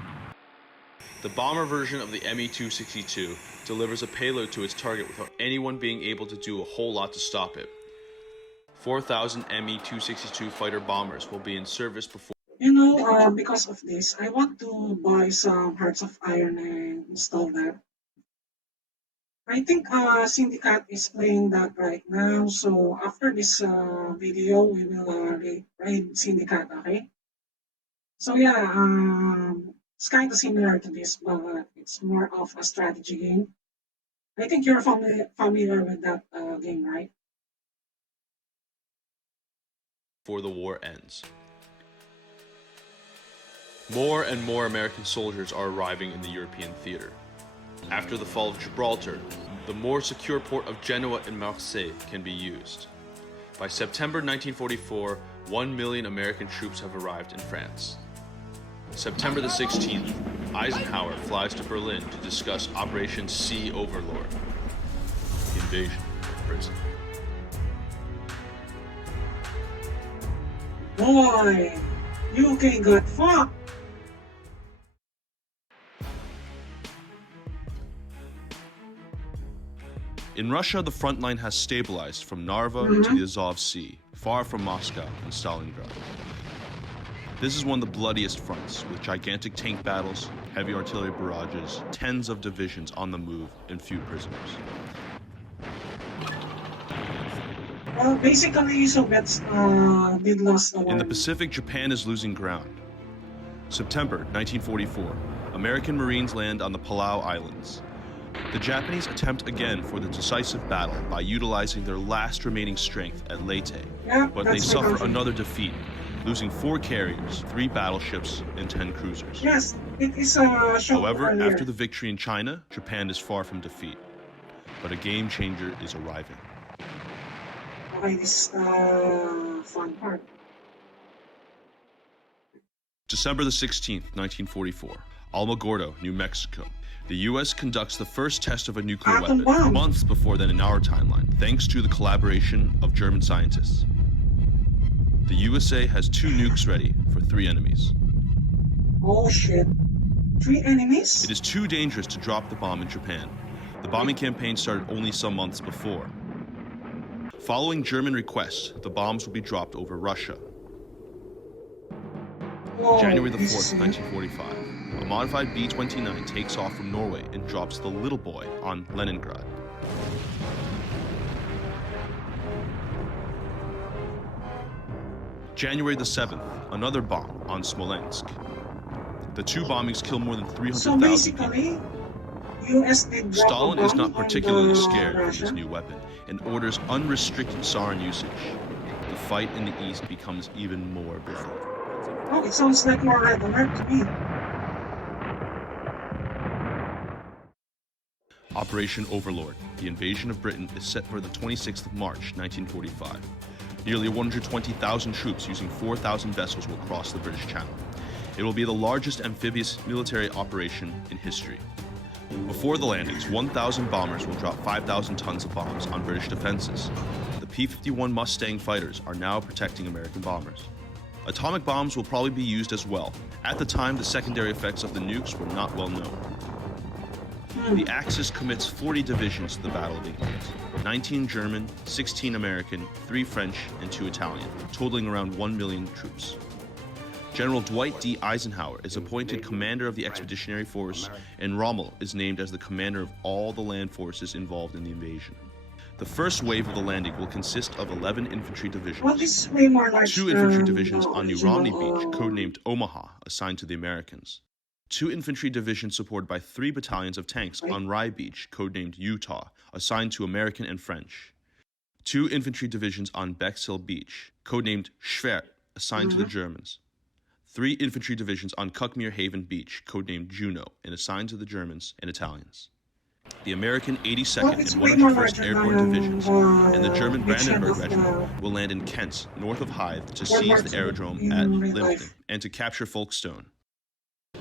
The bomber version of the ME-262 delivers a payload to its target without anyone being able to do a whole lot to stop it. 4,000 ME-262 fighter bombers will be in service before. You know, because of this, I want to buy some Hearts of Iron and install that. I think Syndicate is playing that right now. So after this video, we will raid Syndicate, okay? So yeah, it's kind of similar to this, but it's more of a strategy game. I think you're familiar with that game, right? Before the war ends. More and more American soldiers are arriving in the European theater. After the fall of Gibraltar, the more secure port of Genoa and Marseille can be used. By September 1944, 1 million American troops have arrived in France. September the 16th, Eisenhower flies to Berlin to discuss Operation Sea Overlord, the invasion of Britain. Boy, UK got fucked. In Russia, the front line has stabilized from Narva to the Azov Sea, far from Moscow and Stalingrad. This is one of the bloodiest fronts, with gigantic tank battles, heavy artillery barrages, tens of divisions on the move, and few prisoners. Well, basically, Soviets did lose the war. In the Pacific, Japan is losing ground. September 1944, American Marines land on the Palau Islands. The Japanese attempt again for the decisive battle by utilizing their last remaining strength at Leyte, but they suffer another defeat, losing 4 carriers, 3 battleships, and 10 cruisers. Yes, it is a show. However, after the victory in China, Japan is far from defeat. But a game changer is arriving. Okay, this is the fun part. December the 16th, 1944, Alamogordo, New Mexico. The U.S. conducts the first test of a nuclear weapon months before then in our timeline, thanks to the collaboration of German scientists. The USA has 2 nukes ready for 3 enemies. Oh shit. 3 enemies? It is too dangerous to drop the bomb in Japan. The bombing campaign started only some months before. Following German requests, the bombs will be dropped over Russia. Whoa, January the 4th, 1945. A modified B-29 takes off from Norway and drops the Little Boy on Leningrad. January the 7th, another bomb on Smolensk. The 2 bombings kill more than 300,000 So basically, US did drop Stalin a is bomb not particularly on scared of Russia. his new weapon and orders unrestricted sarin usage. The fight in the east becomes even more brutal. Oh, it sounds like more Red Alert to me. Operation Overlord, the invasion of Britain, is set for the 26th of March, 1945. Nearly 120,000 troops using 4,000 vessels will cross the British Channel. It will be the largest amphibious military operation in history. Before the landings, 1,000 bombers will drop 5,000 tons of bombs on British defenses. The P-51 Mustang fighters are now protecting American bombers. Atomic bombs will probably be used as well. At the time, the secondary effects of the nukes were not well known. The Axis commits 40 divisions to the Battle of England. 19 German, 16 American, 3 French, and 2 Italian, totaling around 1 million troops. General Dwight D. Eisenhower is appointed commander of the Expeditionary Force, and Rommel is named as the commander of all the land forces involved in the invasion. The first wave of the landing will consist of 11 infantry divisions. Well, this is way more large 2 infantry than divisions the on New original, Romney Beach, codenamed Omaha, assigned to the Americans. 2 infantry divisions supported by 3 battalions of tanks on Rye Beach, codenamed Utah, assigned to American and French. 2 infantry divisions on Bexhill Beach, codenamed Schwert, assigned to the Germans. 3 infantry divisions on Cuckmere Haven Beach, codenamed Juno, and assigned to the Germans and Italians. The American 82nd and 101st Airborne Divisions and the German Brandenburg Regiment will land in Kent, north of Hythe, to seize the aerodrome at Lympton and to capture Folkestone.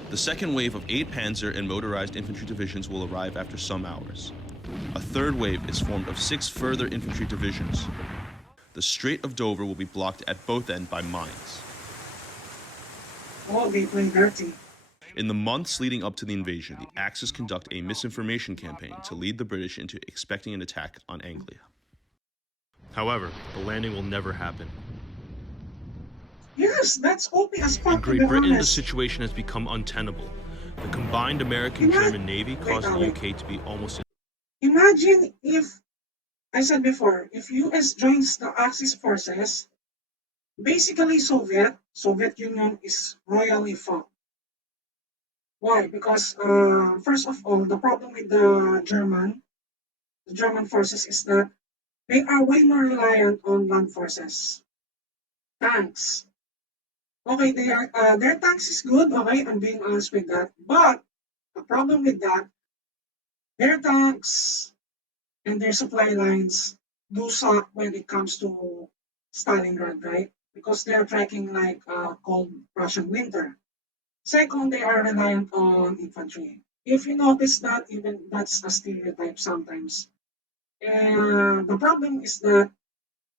The second wave of 8 Panzer and motorized infantry divisions will arrive after some hours. A third wave is formed of 6 further infantry divisions. The Strait of Dover will be blocked at both ends by mines. Oh, they play dirty. In the months leading up to the invasion, the Axis conduct a misinformation campaign to lead the British into expecting an attack on Anglia. However, the landing will never happen. Yes, that's OP as fuck. In Great Britain, the situation has become untenable. The combined American-German Navy caused the UK to be almost... Imagine if, I said before, if US joins the Axis forces, basically Soviet Union is royally fucked. Why? Because first of all, the problem with the German forces is that they are way more reliant on land forces. Tanks. Okay, their tanks is good, okay, I'm being honest with that. But the problem with that, their tanks and their supply lines do suck when it comes to Stalingrad, right? Because they are tracking like cold Russian winter. Second, they are reliant on infantry. If you notice that, even that's a stereotype sometimes. And the problem is that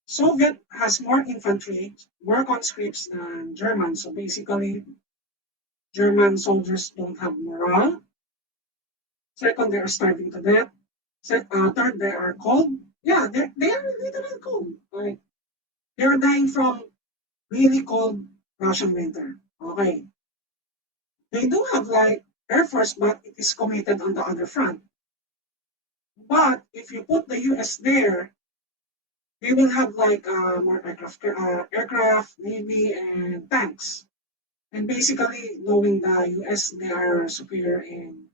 Soviet has more infantry, more conscripts than German. So basically, German soldiers don't have morale. Second, they are starving to death. Third, they are cold. Yeah, they are literally cold. Like, they are dying from really cold Russian winter. Okay. They do have like Air Force, but it is committed on the other front. But if you put the US there, they will have like more aircraft, navy, and tanks. And basically, knowing the US, they are superior in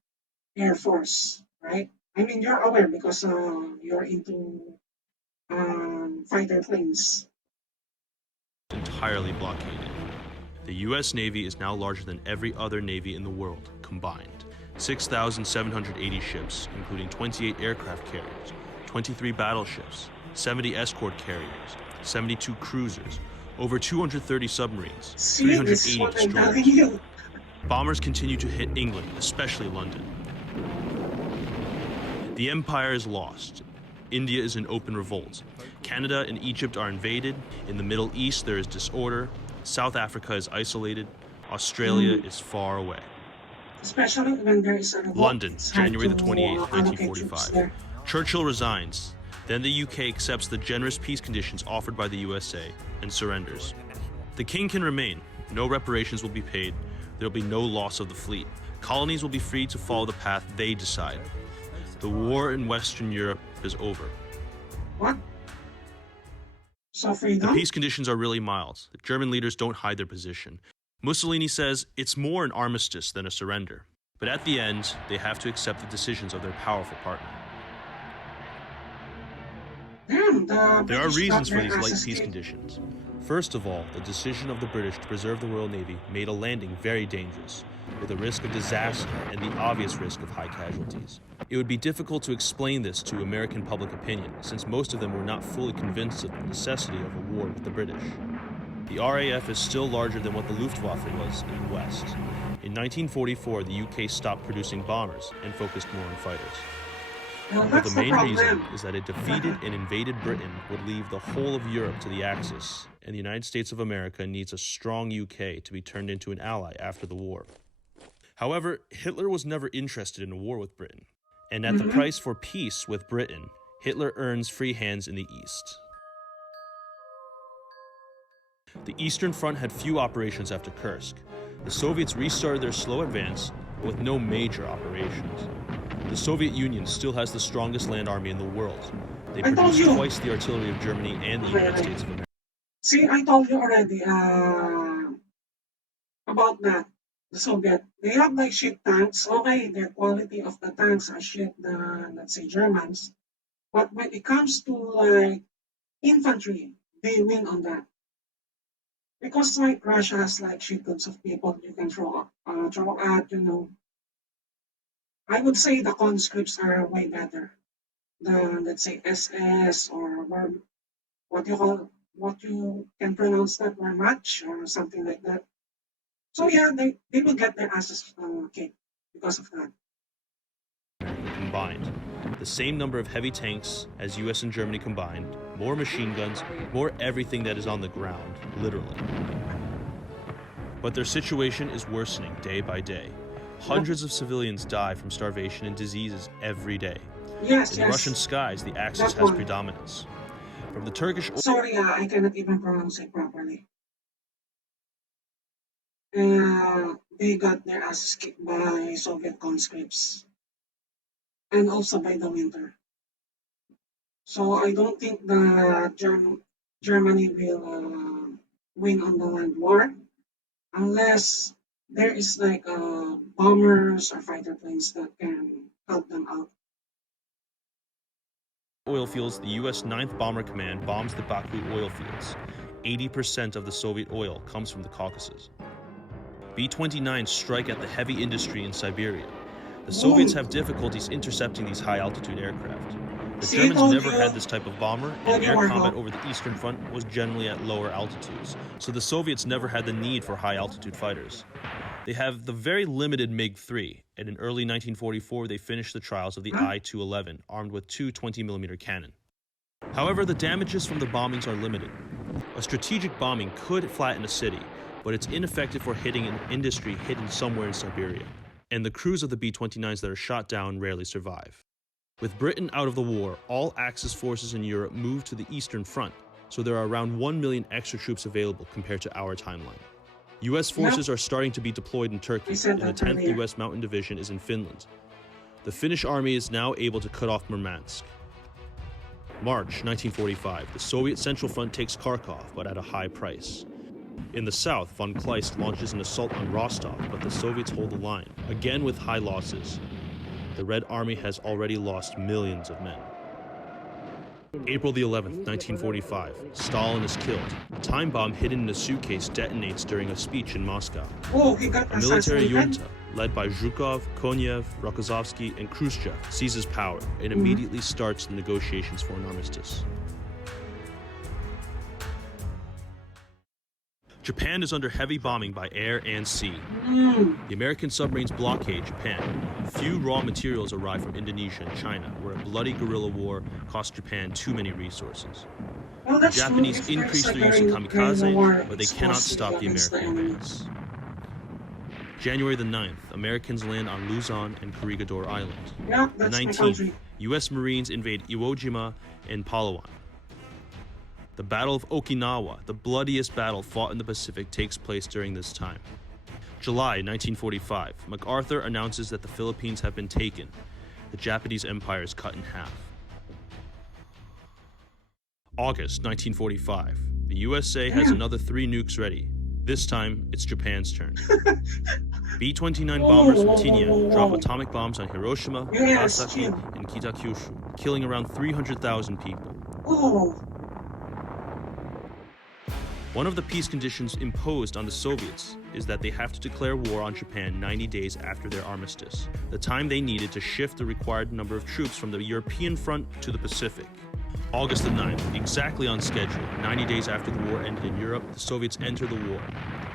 Air Force, right? I mean, you're aware because you're into fighter planes. entirely blockaded. The US Navy is now larger than every other navy in the world, combined. 6,780 ships, including 28 aircraft carriers, 23 battleships, 70 escort carriers, 72 cruisers, over 230 submarines, See, this is 380 what I'm telling destroyers. you. Bombers continue to hit England, especially London. The empire is lost. India is in open revolt. Canada and Egypt are invaded. In the Middle East, there is disorder. South Africa is isolated. Australia is far away. Especially when there is a revolt. London, It's hard January the to 28th, allocate troops 1945. there. Churchill resigns. Then the UK accepts the generous peace conditions offered by the USA and surrenders. The king can remain. No reparations will be paid. There will be no loss of the fleet. Colonies will be free to follow the path they decide. The war in Western Europe is over. What? So The freedom? peace conditions are really mild. The German leaders don't hide their position. Mussolini says it's more an armistice than a surrender. But at the end, they have to accept the decisions of their powerful partner. Damn, the There are British reasons got for their these light asses peace kicked. conditions. First of all, the decision of the British to preserve the Royal Navy made a landing very dangerous, with a risk of disaster and the obvious risk of high casualties. It would be difficult to explain this to American public opinion, since most of them were not fully convinced of the necessity of a war with the British. The RAF is still larger than what the Luftwaffe was in the West. In 1944, the UK stopped producing bombers and focused more on fighters. But That's the the main reason problem. is that a defeated and invaded Britain would leave the whole of Europe to the Axis, and the United States of America needs a strong UK to be turned into an ally after the war. However, Hitler was never interested in a war with Britain, and at the price for peace with Britain, Hitler earns free hands in the East. The Eastern Front had few operations after Kursk. The Soviets restarted their slow advance, but with no major operations. The Soviet Union still has the strongest land army in the world. They I told produce you. twice the artillery of Germany and the United States of America. See, I told you already about that. The Soviet, they have like shit tanks. Okay, the quality of the tanks are shit than, let's say, Germans. But when it comes to like infantry, they win on that. Because like Russia has like shitloads of people you can throw at, you know. I would say the conscripts are way better than, let's say, SS or what you can pronounce that, or match or something like that. So yeah, they will get their asses kicked because of that. Combined. The same number of heavy tanks as US and Germany combined, more machine guns, more everything that is on the ground, literally. But their situation is worsening day by day. Hundreds of civilians die from starvation and diseases every day. Yes, In the yes. Russian skies, the Axis That has one. predominance. From the Turkish Sorry, I cannot even pronounce it properly. They got their asses kicked by Soviet conscripts and also by the winter. So I don't think that Germany will win on the land war unless there is like bombers or fighter planes that can help them out. oil fields, the US 9th Bomber Command bombs the Baku oil fields. 80% of the Soviet oil comes from the Caucasus. B-29s strike at the heavy industry in Siberia. The Soviets have difficulties intercepting these high-altitude aircraft. The See, I Germans told never you. had this type of bomber, Told and you, air Warhol. combat over the Eastern Front was generally at lower altitudes, so the Soviets never had the need for high-altitude fighters. They have the very limited MiG-3, and in early 1944 they finished the trials of the I-211, armed with two 20mm cannon. However, the damages from the bombings are limited. A strategic bombing could flatten a city, but it's ineffective for hitting an industry hidden somewhere in Siberia, and the crews of the B-29s that are shot down rarely survive. With Britain out of the war, all Axis forces in Europe moved to the Eastern Front, so there are around 1 million extra troops available compared to our timeline. US forces are starting to be deployed in Turkey, and the 10th US Mountain Division is in Finland. The Finnish army is now able to cut off Murmansk. March 1945, the Soviet Central Front takes Kharkov, but at a high price. In the south, von Kleist launches an assault on Rostov, but the Soviets hold the line, again with high losses. The Red Army has already lost millions of men. April the 11th, 1945, Stalin is killed. A time bomb hidden in a suitcase detonates during a speech in Moscow. Oh, he got A military assassinated. junta, led by Zhukov, Konyev, Rokossovsky, and Khrushchev, seizes power and immediately starts the negotiations for an armistice. Japan is under heavy bombing by air and sea. The American submarines blockade Japan. Few raw materials arrive from Indonesia and China, where a bloody guerrilla war cost Japan too many resources. Well, The that's true. Japanese If there's increase a their use of guerrilla war, kamikaze, but they it's cannot mostly stop the against American enemy. advance. January the 9th, Americans land on Luzon and Corregidor Island. Yeah, The that's my 19th, country. U.S. Marines invade Iwo Jima and Palawan. The Battle of Okinawa, the bloodiest battle fought in the Pacific, takes place during this time. July 1945, MacArthur announces that the Philippines have been taken. The Japanese Empire is cut in half. August 1945, the USA has another 3 nukes ready. This time, it's Japan's turn. B-29 bombers from Tinian drop atomic bombs on Hiroshima, Yes, Nagasaki, chill. and Kitakyushu, killing around 300,000 people. Oh, One of the peace conditions imposed on the Soviets is that they have to declare war on Japan 90 days after their armistice, the time they needed to shift the required number of troops from the European front to the Pacific. August the 9th, exactly on schedule, 90 days after the war ended in Europe, the Soviets enter the war.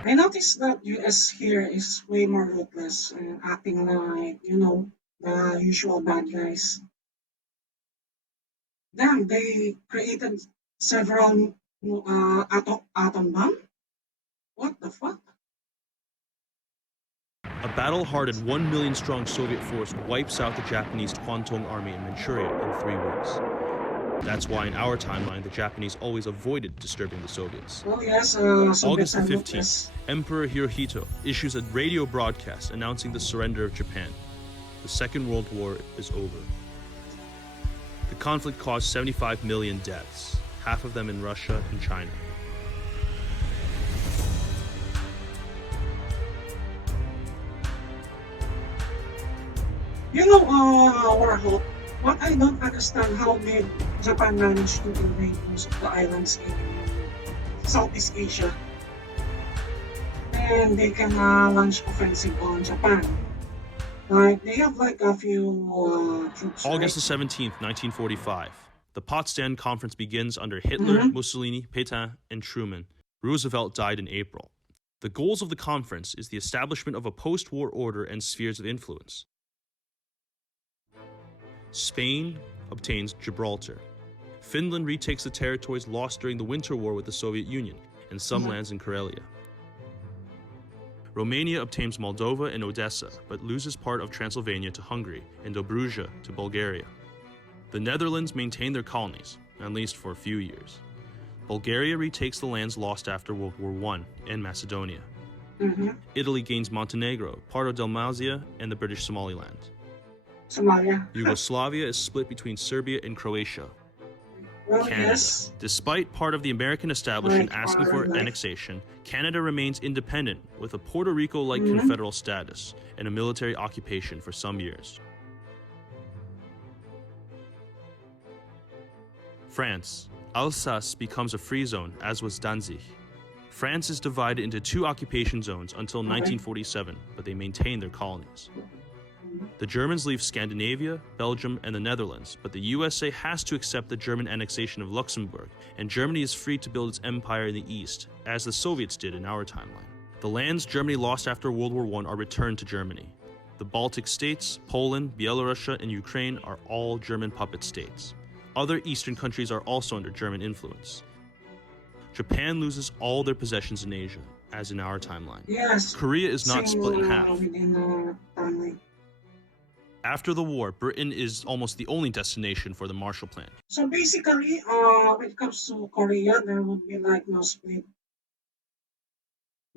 I noticed that US here is way more ruthless and acting like, the usual bad guys. Damn, they created several atom bomb? What the fuck? A battle-hardened 1 million strong Soviet force wipes out the Japanese Kwantung Army in Manchuria in 3 weeks. That's why in our timeline, the Japanese always avoided disturbing the Soviets. Oh yes, August the 15th, ruthless. Emperor Hirohito issues a radio broadcast announcing the surrender of Japan. The Second World War is over. The conflict caused 75 million deaths, half of them in Russia and China. Warhol, what I don't understand, how did Japan manage to invade most of the islands in Southeast Asia? And they can launch offensive on Japan. Like, they have like a few troops, August the right? 17th, 1945. The Potsdam Conference begins under Hitler, Mussolini, Pétain, and Truman. Roosevelt died in April. The goals of the conference is the establishment of a post-war order and spheres of influence. Spain obtains Gibraltar. Finland retakes the territories lost during the Winter War with the Soviet Union and some lands in Karelia. Romania obtains Moldova and Odessa, but loses part of Transylvania to Hungary and Dobruja to Bulgaria. The Netherlands maintain their colonies, at least for a few years. Bulgaria retakes the lands lost after World War I and Macedonia. Italy gains Montenegro, part of Dalmatia, and the British Somaliland. Somalia. Yugoslavia is split between Serbia and Croatia. Well, Canada. yes. Despite part of the American establishment Like, asking for like- annexation, Canada remains independent with a Puerto Rico-like confederal status and a military occupation for some years. France. Alsace becomes a free zone, as was Danzig. France is divided into 2 occupation zones until 1947, but they maintain their colonies. The Germans leave Scandinavia, Belgium, and the Netherlands, but the USA has to accept the German annexation of Luxembourg, and Germany is free to build its empire in the east, as the Soviets did in our timeline. The lands Germany lost after World War I are returned to Germany. The Baltic states, Poland, Belarus, and Ukraine are all German puppet states. Other eastern countries are also under German influence. Japan loses all their possessions in Asia, as in our timeline. Yes. Korea is not split in half. Within the family. After the war, Britain is almost the only destination for the Marshall Plan. So basically, when it comes to Korea, there would be like no split,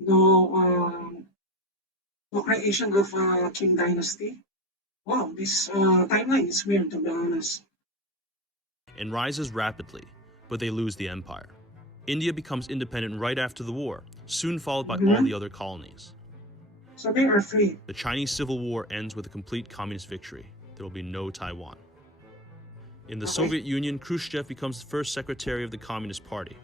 no creation of Qing dynasty. Wow, this timeline is weird, to be honest. And rises rapidly, but they lose the empire. India becomes independent right after the war, soon followed by all the other colonies. So they are free. The Chinese Civil War ends with a complete communist victory. There will be no Taiwan. In the Soviet Union, Khrushchev becomes the first secretary of the Communist Party.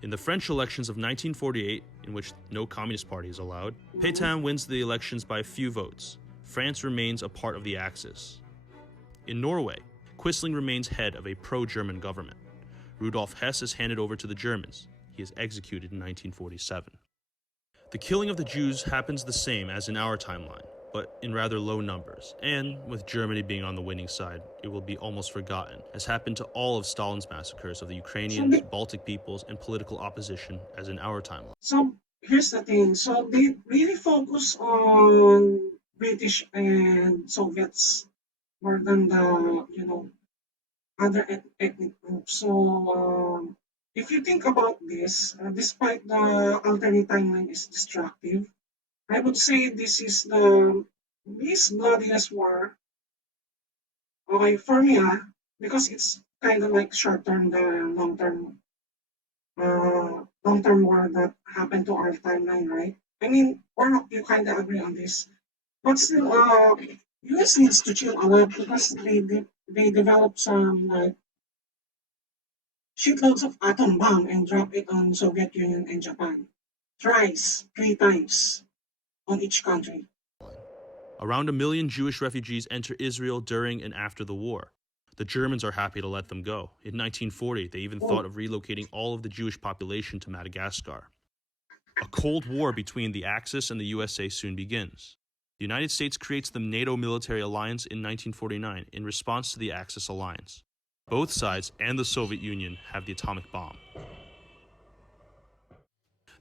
In the French elections of 1948, in which no Communist Party is allowed, Pétain wins the elections by a few votes. France remains a part of the Axis. In Norway, Quisling remains head of a pro-German government. Rudolf Hess is handed over to the Germans. He is executed in 1947. The killing of the Jews happens the same as in our timeline, but in rather low numbers, and with Germany being on the winning side, it will be almost forgotten, as happened to all of Stalin's massacres of the Ukrainians, Baltic peoples, and political opposition as in our timeline. So here's the thing. So they really focus on British and Soviets more than the other ethnic groups. So if you think about this, despite the alternate timeline is destructive, I would say this is the least bloodiest war. Okay, for me, because it's kind of like short term, the long term war that happened to our timeline, right? I mean, or you kind of agree on this, but still, US needs to chill a lot because they develop some like shitloads of atom bomb and drop it on Soviet Union and Japan. Thrice, 3 times on each country. Around 1 million Jewish refugees enter Israel during and after the war. The Germans are happy to let them go. In 1940, they even thought of relocating all of the Jewish population to Madagascar. A Cold War between the Axis and the USA soon begins. The United States creates the NATO military alliance in 1949 in response to the Axis alliance. Both sides and the Soviet Union have the atomic bomb.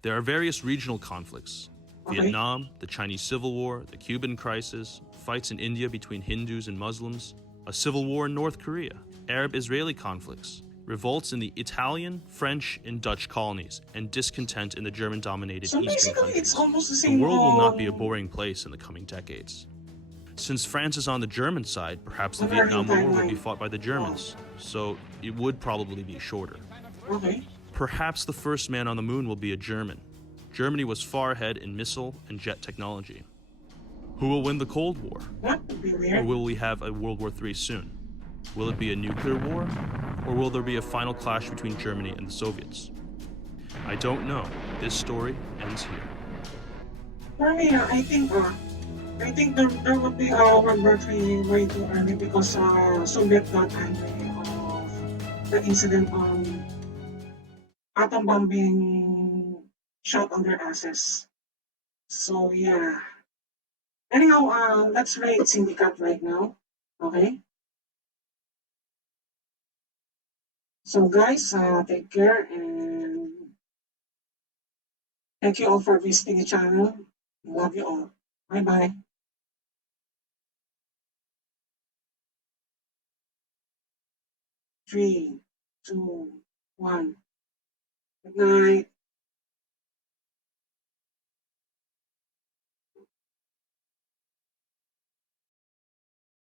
There are various regional conflicts. Vietnam, the Chinese Civil War, the Cuban crisis, fights in India between Hindus and Muslims, a civil war in North Korea, Arab-Israeli conflicts, revolts in the Italian, French, and Dutch colonies, and discontent in the German-dominated So Eastern basically, countries. it's almost the The same. world will not be a boring place in the coming decades. Since France is on the German side, perhaps the Vietnam War would be fought by the Germans, so it would probably be shorter. Okay. Perhaps the first man on the moon will be a German. Germany was far ahead in missile and jet technology. Who will win the Cold War? That would be Or weird. will we have a World War III soon? Will it be a nuclear war? Or will there be a final clash between Germany and the Soviets? I don't know. This story ends here. For me, I think there would be a World War III way too early because Soviet got angry of the incident on atom bomb being shot on their asses. So yeah. Anyhow, let's rate Syndicate right now. Okay. So guys, take care and thank you all for visiting the channel. Love you all. Bye bye. 3, 2, 1. Good night.